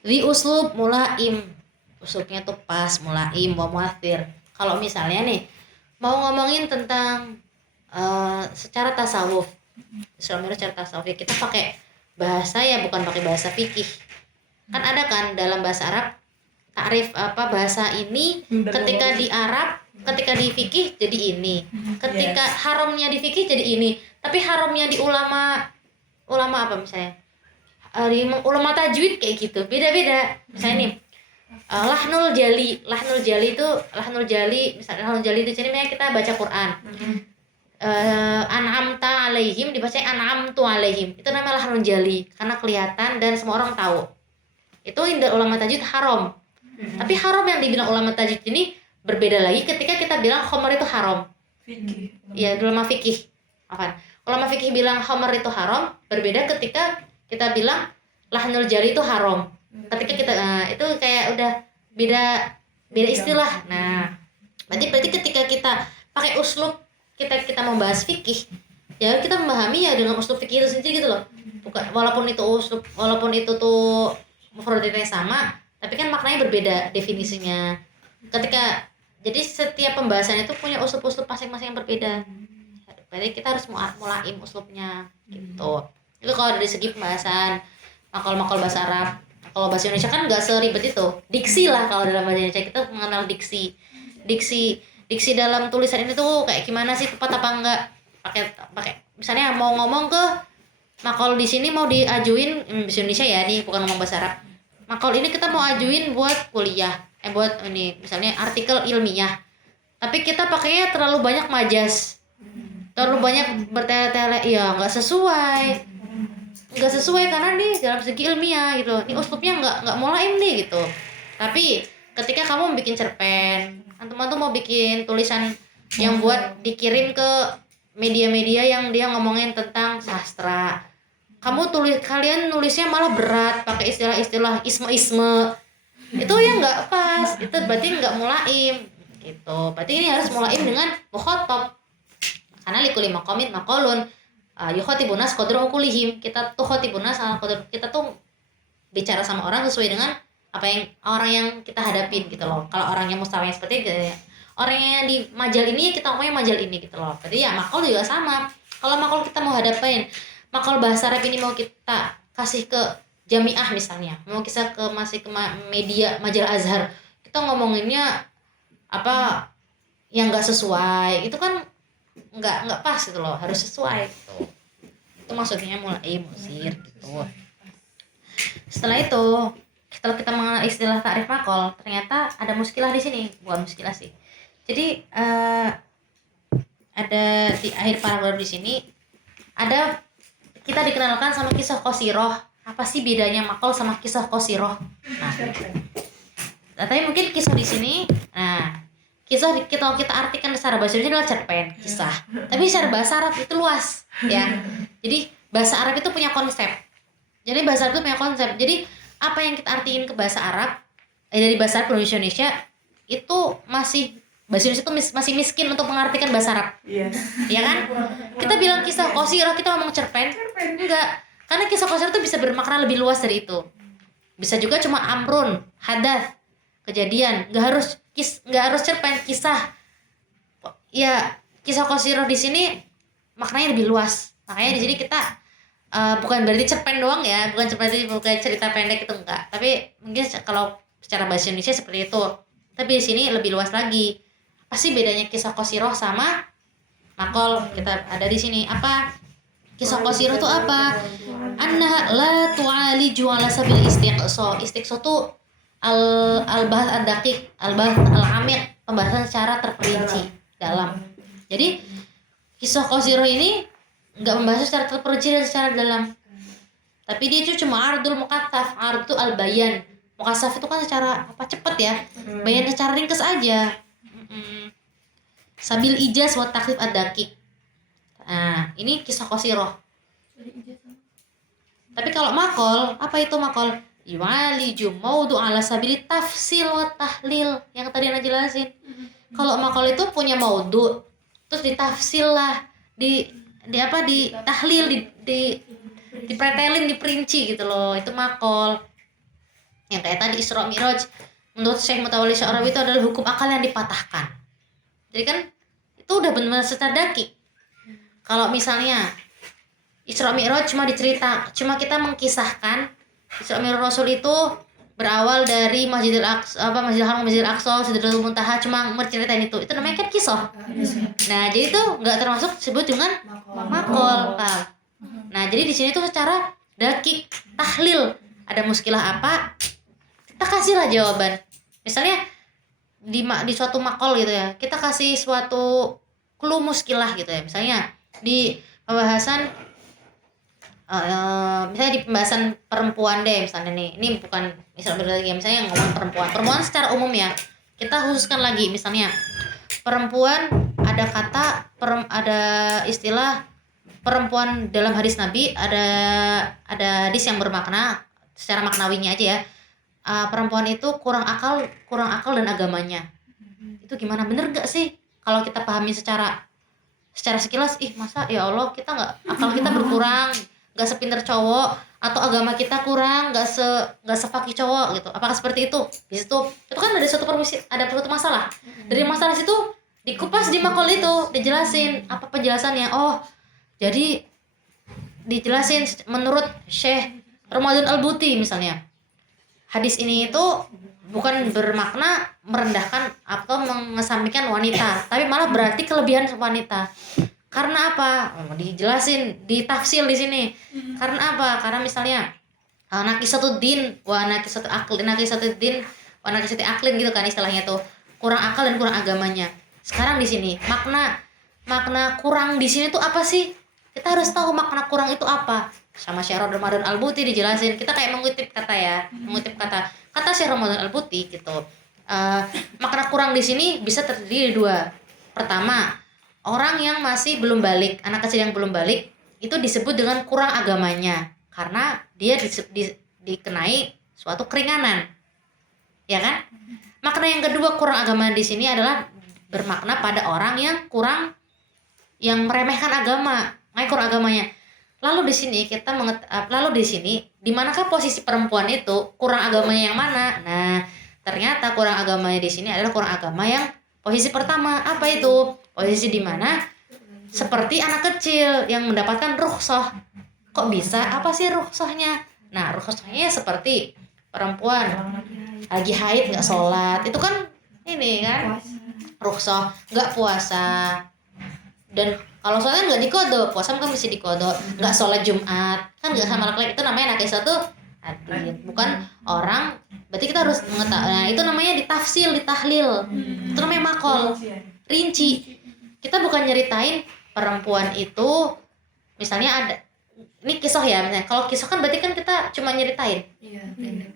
Di uslub mulaim, uslubnya tuh pas, mulaim wa muathir. Kalau misalnya nih mau ngomongin tentang secara tasawuf, secara tasawuf ya kita pakai bahasa ya, bukan pakai bahasa fikih. Kan ada kan dalam bahasa Arab takrif bahasa ini ketika di Arab, ketika di fikih jadi ini, ketika haramnya di fikih jadi ini, tapi haramnya di ulama apa misalnya di ulama tajwid kayak gitu, beda-beda. Misalnya nih lahnul jali itu jadi kita baca Quran. An'amta alaihim dibaca an'amtu alaihim, itu namanya lahnul jali karena kelihatan dan semua orang tahu. Itu indah ulama tajwid haram. Tapi haram yang dibilang ulama tajwid ini berbeda lagi ketika kita bilang khamar itu haram. Fikih. Ya, ulama fikih. Ulama fikih bilang khamar itu haram, berbeda ketika kita bilang lahnul jali itu haram. Ketika kita itu kayak udah beda istilah. Nah, berarti ketika kita pakai uslub kita membahas fikih, ya kita memahami ya dengan uslub fikih itu sendiri gitu loh. Bukan walaupun itu tuh mufradnya sama, tapi kan maknanya berbeda definisinya. Jadi setiap pembahasan itu punya uslub-uslub masing-masing yang berbeda. Berarti kita harus mulaim uslubnya gitu. Itu kalau dari segi pembahasan makal bahasa Arab. Kalau bahasa Indonesia kan nggak seribet itu. Diksi lah kalau dalam bahasa Indonesia kita mengenal diksi. Diksi dalam tulisan ini tuh kayak gimana sih, tepat apa enggak? Pakai misalnya mau ngomong ke makal di sini mau diajuin bahasa Indonesia ya, nih bukan ngomong bahasa Arab. Makal ini kita mau ajuin buat kuliah, buat ini misalnya artikel ilmiah. Tapi kita pakainya terlalu banyak majas. Terlalu banyak bertele-tele, ya nggak sesuai karena nih dalam segi ilmiah gitu. Ini uslubnya nggak mulaim nih gitu. Tapi ketika kamu bikin cerpen, teman tuh mau bikin tulisan yang buat dikirim ke media-media yang dia ngomongin tentang sastra, kalian nulisnya malah berat, pakai istilah-istilah isme, itu ya nggak pas. Itu berarti nggak mulaim gitu. Berarti ini harus mulaim dengan mukhatab, karena likulli maqamin maqalun yukhatibunas qadra uqulihim. Kita tuh khatibunas kita tuh bicara sama orang sesuai dengan apa yang orang yang kita hadapin gitu loh. Kalau orangnya mustawanya seperti itu ya, orangnya yang di majal ini kita ngomongnya majal ini gitu loh. Berarti ya makal juga sama. Kalau makal kita mau hadapin, makal bahasa Arab ini mau kita kasih ke jamiah misalnya, mau kita masih ke media majalah Azhar, kita ngomonginnya apa yang nggak sesuai, itu kan nggak pas gitu loh, harus sesuai gitu. Itu maksudnya mulai musir gitu. Setelah kita mengenal istilah takrif makol, ternyata ada muskilah di sini, bukan muskilah sih. Jadi ada di akhir paragraf di sini ada kita dikenalkan sama kisah qasiroh. Apa sih bedanya makol sama kisah qasiroh? Nah, tapi mungkin kisah di sini, kisah kalau kita artikan secara bahasa Indonesia adalah cerpen, kisah. Tapi secara bahasa Arab itu luas, ya. Jadi bahasa Arab itu punya konsep. Jadi apa yang kita artiin ke bahasa Arab dari bahasa Arab ke bahasa Indonesia itu bahasa Indonesia itu masih miskin untuk mengartikan bahasa Arab. Iya. Ya kan? Kita bilang kisah qasiroh, kita ngomong cerpen. Enggak. Karena kisah qasiroh itu bisa bermakna lebih luas dari itu. Bisa juga cuma amrun, hadath, kejadian. Nggak harus cerpen, kisah. Ya, kisah qasirah di sini maknanya lebih luas. Makanya di sini kita bukan berarti cerpen doang ya, bukan cerita pendek itu enggak. Tapi mungkin kalau secara bahasa Indonesia seperti itu. Tapi di sini lebih luas lagi. Apa sih bedanya kisah qasirah sama makol? Kita ada di sini. Apa? Kisah qasirah itu apa? Annaha la tu'aliju ala sabil istiqsa. Istiqsa itu al-bahth ad-daqiq, al-bahth al-amiq, pembahasan secara terperinci dalam. Jadi kisah qasirah ini nggak membahas secara terperinci dan secara dalam. Tapi dia itu cuma ardul muqattaf. Ard itu al-bayan. Muqassaf itu kan secara cepat ya. Bayan secara ringkas aja. Sabil ijaz wa takhfif ad-daqiq. Nah, ini kisah qasirah. Tapi kalau makol, apa itu makol? Yu'aliju maudu ala sabili tafsil wa tahlil. Yang tadi Ana jelasin. Kalau makol itu punya maudu, terus ditafsil lah, ditahlil, dipretelin, diperinci gitu loh. Itu makol. Yang kayak tadi Isra Mi'raj, menurut Syekh Mutawalli Sya'rawi itu adalah hukum akal yang dipatahkan. Jadi kan itu udah benar-benar secara dakik. Kalau misalnya Isra Mi'raj cuma kita mengkisahkan Isra Mi'raj Rasul itu berawal dari Masjidil Aqsa, Masjidil Haram, Masjidil Aqsa, Sidratul Muntaha, cuma menceritain itu namanya kan kisah. Nah, jadi itu nggak termasuk disebut dengan makol, paham? Nah, jadi di sini tuh secara dakik, tahlil, ada muskilah apa, kita kasihlah jawaban. Misalnya di suatu makol gitu ya, kita kasih suatu clue muskilah gitu ya. Misalnya di pembahasan misalnya di pembahasan perempuan deh, misalnya nih, ini bukan misalnya lagi, misalnya ngomong perempuan secara umum ya, kita khususkan lagi. Misalnya perempuan, ada ada istilah perempuan dalam hadis Nabi, ada hadis yang bermakna secara maknawinya aja ya, perempuan itu kurang akal dan agamanya. Itu gimana, bener gak sih kalau kita pahami secara sekilas? Masa ya Allah, kita akal kita berkurang, gak sepinter cowok, atau agama kita kurang, gak sefaqih cowok gitu. Apakah seperti itu? Di situ itu kan ada suatu masalah. Dari masalah situ dikupas di makol itu, dijelasin apa penjelasannya. Oh, jadi dijelasin menurut Syekh Ramadan Al-Buti misalnya, hadis ini itu bukan bermakna merendahkan atau mengesampingkan wanita, tapi malah berarti kelebihan wanita. Karena apa? Dijelasin, ditafsil di sini. Karena apa? Karena misalnya nakisatuddin wa nakisatu aklin gitu kan istilahnya tuh. Kurang akal dan kurang agamanya. Sekarang di sini makna kurang di sini tuh apa sih? Kita harus tahu makna kurang itu apa. Sama Syekh Ramadan Al-Buti dijelasin. Kita kayak mengutip kata Syekh Ramadan Al-Buti gitu. Makna kurang di sini bisa terdiri dua. Pertama, orang yang masih belum balik, anak kecil yang belum balik, itu disebut dengan kurang agamanya karena dia dikenai suatu keringanan, ya kan? Makna yang kedua kurang agama di sini adalah bermakna pada orang yang meremehkan agama, kurang agamanya. Lalu di sini di manakah posisi perempuan itu, kurang agamanya yang mana? Nah, ternyata kurang agamanya di sini adalah kurang agama yang posisi pertama. Apa itu? Posisi di mana seperti anak kecil yang mendapatkan rukhsah. Kok bisa? Apa sih rukhsahnya? Nah, rukhsahnya seperti perempuan lagi haid nggak sholat, itu kan ini kan rukhsah, nggak puasa. Dan kalau sholatnya nggak dikodok, puasa kan bisa dikodok. Nggak sholat Jumat kan nggak sama laki-laki, itu namanya nakisah tuh adil, bukan orang. Berarti kita harus mengetahui. Nah, itu namanya ditafsil, ditahlil. Itu namanya makol, rinci. Kita bukan nyeritain perempuan itu, misalnya ada, ini kisah ya, misalnya kalau kisah kan berarti kan kita cuma nyeritain.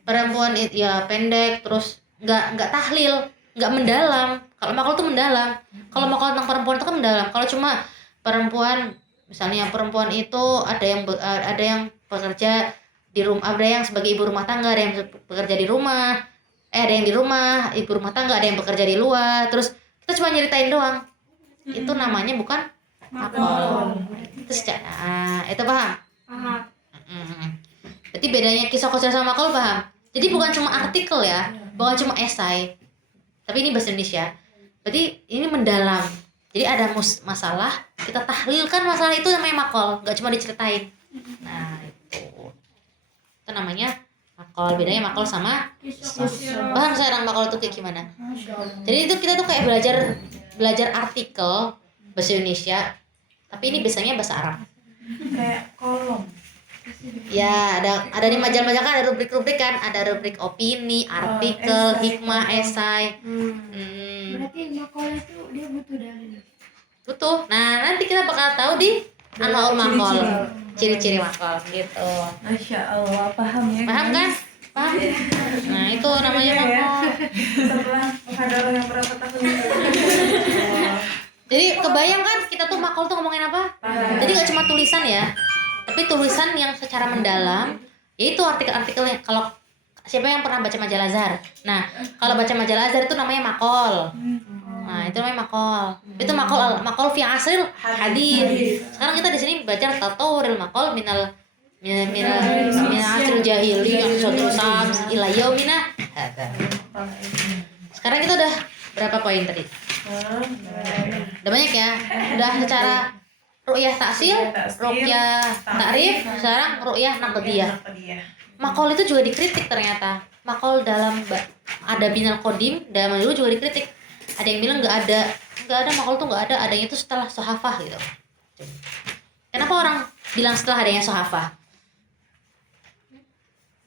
Perempuan itu ya pendek, terus nggak tahlil, nggak mendalam. Kalau makol tuh mendalam. Kalau makol tentang perempuan itu kan mendalam. Kalau cuma perempuan, misalnya perempuan itu ada yang bekerja di rumah, ada yang sebagai ibu rumah tangga, ada yang bekerja di rumah, ada yang di rumah ibu rumah tangga, ada yang bekerja di luar, terus kita cuma nyeritain doang. Itu namanya bukan makol. Itu paham? Berarti bedanya kisah qasirah sama makol paham? Jadi bukan cuma artikel ya, bukan cuma esai, tapi ini bahasa Indonesia. Berarti ini mendalam. Jadi ada masalah, kita tahlilkan masalah itu namanya makol, nggak cuma diceritain. Nah itu namanya makol. Bedanya makol sama paham sekarang makol itu kayak gimana? Jadi itu kita tuh kayak belajar artikel bahasa Indonesia, tapi ini biasanya bahasa Arab. Kayak kolom. Ya, ada di majalah-majalah kan ada rubrik-rubrik kan, ada rubrik opini, artikel, hikmah, esai. Berarti makalah itu dia butuh dalil. Butuh. Nah, nanti kita bakal tahu di Anwaul Makol. Ciri-ciri makol gitu. Masya Allah, paham ya? Paham kan? Paham? Nah, itu namanya Iya ya. makol. Setelah muhadharah yang berapa tahun itu? Jadi kebayang kan kita tuh makol tuh ngomongin apa? Jadi nggak cuma tulisan ya, tapi tulisan yang secara mendalam, yaitu artikel-artikelnya. Kalau siapa yang pernah baca majalah Azhar? Nah, kalau baca majalah Azhar itu namanya makol. Nah, itu namanya makol. Itu makol fi asril hadis. Sekarang kita di sini belajar tatawuril makol minal asril jahili yang suatu sams ila yaumina hadza. Sekarang kita udah berapa poin tadi? Udah banyak ya. Udah secara ru'yah taksil, ru'yah takrif, sekarang ru'yah naqdiyah. Makol itu juga dikritik ternyata. Makol dalam Adabinal Qadim dalam dulu juga dikritik. Ada yang bilang nggak ada makol tuh nggak ada, adanya itu setelah sohafah gitu. Kenapa orang bilang setelah adanya sohafah?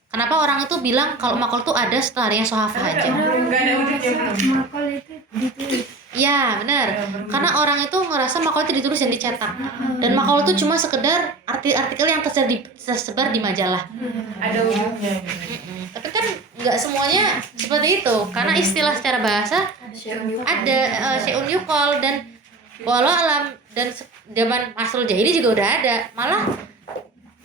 Kenapa orang itu bilang kalau makol tuh ada setelah adanya sohafah aja? Nggak ada wujudnya. Makal itu ditulis. Ya benar, karena orang itu ngerasa makol itu ditulis dan dicetak, dan makol itu cuma sekedar artikel yang tersebar di majalah. Ada wujudnya. Tapi kan nggak semuanya seperti itu, karena istilah secara bahasa ada syai'un yuqal, dan walau alam dan zaman asrul jahili juga udah ada, malah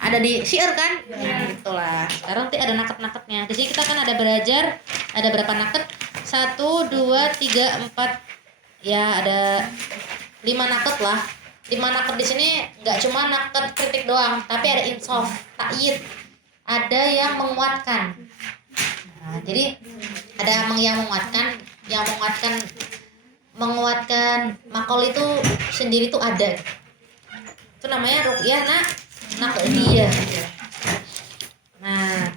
ada di syair kan. Nah, gitulah. Sekarang nanti ada naket-naketnya. Di sini kita kan ada belajar, ada berapa naket? 1, 2, 3, 4. Ya ada 5 naket lah. 5 naket di sini nggak cuma naket kritik doang, tapi ada insaf, ta'yid, ada yang menguatkan. Nah, jadi ada yang menguatkan makol itu sendiri tuh ada. Itu namanya ruqyah naqdiyah. Nah,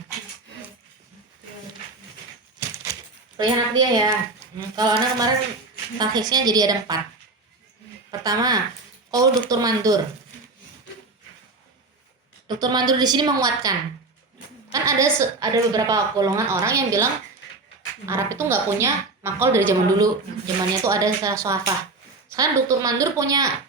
ruqyah naqdiyah ya. Kalau anak kemarin takhisnya jadi ada 4. Pertama, qaul Dr. Mandur. Dr. Mandur di sini menguatkan. Kan ada beberapa golongan orang yang bilang Arab itu nggak punya makol dari zaman dulu. Zamannya tuh ada secara sohafah. Sekarang Dr. Mandur punya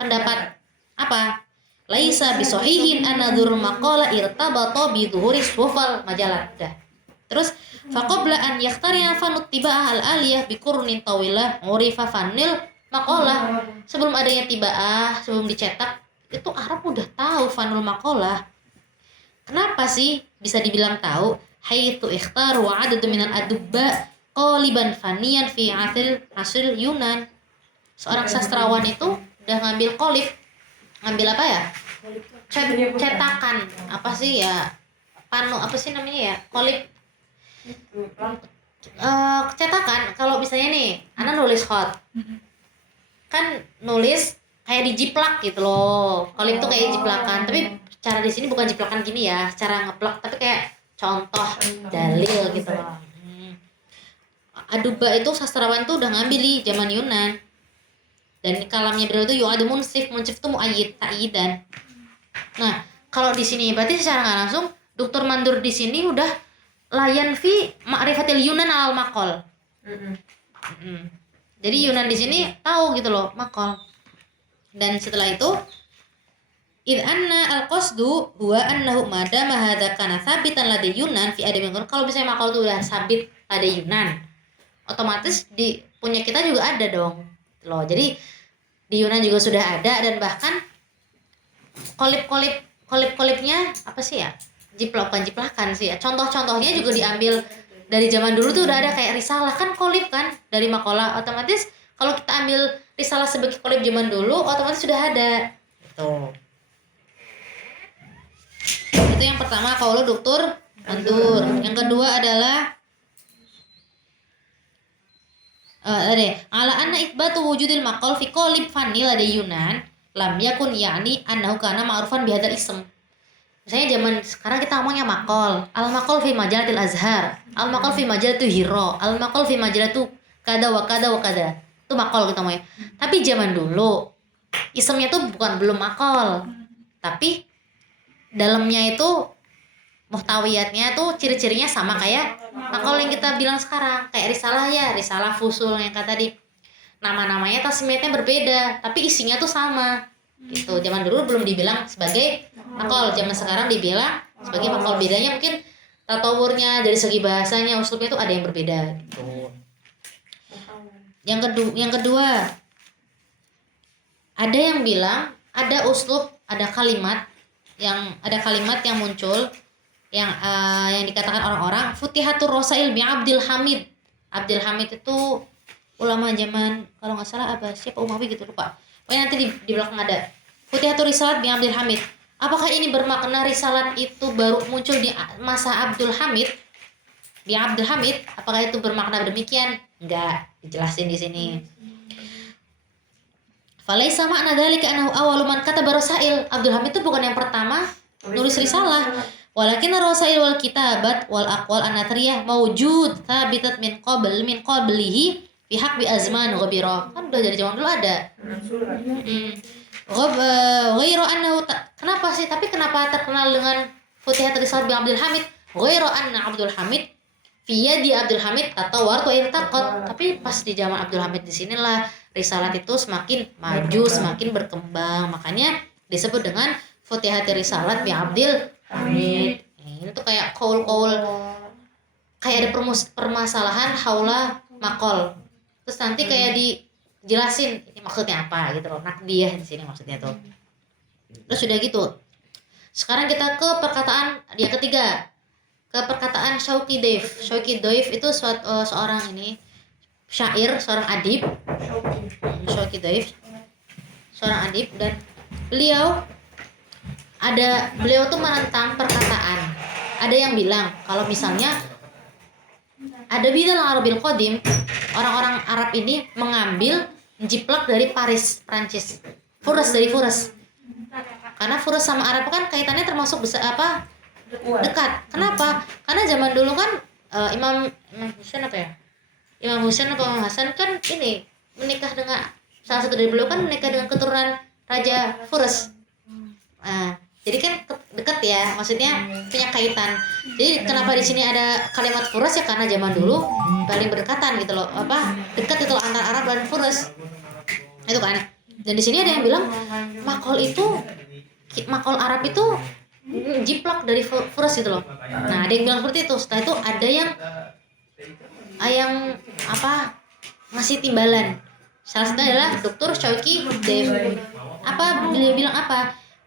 pendapat apa? Laisa bisohihin anadur maqala irtabata bi dhuhuri suhufal majalah. Dah. Terus faqabla an yaktarina fanuttiba'ah al-aliyah bi qurnin tawilah urifa fanil maqalah. Sebelum adanya tibaah, sebelum dicetak, itu Arab udah tahu fanul maqalah. Kenapa sih bisa dibilang tahu? Haitsu ikhtaru adadu minal adubba qaliban faniyan fi asril Yunan. Seorang sastrawan itu udah ngambil qalib. Ngambil apa ya? Cetakan. Apa sih ya? Apa sih namanya ya? Qalib. Cetakan. Kalau misalnya nih Ana nulis khot, kan nulis kayak dijiplak gitu loh. Qalib tuh kayak jiplakan, tapi cara di sini bukan jiplakan gini ya, cara ngeplak, tapi kayak contoh dalil gitu loh. Aduba itu sastrawan tuh udah ngambil di zaman Yunan, dan kalamnya beliau tuh yu'adu munsif tuh mu'ayyid ta'idan. Nah, kalau di sini berarti secara nggak langsung Dr. Mandur di sini udah layan fi ma'rifatil Yunan al makol. Jadi Yunan di sini tahu gitu loh makol. Dan setelah itu id anna al-qasdu huwa annahu madama hadza kana sabitan ladai Yunan fi adabil Qur'an. Kalau misalnya makol itu udah sabit pada Yunan, otomatis di punya kita juga ada dong loh. Jadi di Yunan juga sudah ada, dan bahkan kolip-kolipnya apa sih ya? Jiplakan sih ya. Contoh-contohnya juga diambil dari zaman dulu tuh udah ada, kayak risalah kan kolip kan dari makola. Otomatis kalau kita ambil risalah sebagai kolip zaman dulu, otomatis sudah ada. Itu yang pertama, qaulu Dr. mandur. Yang kedua adalah ala anna itsbatu wujudil maqal fi qalib fanni lada Yunan lam yakun yani annahu kana ma'rufan bihadzal ism. Misalnya zaman sekarang kita ngomongnya maqal, al maqal fi majalatil azhar, al maqal fi majalatu hiro, al maqal fi majalatu kada wa kada wa kada. Itu maqal kita ngomongnya. Tapi zaman dulu ismnya tuh belum maqal. Tapi dalamnya itu muhtawiyatnya tuh ciri-cirinya sama kayak maqal yang kita bilang sekarang, kayak risalah ya, risalah fusul yang kata tadi. Nama-namanya tasmiyatnya berbeda, tapi isinya tuh sama. Gitu. Zaman dulu belum dibilang sebagai maqal, zaman sekarang dibilang sebagai maqal. Bedanya mungkin tatawurnya dari segi bahasanya, uslubnya tuh ada yang berbeda gitu. Yang kedua ada yang bilang ada uslub, ada kalimat yang muncul yang dikatakan orang-orang Futihatur Rasail bi Abdul Hamid. Abdul Hamid itu ulama zaman kalau nggak salah siapa Umawi gitu, lupa. Pokoknya nanti di belakang ada Futihatur Risalat bi Abdul Hamid. Apakah ini bermakna risalat itu baru muncul di masa Abdul Hamid? Bi Abdul Hamid, apakah itu bermakna demikian? Enggak, dijelasin di sini. Falaisa ma'na dzalika annahu awwalu man kataba rasail. Abdul Hamid itu bukan yang pertama nulis risalah. Walakin rasail wal kitabat wal aqwal an-nathriyah mawjud thabitat min qablihi fi haqqi azman ghabira. Kan udah dari zaman dulu ada. Ghairu annahu kenapa sih? Tapi kenapa terkenal dengan Futihat Risalat bi Abdul Hamid? Ghairu anna Abdul Hamid fi yadi Abdul Hamid atau wartu irtaqat. Tapi pas di zaman Abdul Hamid di sinilah risalat itu semakin maju, semakin berkembang. Makanya disebut dengan Futihat Risalat bi Abdul Hamid. Ini tuh kayak kaul-kaul, kayak ada permasalahan haula maqal. Terus nanti kayak dijelasin ini maksudnya apa gitu loh. Nakdiyah di sini maksudnya tuh. Terus sudah gitu. Sekarang kita ke perkataan dia ketiga. Ke perkataan Syauqi Daif. Syauqi Daif itu seorang ini syair, seorang adib. Syauqi Daif seorang adib, dan beliau tuh menentang perkataan. Ada yang bilang kalau misalnya ada bidal Arabil Qadim, orang-orang Arab ini mengambil jiplak dari Paris, Prancis. Dari Furs. Karena Furs sama Arab kan kaitannya termasuk dekat. Kenapa? Karena zaman dulu kan Imam Husain Imam Husain atau Imam Hasan kan ini menikah dengan salah satu dari beliau kan menikah dengan keturunan Raja Furs. Jadi kan dekat ya, maksudnya punya kaitan. Jadi kenapa di sini ada kalimat Furs ya, karena zaman dulu paling berdekatan gitu loh, dekat itu antara Arab dan Furs itu kan. Dan di sini ada yang bilang makol Arab itu jiplak dari Furs gitu loh. Nah ada yang bilang seperti itu. Setelah itu ada yang ngasih timbalan. Salah satunya adalah Dr. Syauqi Daif. Beliau bilang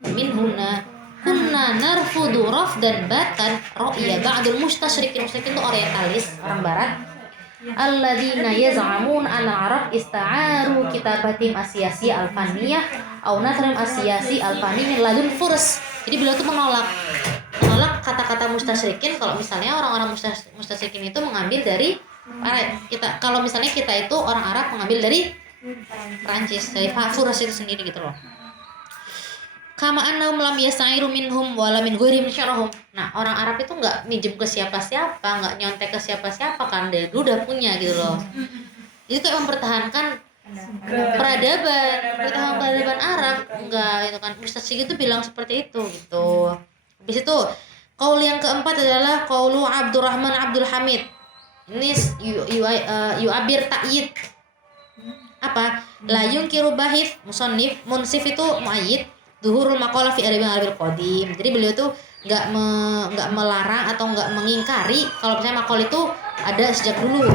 min huna kunna narfudu rafdan batan ra'ya ba'dul mustasyrikin itu orientalis, orang barat, alladzina yaz'amun al-arab ista'aru kitabatim asyasi al-faniyah au nasrim asyasi al-fani min ladun Furs. Jadi beliau tuh menolak kata-kata mustasyrikin. Kalau misalnya orang-orang mustasyrikin itu mengambil dari kita, kalau misalnya kita itu orang Arab mengambil dari Prancis, dari Furs itu sendiri gitu loh. Kama annahum lam yasairu minhum wala min ghairihim syarahum. Nah, orang Arab itu enggak minjem ke siapa-siapa, enggak nyontek ke siapa-siapa, kan dari dulu udah punya gitu loh. Itu kayak mempertahankan peradaban Arab. Enggak, itu kan Mustasyrik itu bilang seperti itu gitu. Habis itu qaul yang keempat adalah qaulu Abdurrahman Abdul Hamid. Ini yu'abir ta'yid. La yungkiru bahith musannif munsif itu muayyid zuhurul maqalah fi arabil qadim. Jadi beliau tuh enggak melarang atau enggak mengingkari kalau misalnya maqal itu ada sejak dulu.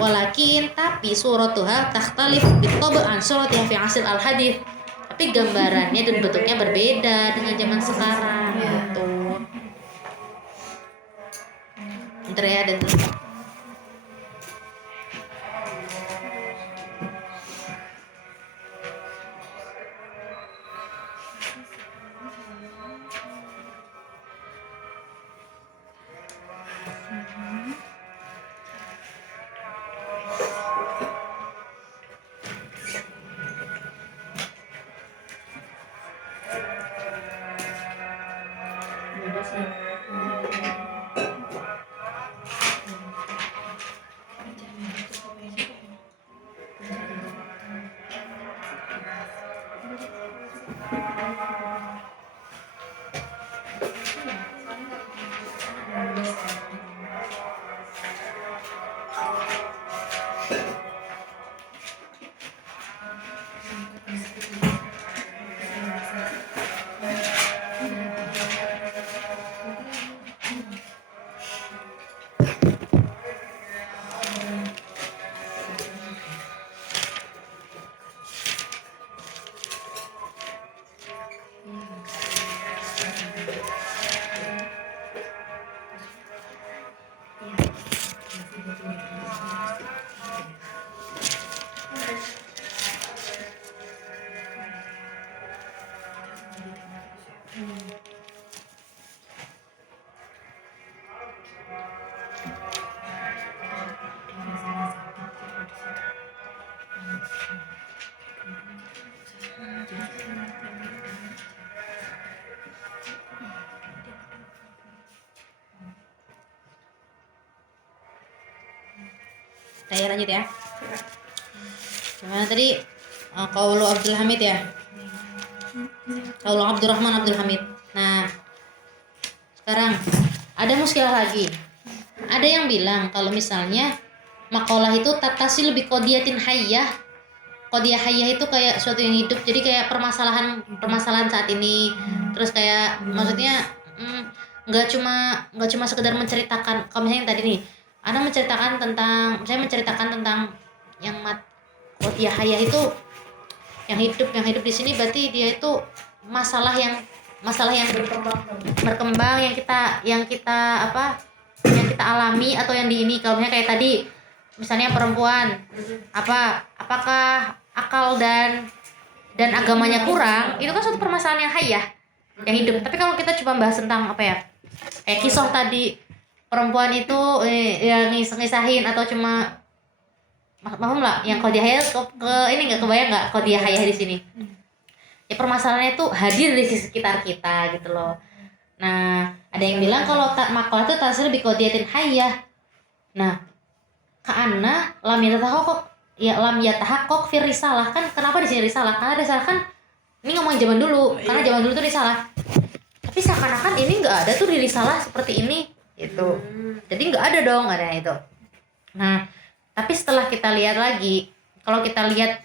Walakin tapi suratuha takhtalif bitab' an suratiha fi asr al hadits. Tapi gambarannya dan bentuknya berbeda dengan zaman sekarang gitu. Bentar ya, dan Saya lanjut ya. Gimana tadi? Qaulu Abdul Hamid ya. Qaulu Abdurrahman Abdul Hamid. Nah, sekarang ada muskilah lagi. Ada yang bilang kalau misalnya maqalah itu tattasil bi qadiyatin hayyah. Qadiyah hayyah itu kayak suatu yang hidup. Jadi kayak permasalahan saat ini. Terus kayak maksudnya nggak cuma sekedar menceritakan. Kalau misalnya yang tadi nih, Anda menceritakan tentang, saya menceritakan tentang yang qadiyah hayyah itu yang hidup di sini, berarti dia itu masalah yang berkembang yang kita alami atau yang di ini. Kalau misalnya kayak tadi misalnya perempuan apakah akal dan agamanya kurang, itu kan suatu permasalahan yang hayyah yang hidup. Tapi kalau kita coba bahas tentang kayak kisah tadi, perempuan itu yang ngisahin atau cuma paham lah yang qadiyah hayyah ini nggak kebayang nggak qadiyah hayyah di sini. Ya permasalahannya itu hadir di sekitar kita gitu loh. Nah, ada yang bilang kalau maqalah itu tasil bi qadiyatin hayyah. Nah, karena lam yatahaqqaq fi risalah, kan kenapa di sini risalah? Karena risalah kan ini ngomongin zaman dulu, karena zaman dulu tuh risalah. Tapi seakan-akan ini nggak ada tuh di risalah seperti ini gitu. Jadi nggak ada dong, nggak ada itu. Nah, tapi setelah kita lihat lagi, kalau kita lihat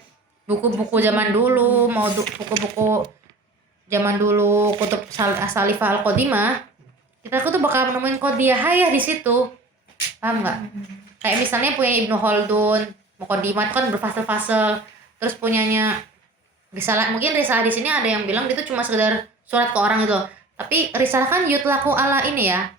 buku-buku zaman dulu, mau buku-buku zaman dulu, kutub As-Salifah Al-Qadimah, kita tuh bakal menemuin qadiyah hayyah di situ. Paham nggak? Kayak misalnya punya Ibnu Khaldun, Muqaddimah itu kan berfasal-fasal. Terus punyanya risalah, mungkin risalah di sini ada yang bilang itu cuma sekedar surat ke orang gitu. Tapi risalah kan yutlaku ala ini ya.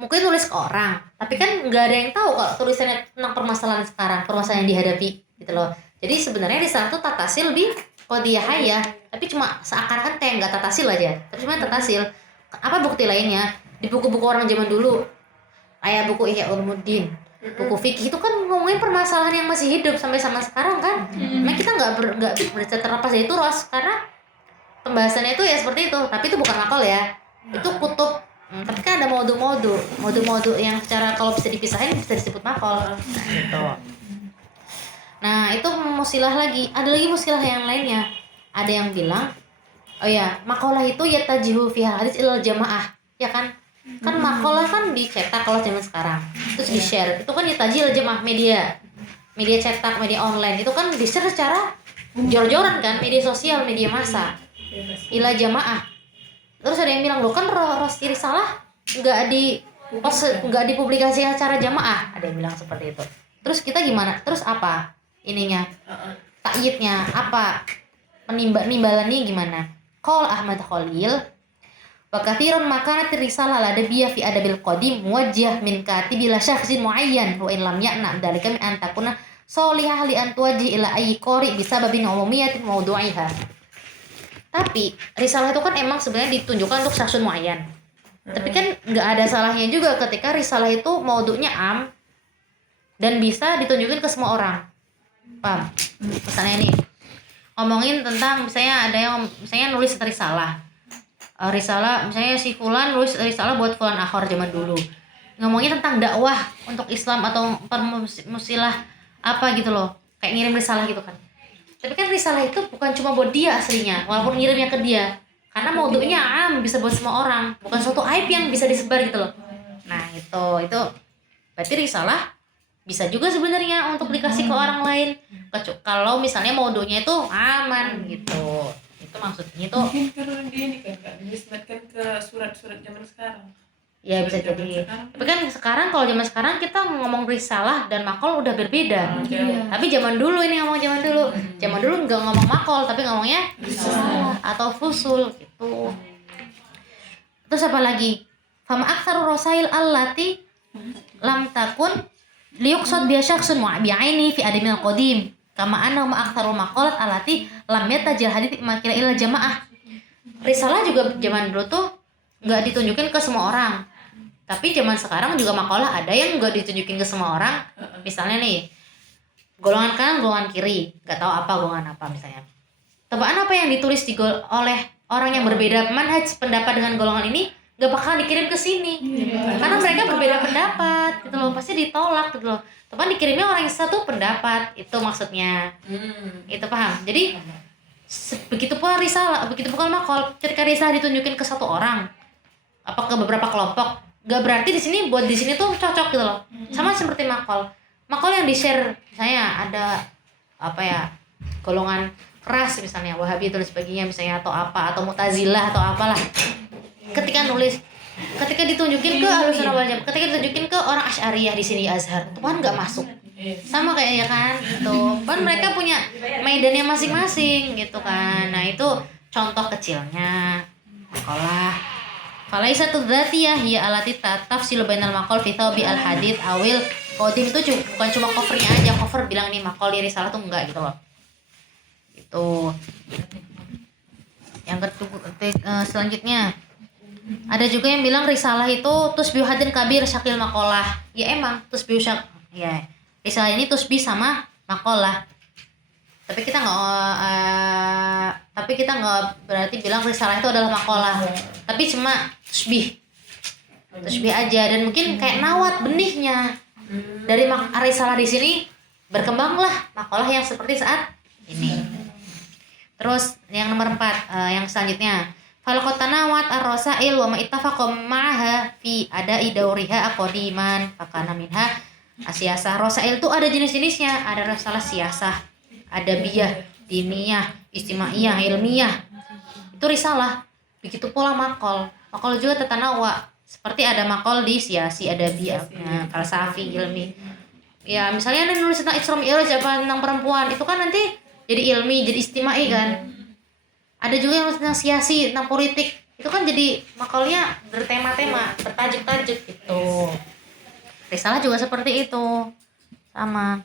Mungkin tulis ke orang, tapi kan nggak ada yang tahu kalau tulisannya tentang permasalahan sekarang, permasalahan yang dihadapi gitu loh. Jadi sebenarnya risalah itu tatasil bi qadiyah hayyah, tapi cuma seakan-akan kayak nggak tatasil aja, tapi cuma tatasil. Apa bukti lainnya? Di buku-buku orang zaman dulu, kayak buku Ihya Ulumuddin, buku fikih itu kan ngomongin permasalahan yang masih hidup sampai sama sekarang kan. Memang kita nggak bisa terlepas dari itu karena pembahasannya itu ya seperti itu, tapi itu bukan makal ya, itu kutub. Tapi kan ada modu yang secara kalau bisa dipisahin bisa disebut makal gitu. Nah, itu musilah lagi. Ada lagi musilah yang lainnya. Ada yang bilang, oh ya, makalah itu yatajihu fi hadits ilal jamaah, ya kan? Kan makalah kan dicetak kalau zaman sekarang. Terus di-share. Itu kan yatajihu jamaah media cetak, media online. Itu kan di-share secara jor-joran kan, media sosial, media massa. Ila jamaah. Terus ada yang bilang, loh kan rosti risalah nggak dipublikasikan secara jamaah. Ada yang bilang seperti itu. Terus kita gimana? Terus apa ininya? Takyidnya apa? Penimbalannya gimana? Qol Ahmad Khalil wa katsirun makanat risalah ladabiyya fi adabil qadim muwajjah min katibi la syakhsin muayyan wa in lam ya'na dzalika min an takuna sholihah li an tuwajjih ila ayyi qari bisababin umumiyatin mawdu'iha. Tapi risalah itu kan emang sebenarnya ditunjukkan untuk syakhsun muayyan. Tapi kan nggak ada salahnya juga ketika risalah itu maudu'nya am dan bisa ditunjukin ke semua orang. Paham? Misalnya ini ngomongin tentang misalnya ada yang misalnya nulis risalah. Risalah misalnya si fulan nulis risalah buat fulan akhor zaman dulu. Ngomongin tentang dakwah untuk Islam atau permusilah apa gitu loh. Kayak ngirim risalah gitu kan. Tapi kan risalah itu bukan cuma buat dia aslinya, walaupun ngirimnya ke dia. Karena maudu'nya am, bisa buat semua orang, bukan suatu aib yang bisa disebar gitu loh. Nah, itu berarti risalah bisa juga sebenarnya untuk dikasih ke orang lain. Kalau misalnya maudu'nya itu aman gitu. Itu maksudnya itu. Mungkin karena ini kan Kak, dinisbatkan ke surat-surat zaman sekarang. Ya bisa jadi. Tapi kan sekarang kalau zaman sekarang kita ngomong risalah dan makol udah berbeda. Tapi zaman dulu ini ngomong zaman dulu. Zaman dulu nggak ngomong makol tapi ngomongnya risalah atau fusul gitu. Terus apa lagi? Fama aktsaru rasail allati lam takun liyuqsad biha syakhsun mu'ayyani fi adamil qadim. Kama anna ma aktsaru maqalat allati lam yatajal hadits makila ila jamaah. Risalah juga zaman dulu tuh nggak ditunjukin ke semua orang. Tapi zaman sekarang juga makalah ada yang nggak ditunjukin ke semua orang. Misalnya nih, golongan kanan, golongan kiri, nggak tahu apa golongan apa misalnya. Tebaan apa yang ditulis oleh orang yang berbeda manhaj pendapat dengan golongan ini nggak bakal dikirim ke sini. Karena mereka berbeda pendapat, gitu loh, pasti ditolak gitu loh. Tebaan dikirimnya orang yang satu pendapat, itu maksudnya. Itu paham? Jadi begitu pula risalah, begitu pula makol. Ketika risalah ditunjukin ke satu orang, apa ke beberapa kelompok, gak berarti di sini buat di sini tuh cocok gitu loh. Sama seperti makol yang di share misalnya ada apa ya golongan keras misalnya Wahabi dan sebagainya misalnya atau apa atau Mu'tazilah atau apalah. Ketika ditunjukin ke Ahlussunnah wal Jamaah, ketika ditunjukin ke orang Asy'ariyah di sini Azhar, itu kan nggak masuk. Sama kayak ya kan gitu. Kan mereka punya medannya masing-masing gitu kan. Nah, itu contoh kecilnya. Makalah Falaisatu dzatiyah hiya allati tafsilu bainal maqal fi thawbi al hadits awil qadim itu bukan cuma covernya aja, cover bilang ini maqal di risalah tuh enggak gitu loh. Itu. Yang selanjutnya ada juga yang bilang risalah itu tusbihu hadin kabir syakil maqalah. Ya emang tusbihu ya. Risalah ini tusbih sama maqalah. Tapi kita nggak berarti bilang risalah itu adalah makalah, tapi cuma tusbih aja. Dan mungkin kayak nawat benihnya dari risalah di sini berkembanglah makalah yang seperti saat ini. Terus yang nomor 4, yang selanjutnya falaqad tanawat ar-rasail wa ma ittafaqa ma'aha fi ada'i dauriha aqdiman fakana minha asyasah. Rasail itu ada jenis-jenisnya, ada risalah siyasah, adabiyah, diniyah, istimaiyah, ilmiah. Itu risalah. Begitu pula makol. Makol juga tatanawa. Seperti ada makol di siasi, adabiyah, falsafi, ilmi. Ya, misalnya ada nulis tentang Isra Mi'raj apa tentang perempuan, itu kan nanti jadi ilmi, jadi istimai kan. Ada juga yang nulis tentang siasi, tentang politik. Itu kan jadi makolnya bertema-tema, bertajuk-tajuk gitu. Risalah juga seperti itu. Sama.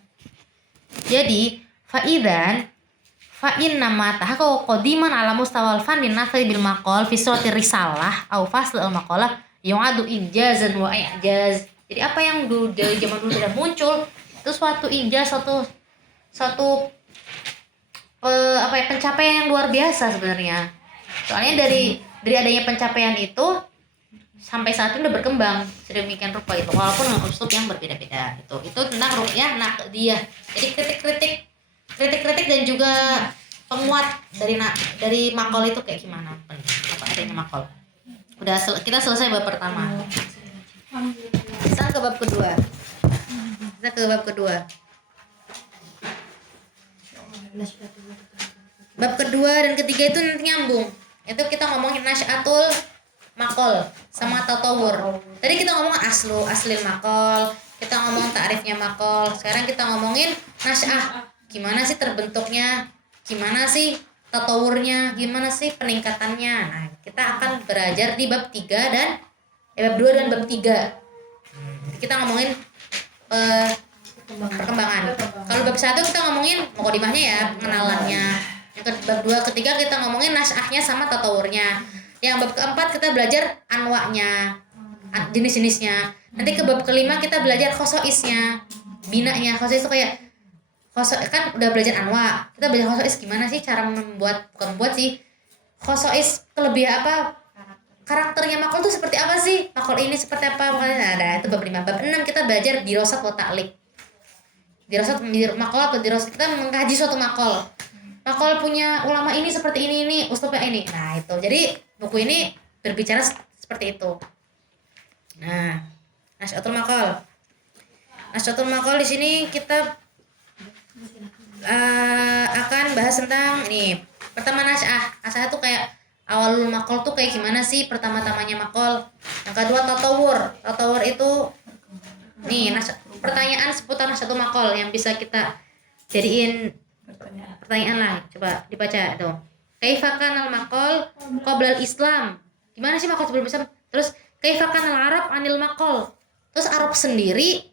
Jadi fa'in nama tahaqqa qadiman ala mustawal fannin nasri bil maqal fi surati risalah au fasl al maqalah yu'adu injazan wa i'jaz. Jadi apa yang dulu dari zaman dulu sudah muncul itu suatu injaz, suatu pencapaian yang luar biasa sebenarnya. Soalnya dari adanya pencapaian itu sampai saat ini udah berkembang sedemikian rupa itu, walaupun dengan uslub yang berbeda-beda. Itu tentang ruqyah naqdiyah. Jadi kritik dan juga penguat dari makol itu kayak gimana, apa adanya makol. Udah kita selesai bab pertama. Kita ke bab kedua. Bab kedua dan ketiga itu nanti nyambung. Itu kita ngomongin nasy'atul makol sama tatawur. Tadi kita ngomong aslil makol, kita ngomong ta'rifnya makol. Sekarang kita ngomongin nasy'ah. Gimana sih terbentuknya? Gimana sih tatawurnya? Gimana sih peningkatannya? Nah, kita akan belajar di bab 3 dan bab 2 dan bab 3. Kita ngomongin perkembangan. Kalau bab 1 kita ngomongin mukadimahnya ya, pengenalannya. Yang bab 2 ketiga kita ngomongin nasy'ahnya sama tatawurnya. Yang bab keempat kita belajar anwa'nya, jenis-jenisnya. Nanti ke bab kelima kita belajar khosoisnya, binanya. Khosois itu kayak kan udah belajar anwa, kita belajar khosois gimana sih cara membuat, bukan membuat sih, khosois kelebihan apa, karakternya makol itu seperti apa sih, makol ini seperti apa, makanya ada itu bab 5. Bab 6 kita belajar dirosat wa ta'liq. Dirosat makol atau dirosat, kita mengkaji suatu makol punya ulama ini seperti ini uslubnya ini. Nah itu, jadi buku ini berbicara seperti itu. Nah, Nasy'atul Maqal di sini kita akan bahas tentang ini. Pertama nasy'ah itu kayak awalul maqal tuh kayak gimana sih pertama-tamanya maqal. Yang kedua tatawur itu nih pertanyaan seputar Nasy'atul Maqal yang bisa kita jadiin pertanyaan lah. Coba dibaca tuh. Kaifa kanal maqal qabla al-Islam? Gimana sih maqal sebelum Islam? Terus kaifa kanal Arab anil maqal? Terus Arab sendiri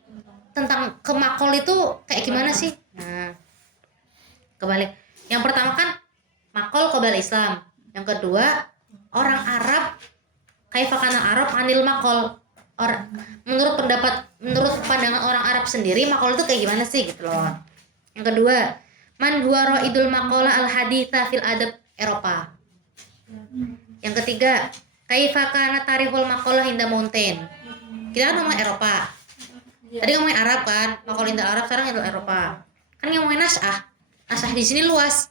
tentang ke maqal itu kayak gimana sih? Nah, kebalik. Yang pertama kan maqal qabla al-Islam. Yang kedua, orang Arab kaifa kanal Arab anil maqal. Menurut pandangan orang Arab sendiri maqal itu kayak gimana sih gitu loh. Yang kedua, man huwa raidul maqala al haditha fil adab Eropa. Yang ketiga, kaifa kana tarihul maqalah inda Mountain. Kita kan ngomong Eropa. Tadi ngomongin Arab kan, maqal inda Arab, sekarang itu Eropa. Kan ngomongin nasy'ah. Nasy'ah di sini luas.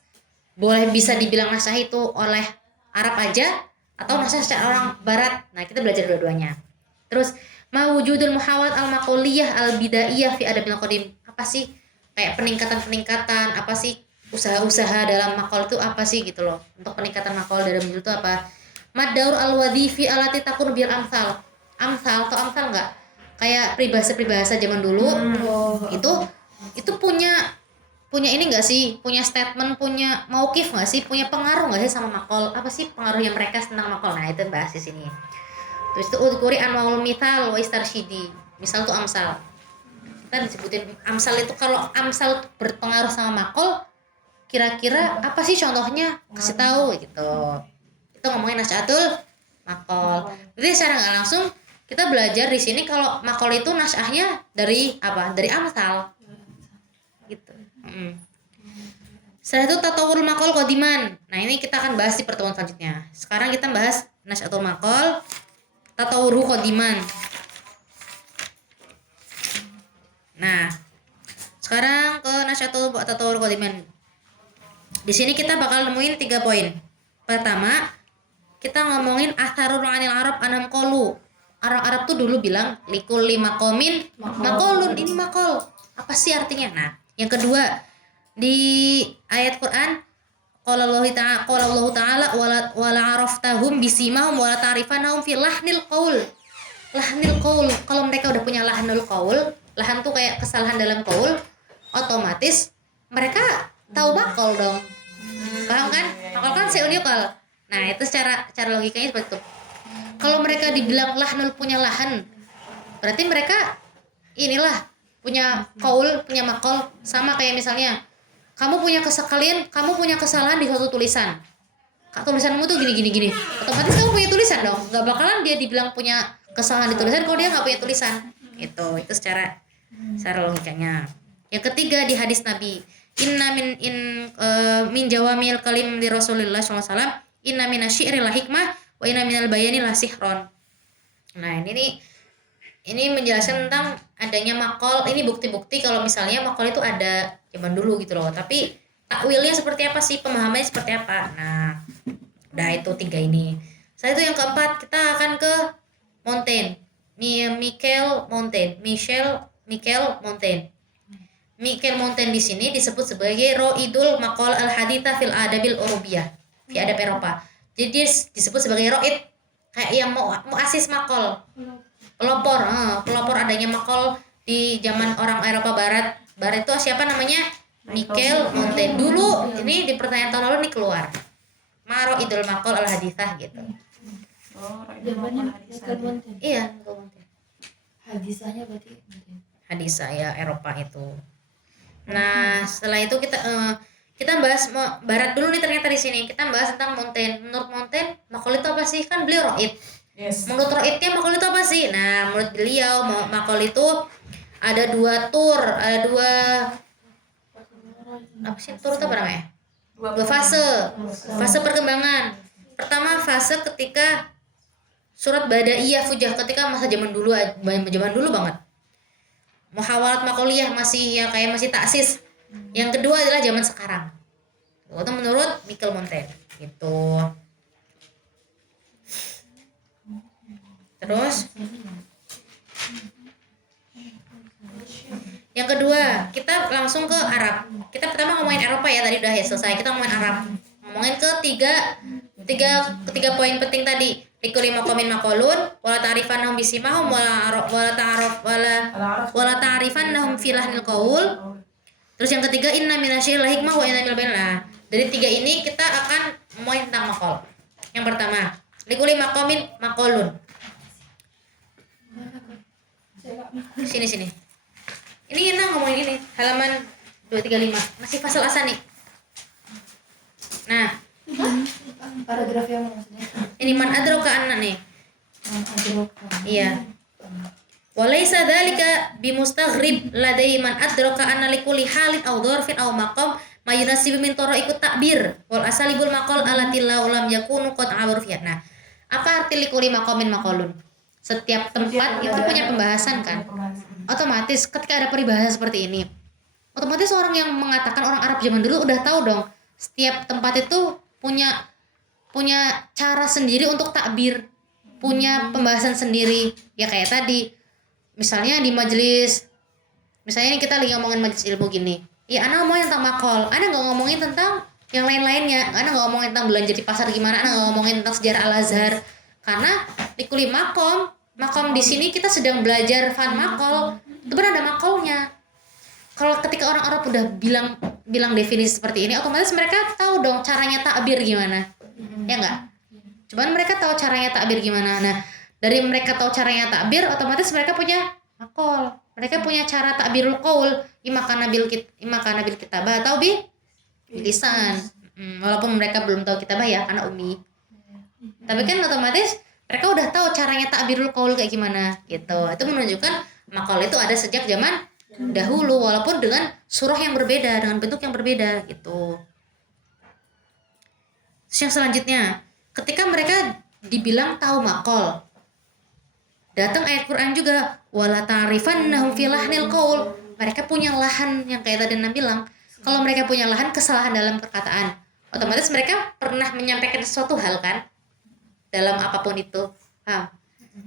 Boleh bisa dibilang nasy'ah itu oleh Arab aja atau nasy'ah secara orang barat. Nah, kita belajar dua-duanya. Terus, ma wujudul muhawat al maqaliyah al bidaiyah fi adabil qadim. Apa sih? Kayak peningkatan, apa sih usaha-usaha dalam maqal itu apa sih gitu loh. Untuk peningkatan maqal dalam itu apa? Madaur al-wadhifi alati takun bil amsal. Amsal atau amsal enggak? Kayak peribahasa zaman dulu. Itu punya ini enggak sih? Punya statement, punya mauqif enggak sih? Punya pengaruh enggak sih sama maqal? Apa sih pengaruhnya mereka tentang maqal? Nah, itu bahas di sini. Terus itu udhkuri anwaul mithal wa istarsyidi. Misal tuh amsal. Kita disebutin amsal itu, kalau amsal berpengaruh sama maqal, kira-kira apa sih contohnya? Kasih tahu gitu. Itu ngomongin Nasy'atul Maqal. Jadi secara nggak langsung kita belajar di sini kalau maqal itu nasy'ahnya dari apa? Dari amsal. Gitu. Setelah itu tatawurul maqal qadiman. Nah, ini kita akan bahas di pertemuan selanjutnya. Sekarang kita bahas Nasy'atul Maqal tatawuru qadiman. Nah, sekarang ke Nasy'atul tatawur qadiman. Di sini kita bakal nemuin 3 poin. Pertama, kita ngomongin atharul anil Arab anam qalu. Orang Arab tuh dulu bilang likulli maqamin maqalun, ini maqal. Apa sih artinya? Nah, yang kedua, di ayat Quran qala Allah Ta'ala wala araftahum bisimahum wala ta'rifanahum fi lahnil qaul. Lahnil qaul, kalau mereka udah punya lahnul qaul, lahan tuh kayak kesalahan dalam qaul, otomatis mereka tahu maqal dong. Paham kan? Maqal kan seuniukal. Nah, itu secara logikanya seperti itu. Kalau mereka dibilang lahnul, punya lahan, berarti mereka inilah punya qaul, punya maqal. Sama kayak misalnya kamu punya kesalahan di suatu tulisan. Tulisanmu tuh gini. Otomatis kamu punya tulisan dong. Gak bakalan dia dibilang punya kesalahan di tulisan kalau dia nggak punya tulisan. Itu secara logikanya. Yang ketiga, di hadis Nabi, inna min jawamil kalim li Rasulillah sallallahu alaihi wasallam, inna minasyi'ri la hikmah wa inna minal bayani la sihron. Nah, ini menjelaskan tentang adanya maqal. Ini bukti-bukti kalau misalnya maqal itu ada zaman dulu gitu loh. Tapi takwilnya seperti apa sih? Pemahamannya seperti apa? Nah, udah itu 3 ini. Setelah itu yang keempat, kita akan ke Montaigne. Michel Montaigne di sini disebut sebagai Roidul Maqal al-Haditha fil Adabil Urubiyah, fi adab Eropa. Jadi dia disebut sebagai roid, kayak yang muasis maqal, pelopor adanya maqal di zaman orang Eropa Barat. Barat itu siapa namanya? Michel Montaigne. Dulu ini di pertanyaan tahun lalu nih keluar. Roidul Maqal al-Hadithah gitu. Zamannya Michael Montaigne. Iya, Michel Montaigne. Hadisahnya berarti Hadisah ya Eropa itu. Nah, setelah itu kita kita bahas barat dulu nih ternyata di sini. Kita bahas tentang Montaigne. Menurut Montaigne, makol itu apa sih? Kan beliau roid. Yes. Menurut roidnya makol itu apa sih? Nah, menurut beliau makol itu ada dua tur, ada dua apa sih tur itu apa namanya? Dua fase perkembangan. Pertama fase ketika surat badaiyah fujah, ketika masa zaman dulu banget. Muhawalat makoliyah masih ya kayak masih taksis. Yang kedua adalah zaman sekarang. Itu menurut Michel Montaigne gitu. Terus yang kedua, kita langsung ke Arab. Kita pertama ngomongin Eropa ya, tadi udah ya selesai. Kita ngomongin Arab. Ngomongin ke tiga poin penting tadi. Likuli maqamin maqalun wala ta'rifannahum bisimahum wala ta'rifannahum fi lahnil qaul. Terus yang ketiga inna minasyil hikmah wa inna minal bayan. Nah, dari tiga ini kita akan ngomongin tentang maqal. Yang pertama, likuli maqamin maqalun. Sini. Ini kita ngomongin ini, halaman 235. Masih fasal asani. Nah, Paragraf yang mana maksudnya? ini man adraka anna nih. Adroka. Iya. Walaysa dzalika bimustaghrib ladai man adraka anna likulli halin aw dzarfin aw maqam ma yunasibu min ikut takbir wal asalibul maqal allati lam yakunu qad abarfiya. Nah, apa arti likulli maqamin maqalun? Setiap tempat itu punya pembahasan kan? Otomatis ketika ada peribahasa seperti ini, otomatis orang yang mengatakan orang Arab zaman dulu udah tahu dong, setiap tempat itu punya cara sendiri untuk takbir, punya pembahasan sendiri. Ya kayak tadi, misalnya di majelis, misalnya ini kita lagi ngomongin majelis ilmu gini, ya ana ngomongin tentang makol, ana nggak ngomongin tentang yang lain-lainnya, ana nggak ngomongin tentang belanja di pasar gimana, ana nggak ngomongin tentang sejarah Al-Azhar, karena likuli makom di sini kita sedang belajar fan makol, itu benar ada makolnya. Kalau ketika orang Arab udah bilang definisi seperti ini, otomatis mereka tahu dong caranya takbir gimana, ya nggak? Cuman mereka tahu caranya takbir gimana. Nah, dari mereka tahu caranya takbir, otomatis mereka punya makol, mereka punya cara takbirul qaul, imakana bil kitabah atau bilisan. Walaupun mereka belum tahu kitabah ya, karena ummi. Tapi kan otomatis mereka udah tahu caranya takbirul qaul kayak gimana gitu. Itu menunjukkan makol itu ada sejak zaman dahulu, walaupun dengan surah yang berbeda, dengan bentuk yang berbeda gitu. Terus yang selanjutnya, ketika mereka dibilang tahu makol, datang ayat Quran juga wala ta'rifannahum fi lahnil qaul. Mereka punya lahan yang kayak tadi Nabi bilang, kalau mereka punya lahan kesalahan dalam perkataan, otomatis mereka pernah menyampaikan sesuatu hal kan dalam apapun itu.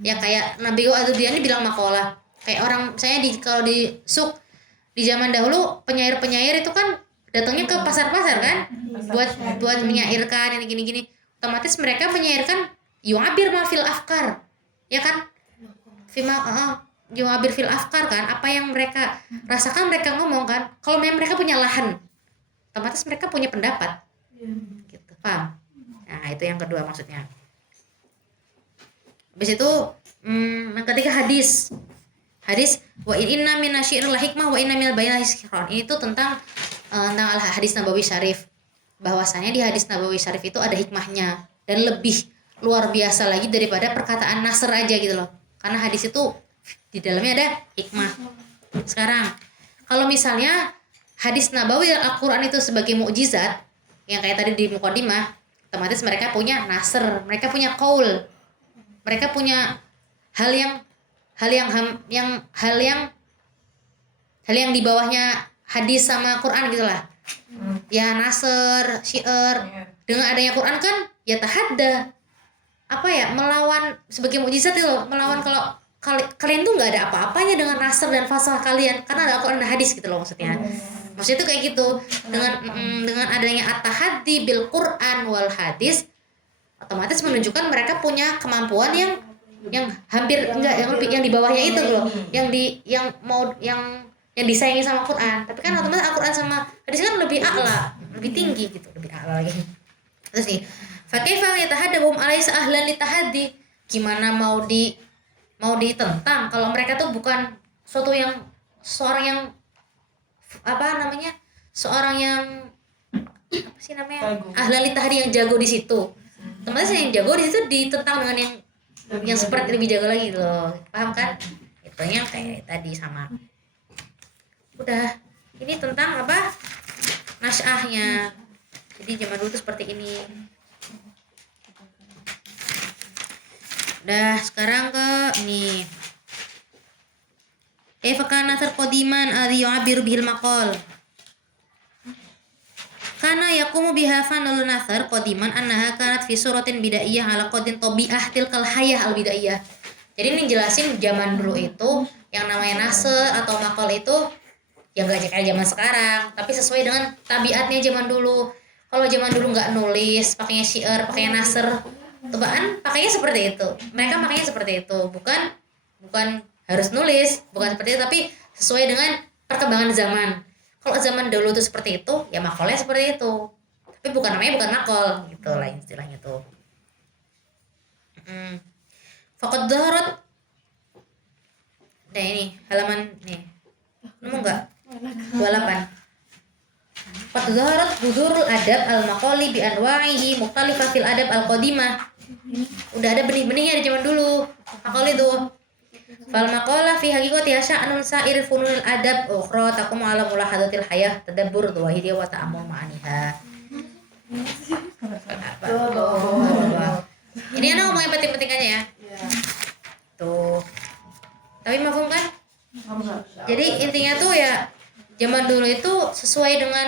Ya kayak Nabi Ad-Dudyani bilang makolah. Kayak orang saya kalau di suk di zaman dahulu penyair itu kan datangnya ke pasar-pasar kan buat menyairkan ini gini-gini. Otomatis mereka menyairkan yu'abir ma fil afkar. Ya kan? Yu'abir fil afkar kan, apa yang mereka rasakan mereka ngomong kan. Kalau mereka punya lahan, otomatis mereka punya pendapat. Gitu, paham? Nah, itu yang kedua maksudnya. Habis itu yang ketiga hadis wa inna minasyi'ril hikmah wa inna minal bayan hiskron. Ini tuh tentang hadis Nabawi Syarif, bahwasanya di hadis Nabawi Syarif itu ada hikmahnya dan lebih luar biasa lagi daripada perkataan nasr aja gitu loh, karena hadis itu di dalamnya ada hikmah. Sekarang kalau misalnya hadis Nabawi dan Al-Quran itu sebagai mukjizat yang kayak tadi di Muqaddimah, otomatis mereka punya nasr, mereka punya qaul, mereka punya hal yang di bawahnya hadis sama Quran gitulah. Ya nasr, syiar. Dengan adanya Quran kan ya tahadda. Apa ya? Melawan sebagai mukjizat itu loh, melawan kalau kalian tuh nggak ada apa-apanya dengan nasr dan fasal kalian karena ada Quran dan hadis gitu loh maksudnya. Maksudnya itu kayak gitu. Dengan adanya at-tahaddi bil Quran wal hadis, otomatis menunjukkan mereka punya kemampuan yang hampir enggak, yang di bawahnya itu loh, yang disaingi sama Quran. Tapi kan otomatis Al-Quran sama hadis kan lebih a'la, lebih tinggi gitu, lebih a'la lagi. Terus nih, fa kaifa yatahaddabuhum alaysa ahlan litahaddi? Gimana mau ditentang kalau mereka tuh bukan seorang yang apa sih namanya, Jago. ahli tahdi yang jago di situ. Teman-teman yang jago di situ ditentang dengan yang seperti lebih jago lagi gitu loh, paham kan? Itu yang kayak tadi sama. Udah, ini tentang apa? Nasyahnya. Jadi zaman dulu tuh seperti ini. Udah, sekarang ke ini. Kaifa kana qadiman alladhi yu'abbiru bihil maqal. Kana yaqumu biha fanul nasar qadiman annaha kanat fi suratin bidaiyah ala qadin tabi'ah tilkal hayah al bidaiyah. Jadi ini jelasin zaman dulu itu yang namanya nasr atau maqal itu ya gak kayak zaman sekarang, tapi sesuai dengan tabiatnya zaman dulu. Kalau zaman dulu nggak nulis, pakainya syair, pakainya nasr, tebaan pakainya seperti itu. Mereka pakainya seperti itu, bukan harus nulis, bukan seperti itu, tapi sesuai dengan perkembangan zaman. Kalau zaman dulu tuh seperti itu, ya makolnya seperti itu. Tapi bukan makol gitu lah istilahnya tuh. Faqad dhaharat. Nah ini halaman nih. Nemu enggak? 28. Qad dhaharat budurul adab al-maqali bi anwa'ihi mukhtalifah fil adab al-qadimah. Udah ada benih-benihnya di zaman dulu. Makal itu. Fal maqala fi haqiqatiha sya'nun sa'ir fununil adab ukhra taqumu ala mulahadatil hayah tadabbur dhahiri wa ta'ammul ma'aniha. Ini anak ngomong yang penting-penting aja ya. Tuh. Tapi mafhum kan? Jadi intinya tuh ya zaman dulu itu sesuai dengan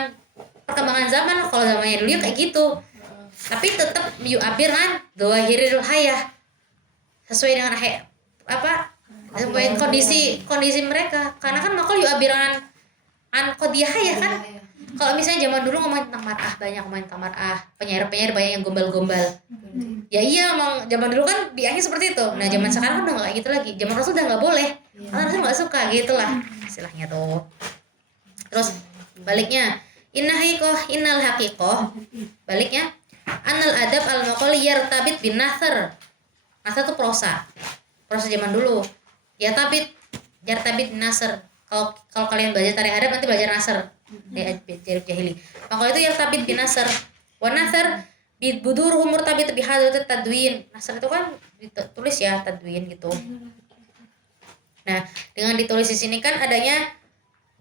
perkembangan zaman. Kalau zamannya dulu ya kayak gitu. Tapi tetap yu'abir an dhahiril hayah. Sesuai dengan apa? Sesuai kondisi mereka, karena kan makal yu'abiran an qadiyah ya kan. Kalau misalnya zaman dulu ngomongin tentang mar'ah, banyak ngomongin tentang mar'ah, penyair-penyair banyak yang gombal-gombal. Ya iya, emang zaman dulu kan biasanya seperti itu. Nah zaman sekarang kan udah nggak kayak gitu lagi. Zaman Rasul udah nggak boleh, karena Rasul nggak suka gitulah istilahnya tuh. Terus baliknya innal haqiqah, baliknya annal adab al maqal yartabit bin nasr. Nasr tuh prosa zaman dulu. Yartabit nasr. Kalau kalian belajar tarikh adab nanti belajar nasr di Jarib Jahili. Maka itu yartabit bin nasr. Wa nasr bi budur murtabit bi hadat tadwin. Nasr itu kan ditulis ya tadwin gitu. Nah, dengan ditulis di sini kan adanya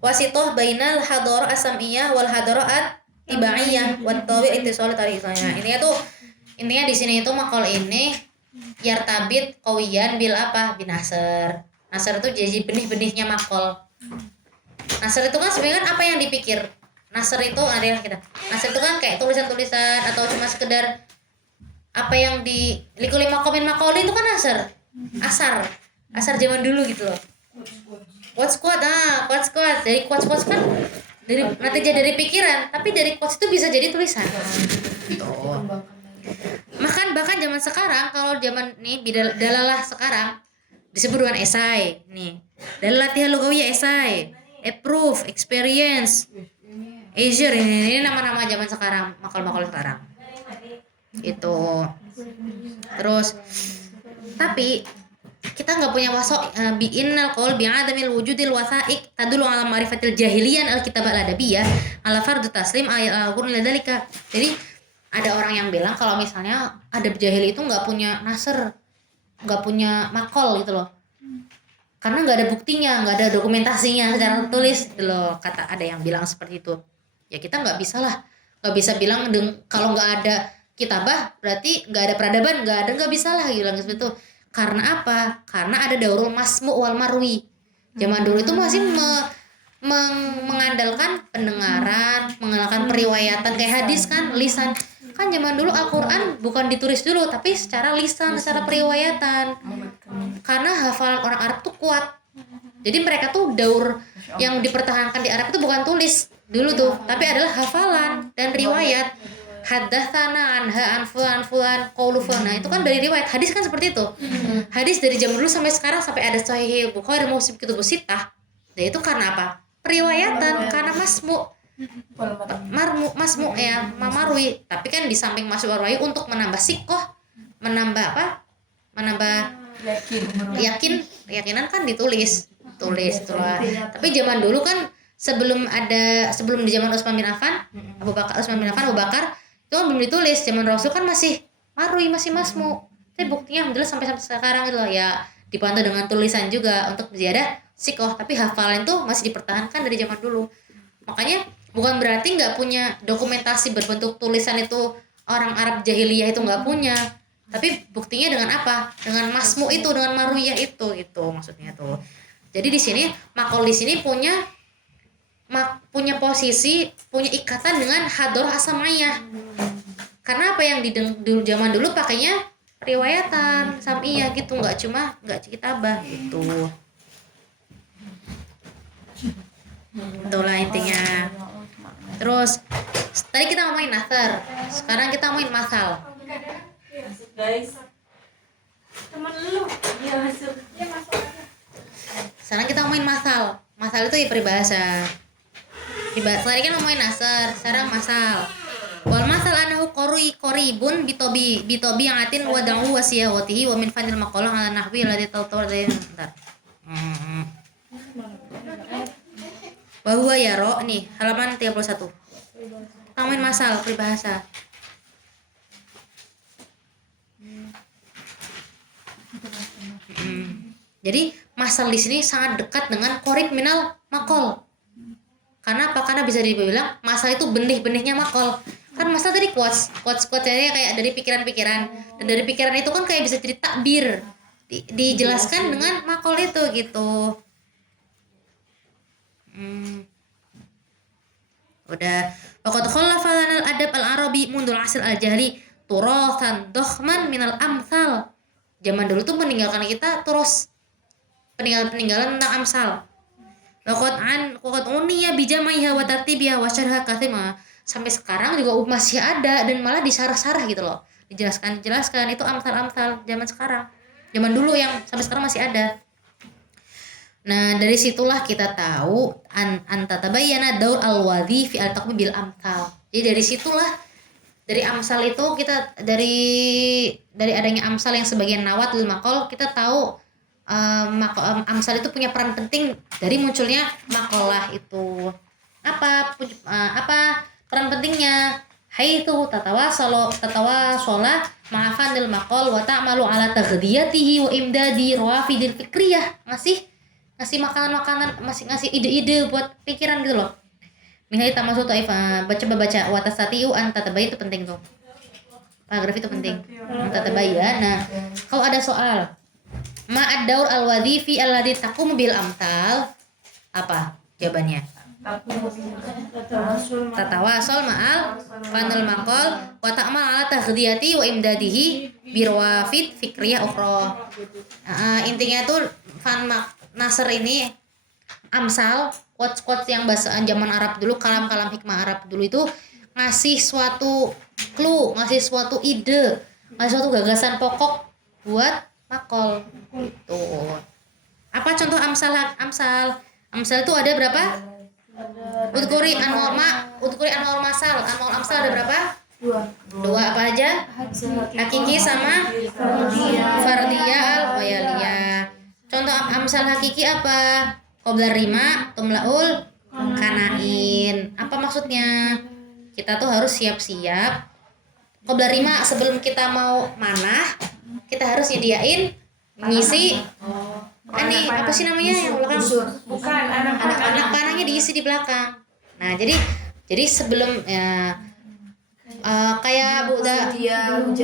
wasitoh bainal hadarah asamiyah wal hadarah at-tibaiyah wa tawil ittisal tarikhnya. Intinya di sini itu makal ini yartabit qawiyan bil apa? Bin nasr. Nasr itu jadi benih-benihnya makol. Nasr itu kan sebenarnya kan apa yang dipikir. Nasr itu adalah kita. Nasr itu kan kayak tulisan-tulisan atau cuma sekedar apa yang di likuli makomin makoli itu kan nasr. Asar zaman dulu gitu loh. Quotes dari quotes kan dari natijah dari pikiran, tapi dari quotes itu bisa jadi tulisan. Bahkan zaman sekarang kalau zaman nih dalalah sekarang disebut dengan esai nih. Dalalah latihan lugawiyah esai, proof, experience, Azure ini nama-nama zaman sekarang, makal-makal sekarang. Itu. Terus tapi kita nggak punya wasok bi'innal qaul bi'adamil wujudil wasaik tadullu ala ma'rifatil jahiliyan al-kitab al-adabiyah ala fardu taslim al-qur'an dzalika. Jadi ada orang yang bilang kalau misalnya adab jahili itu nggak punya nasr, nggak punya makol gitu loh, karena nggak ada buktinya, nggak ada dokumentasinya secara tulis gitu loh. Ada yang bilang seperti itu. Ya kita nggak bisa bilang kalau nggak ada kitabah berarti nggak ada peradaban, nggak bisa lah bilang seperti itu. Karena apa? Karena ada daurul masmu wal marwi. Zaman dulu itu masih mengandalkan pendengaran, mengandalkan periwayatan kayak hadis kan, lisan. Kan zaman dulu Al-Qur'an bukan ditulis dulu tapi secara lisan, secara periwayatan. Karena hafalan orang Arab tuh kuat. Jadi mereka tuh daur yang dipertahankan di Arab itu bukan tulis dulu tuh, tapi adalah hafalan dan riwayat. Haddatsana anha an fulan qaulu fulan. Nah, itu kan dari riwayat. Hadis kan seperti itu. Hadis dari zaman dulu sampai sekarang sampai ada Sahih Bukhari, Muslim, Kutubus Sittah. Nah, itu karena apa? Periwayatan, karena masmu ya, mamarwi. Tapi kan di samping masuk warwi untuk menambah sikoh, menambah yakinan kan ditulis itulah. Tapi zaman dulu kan sebelum di zaman Utsman bin Affan, Abu Bakar itu kan belum ditulis. Zaman Rasul kan masih marwi, masih masmu. Tapi buktinya alhamdulillah sampai sekarang gitu loh ya, dibantu dengan tulisan juga untuk ziyadah sikoh, tapi hafalan itu masih dipertahankan dari zaman dulu. Makanya bukan berarti nggak punya dokumentasi berbentuk tulisan itu orang Arab jahiliyah itu nggak punya, tapi buktinya dengan apa? Dengan masmu itu, dengan marwiyah itu maksudnya tuh. Jadi di sini makol di sini punya posisi, punya ikatan dengan hadroh as-sam'iyah. Karena apa yang di zaman dulu pakainya riwayatan sam'iyah gitu, nggak kitabah gitu. Itulah intinya. Terus tadi kita ngomongin nasar, sekarang kita ngomongin masal. Guys, temen lu ya masuk. Sekarang kita ngomongin masal. Masal itu ya peribahasa. Tadi kan ngomongin nasar, sekarang masal. Wal masal anahu qoribun bitobi yang atin wa da'u wa siyawatihi wa min fadil maqalah ala nahwi alladhi tawtawar dari bentar. Wa huwa yaro nih, halaman 31. Ngomongin masal peribahasa. Jadi masal di sini sangat dekat dengan qorib minal maqal. Karena apa? Karena bisa dibilang masal itu benih-benihnya maqal. Kan masal tadi quotes kayak dari pikiran-pikiran, dan dari pikiran itu kan kayak bisa jadi takbir, dijelaskan dengan maqal itu gitu. Udah. Waqad khallafa lana al-adab al-arabi mundul asr al-jahli turathan dokhman minal amsal. Zaman dulu tuh meninggalkan kita terus peninggalan tentang amsal. Waqad uniya bijamaiha wa tartibiha wa syarha katsima. Sampai sekarang juga masih ada dan malah disarah-sarah gitu loh. Dijelaskan itu amsal zaman sekarang. Zaman dulu yang sampai sekarang masih ada. Nah, dari situlah kita tahu antatabayyana daur al-wadhi fi al-taqmi bil amsal. Jadi dari situlah, dari amsal itu kita dari adanya amsal yang sebagian nawat lil maqal, kita tahu amsal itu punya peran penting dari munculnya maqalah itu. Apa peran pentingnya? Haitsu tatawasala ma'afan lil maqal wa ta'malu ala taghdiyatihi wa imdadi rawafidil fikriyah. Ngasih makanan, ngasih ide-ide buat pikiran gitu loh. Minhai tamasuk ta'ifah, baca watasatiu antatabayyan itu penting tuh. Paragraf itu penting. Antatabayyan. Nah, kalau ada soal ma'ad-daur al-wadhifi alladhi taqumu bil amsal, apa jawabannya? Tatawasol ma'al fanul maqal wa ta'mal ala taghdiyati wa imdadihi birwafid fikriyah ukhra. Intinya tuh Nasr ini amsal, quotes yang bahasaan zaman Arab dulu, kalam-kalam hikmah Arab dulu itu ngasih suatu clue, ngasih suatu ide, ngasih suatu gagasan pokok buat makol. Tuh. Apa contoh amsal? Amsal itu ada berapa? Udkuri anwar masal. Anwar amsal ada berapa? Dua apa aja? Hakiki sama fardiyah al-khayaliyah. Contoh amsal hakiki apa? Qabla rima tumlaul kanain. Apa maksudnya? Kita tuh harus siap-siap. Qabla rima, sebelum kita mau manah, kita harus nyediain ngisi ini apa sih namanya yang belakang? Bukan anak panahnya diisi di belakang. Nah, jadi sebelum kayak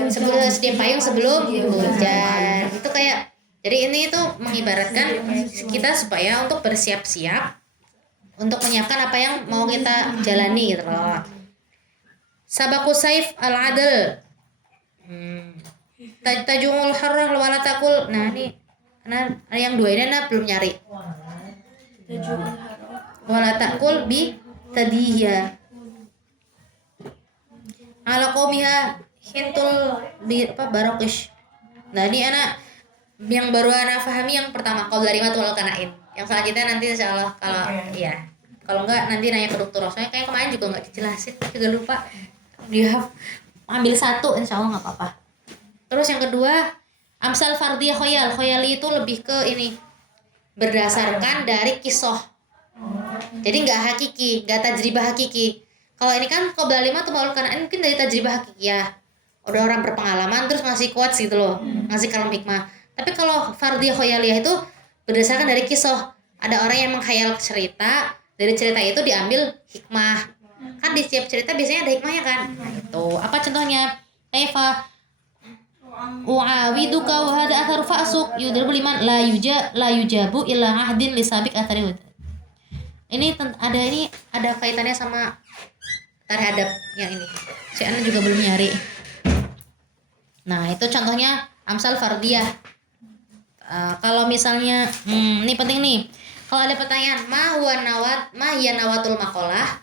sebelum sedia payung sebelum hujan. Itu kayak, jadi ini tuh mengibaratkan kita supaya untuk bersiap-siap untuk menyiapkan apa yang mau kita jalani gitu loh. Sabaku saif al-adl. Tajungul harrah wala takul. Nah, ini yang dua ini belum nyari. Wala takul bi tadiyya. Ala qaumiha hintul bi barokish. Nah, ini yang baru pahami yang pertama, kalau dari matul kanain. Yang selanjutnya nanti insyaallah kalau enggak nanti nanya ke dokter. Soalnya kayak kemarin juga enggak dijelasin, juga lupa. Dia ambil satu, insyaallah enggak apa-apa. Terus yang kedua, amsal fardiyah khoyali itu lebih ke ini, berdasarkan dari kisah Jadi nggak hakiki, nggak tajribah hakiki. Kalau ini kan qabla lima atau ma'ul kana'in mungkin dari tajribah hakiki ya. Udah orang berpengalaman terus ngasih quotes gitu loh, ngasih kalam hikmah. Tapi kalau fardhiyah khayaliyah itu berdasarkan dari kisah. Ada orang yang menghayal cerita, dari cerita itu diambil hikmah. Kan di setiap cerita biasanya ada hikmahnya kan. Nah, itu. Apa contohnya? Kaifa u'awiduka wa hadha athar fa'suk yudribu liman la yujabu illa ahdin li sabiq athari. Ini ada kaitannya sama tarikh adab yang ini. Si Ana juga belum nyari. Nah, itu contohnya amsal fardiyah. Kalau misalnya ini penting nih. Kalau ada pertanyaan, ma hiya nawatul maqalah?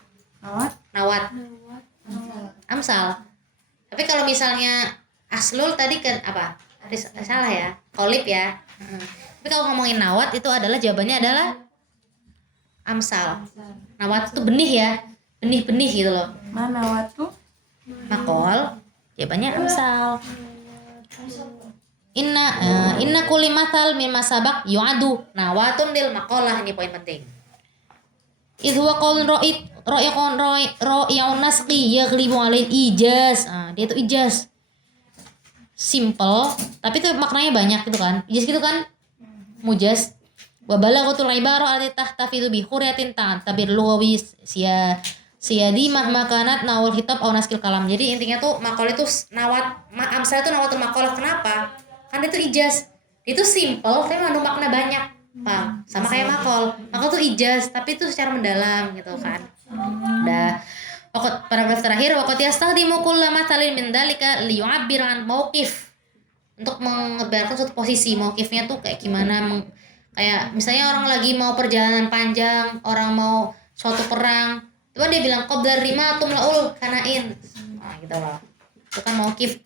Nawat. Amsal. Tapi kalau misalnya aslul tadi kan apa? Salah ya. Qalib ya. Tapi kalau ngomongin nawat itu adalah jawabannya adalah amsal. Nawat itu benih ya. Benih-benih gitu loh. Mana waktu? Maqal jawabannya amsal. Inna kulli mathal mimma sabaq yu'adu nawatun lil maqalah. Ini poin penting. Idh huwa qaulun ra'i'un nasqi yaghlibu 'alail ijaz. Dia itu ijaz. Simple, tapi itu maknanya banyak gitu kan. Ijaz gitu kan? Mujaz. Wa balaghatul ibarah allati tahtafidu bi khuriyatin ta'tabir lughawi siyadi mahma kanat nawal hitab aw naskil kalam. Jadi intinya tuh maqal itu amsal itu nawatul maqalah. Kenapa? Kan itu ijaz. Itu simple tapi mengandung makna banyak. Paham? Sama kayak maqal. Maqal tuh ijaz tapi itu secara mendalam gitu kan. Paragraf terakhir waqad yastakhdimu kullu mathalin min dzalika li yu'abbir an mauqif. Untuk mengebarkan suatu posisi, mauqifnya tuh kayak gimana, kayak misalnya orang lagi mau perjalanan panjang, orang mau suatu perang, coba dia bilang qabla rima tumlaul kana'in. Nah, gitu loh. Itu kan mauqif.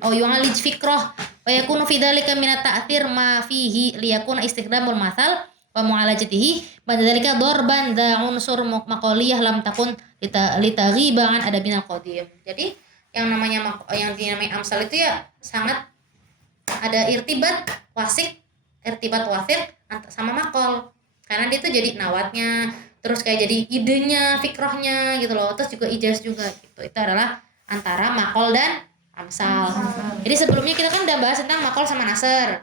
Yu'alij fikrah wa yakunu fi dzalika min at-ta'thir ma fihi liyakuna istikdamul mathal wa mu'alajatihi ba'da dzalika darban dza unsur maqaliyah lam takun litaghiba an adabinal qadim. Jadi yang namanya amsal itu ya sangat ada irtibat wasik sama maqal. Karena dia tuh jadi nawatnya, terus kayak jadi idenya, fikrahnya gitu loh. Terus juga ijaz juga gitu. Itu adalah antara maqal dan amsal. Jadi sebelumnya kita kan udah bahas tentang maqal sama nasr.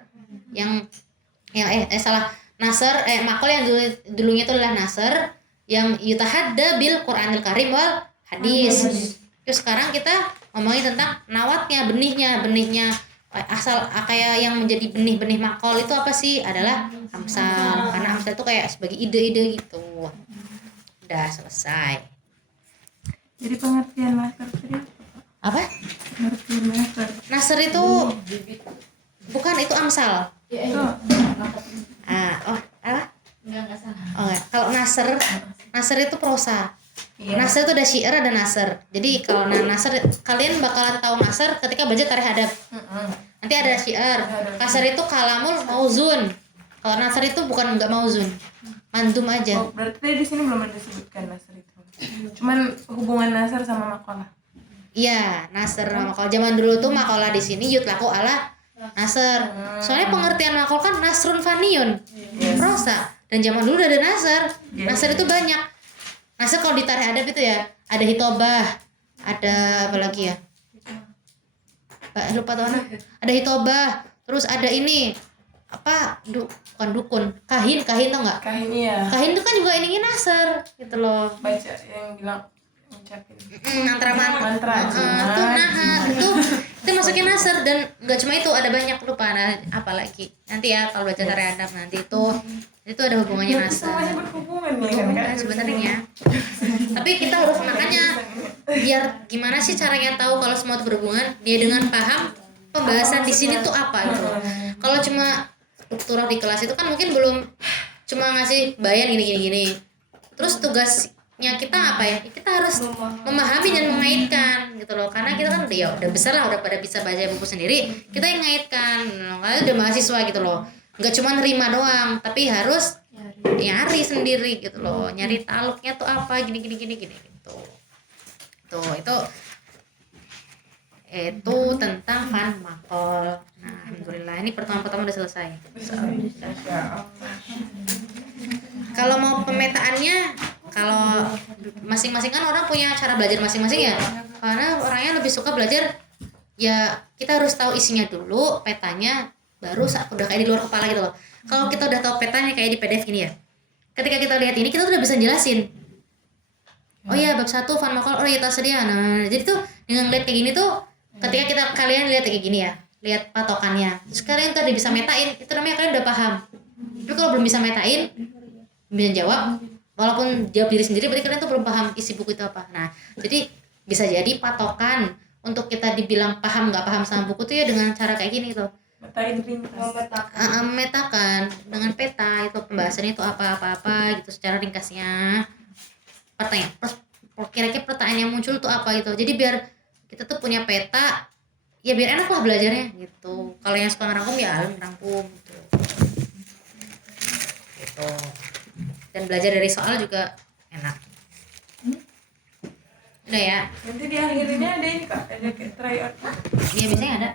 Maqal yang dulunya itu adalah nasr yang yutahadda bil Qur'anil Karim wal hadis. Terus sekarang kita ngomongin tentang nawatnya, benihnya asal kayak yang menjadi benih-benih maqal itu apa sih? Adalah amsal. Karena amsal itu kayak sebagai ide-ide gitu. Udah selesai. Jadi pengertian nasr tadi Apa? pengertian nasr. Nasr itu bukan, itu amsal. Itu Apa? Enggak salah. Kalau nasr itu prosa. Nasr itu ada syair, ada nasr. Jadi kalau nasr, kalian bakalan tahu nasr ketika baca tarikh adab. Nanti ada syair. Nasr itu kalamul mauzun. Kalau nasr itu bukan enggak mauzun. Mandum aja. Oh, berarti di sini belum ada disebutkan nasr itu. Cuman hubungan nasr sama maqalah. Iya, nasr sama maqal. Zaman dulu tuh maqalah di sini yutlaku ala nasr. Soalnya pengertian maqal kan nasrun faniyun. Prosa. Dan zaman dulu udah ada nasr. Nasr itu banyak. Nasr kalau di tarikh adab itu ya, ada hitobah, ada apa lagi ya? Lupa tuh anak. Ada hitobah, terus ada ini apa? Bukan dukun, kahin tau nggak? Kahin ya. Kahin itu kan juga ini nasr gitu loh. Baca yang bilang ngucapin Mantra mantra itu masukin nasr. Dan nggak cuma itu, ada banyak, lupa apalagi. Nanti ya kalau baca tarikh adab nanti itu ada hubungannya nasr. semuanya berhubungan nih kan Sebenarnya. Tapi kita harus, makanya biar gimana sih caranya tahu kalau semua itu berhubungan, dia dengan paham pembahasan di sini tuh apa gitu. Kalau cuma struktur di kelas itu kan mungkin belum, cuma ngasih bayan gini. Terus tugasnya kita apa ya? Kita harus memahami dan mengaitkan gitu loh. Karena kita kan udah besar lah, udah pada bisa baca buku sendiri. Kita yang ngaitkan. Karena udah mahasiswa gitu loh. Nggak cuma nerima doang, tapi harus nyari sendiri gitu loh, nyari taluknya tuh apa, gini gitu. Itu tentang fan maqal. Nah, alhamdulillah ini pertemuan pertama udah selesai. Kalau mau pemetaannya, kalau masing-masing kan orang punya cara belajar masing-masing ya. Karena orangnya lebih suka belajar, ya kita harus tahu isinya dulu, petanya, baru udah kayak di luar kepala gitu loh. Kalau kita udah tahu petanya kayak di PDF gini ya, ketika kita lihat ini kita tuh udah bisa jelasin. Oh iya, bab 1 farmakol orientasedia. Nah, jadi tuh dengan lihat kayak gini tuh, ketika kalian lihat kayak gini ya, lihat patokannya, terus kalian tuh udah bisa metain, itu namanya kalian udah paham. Tapi kalau belum bisa metain, bisa jawab, walaupun jawab diri sendiri, berarti kalian tuh belum paham isi buku itu apa. Nah, jadi bisa jadi patokan untuk kita dibilang paham nggak paham sama buku tuh ya dengan cara kayak gini tuh. Metain ringkas. Memetakan dengan peta itu pembahasannya itu apa gitu secara ringkasnya. Kira-kira pertanyaan yang muncul tuh apa gitu. Jadi biar kita tuh punya peta, ya biar enak lah belajarnya gitu. Kalau yang suka ngerangkum ya ngerangkum gitu. Dan belajar dari soal juga enak. Udah ya? Nanti di akhirnya ada ini Kak, ada kayak tryout. Iya biasanya ada.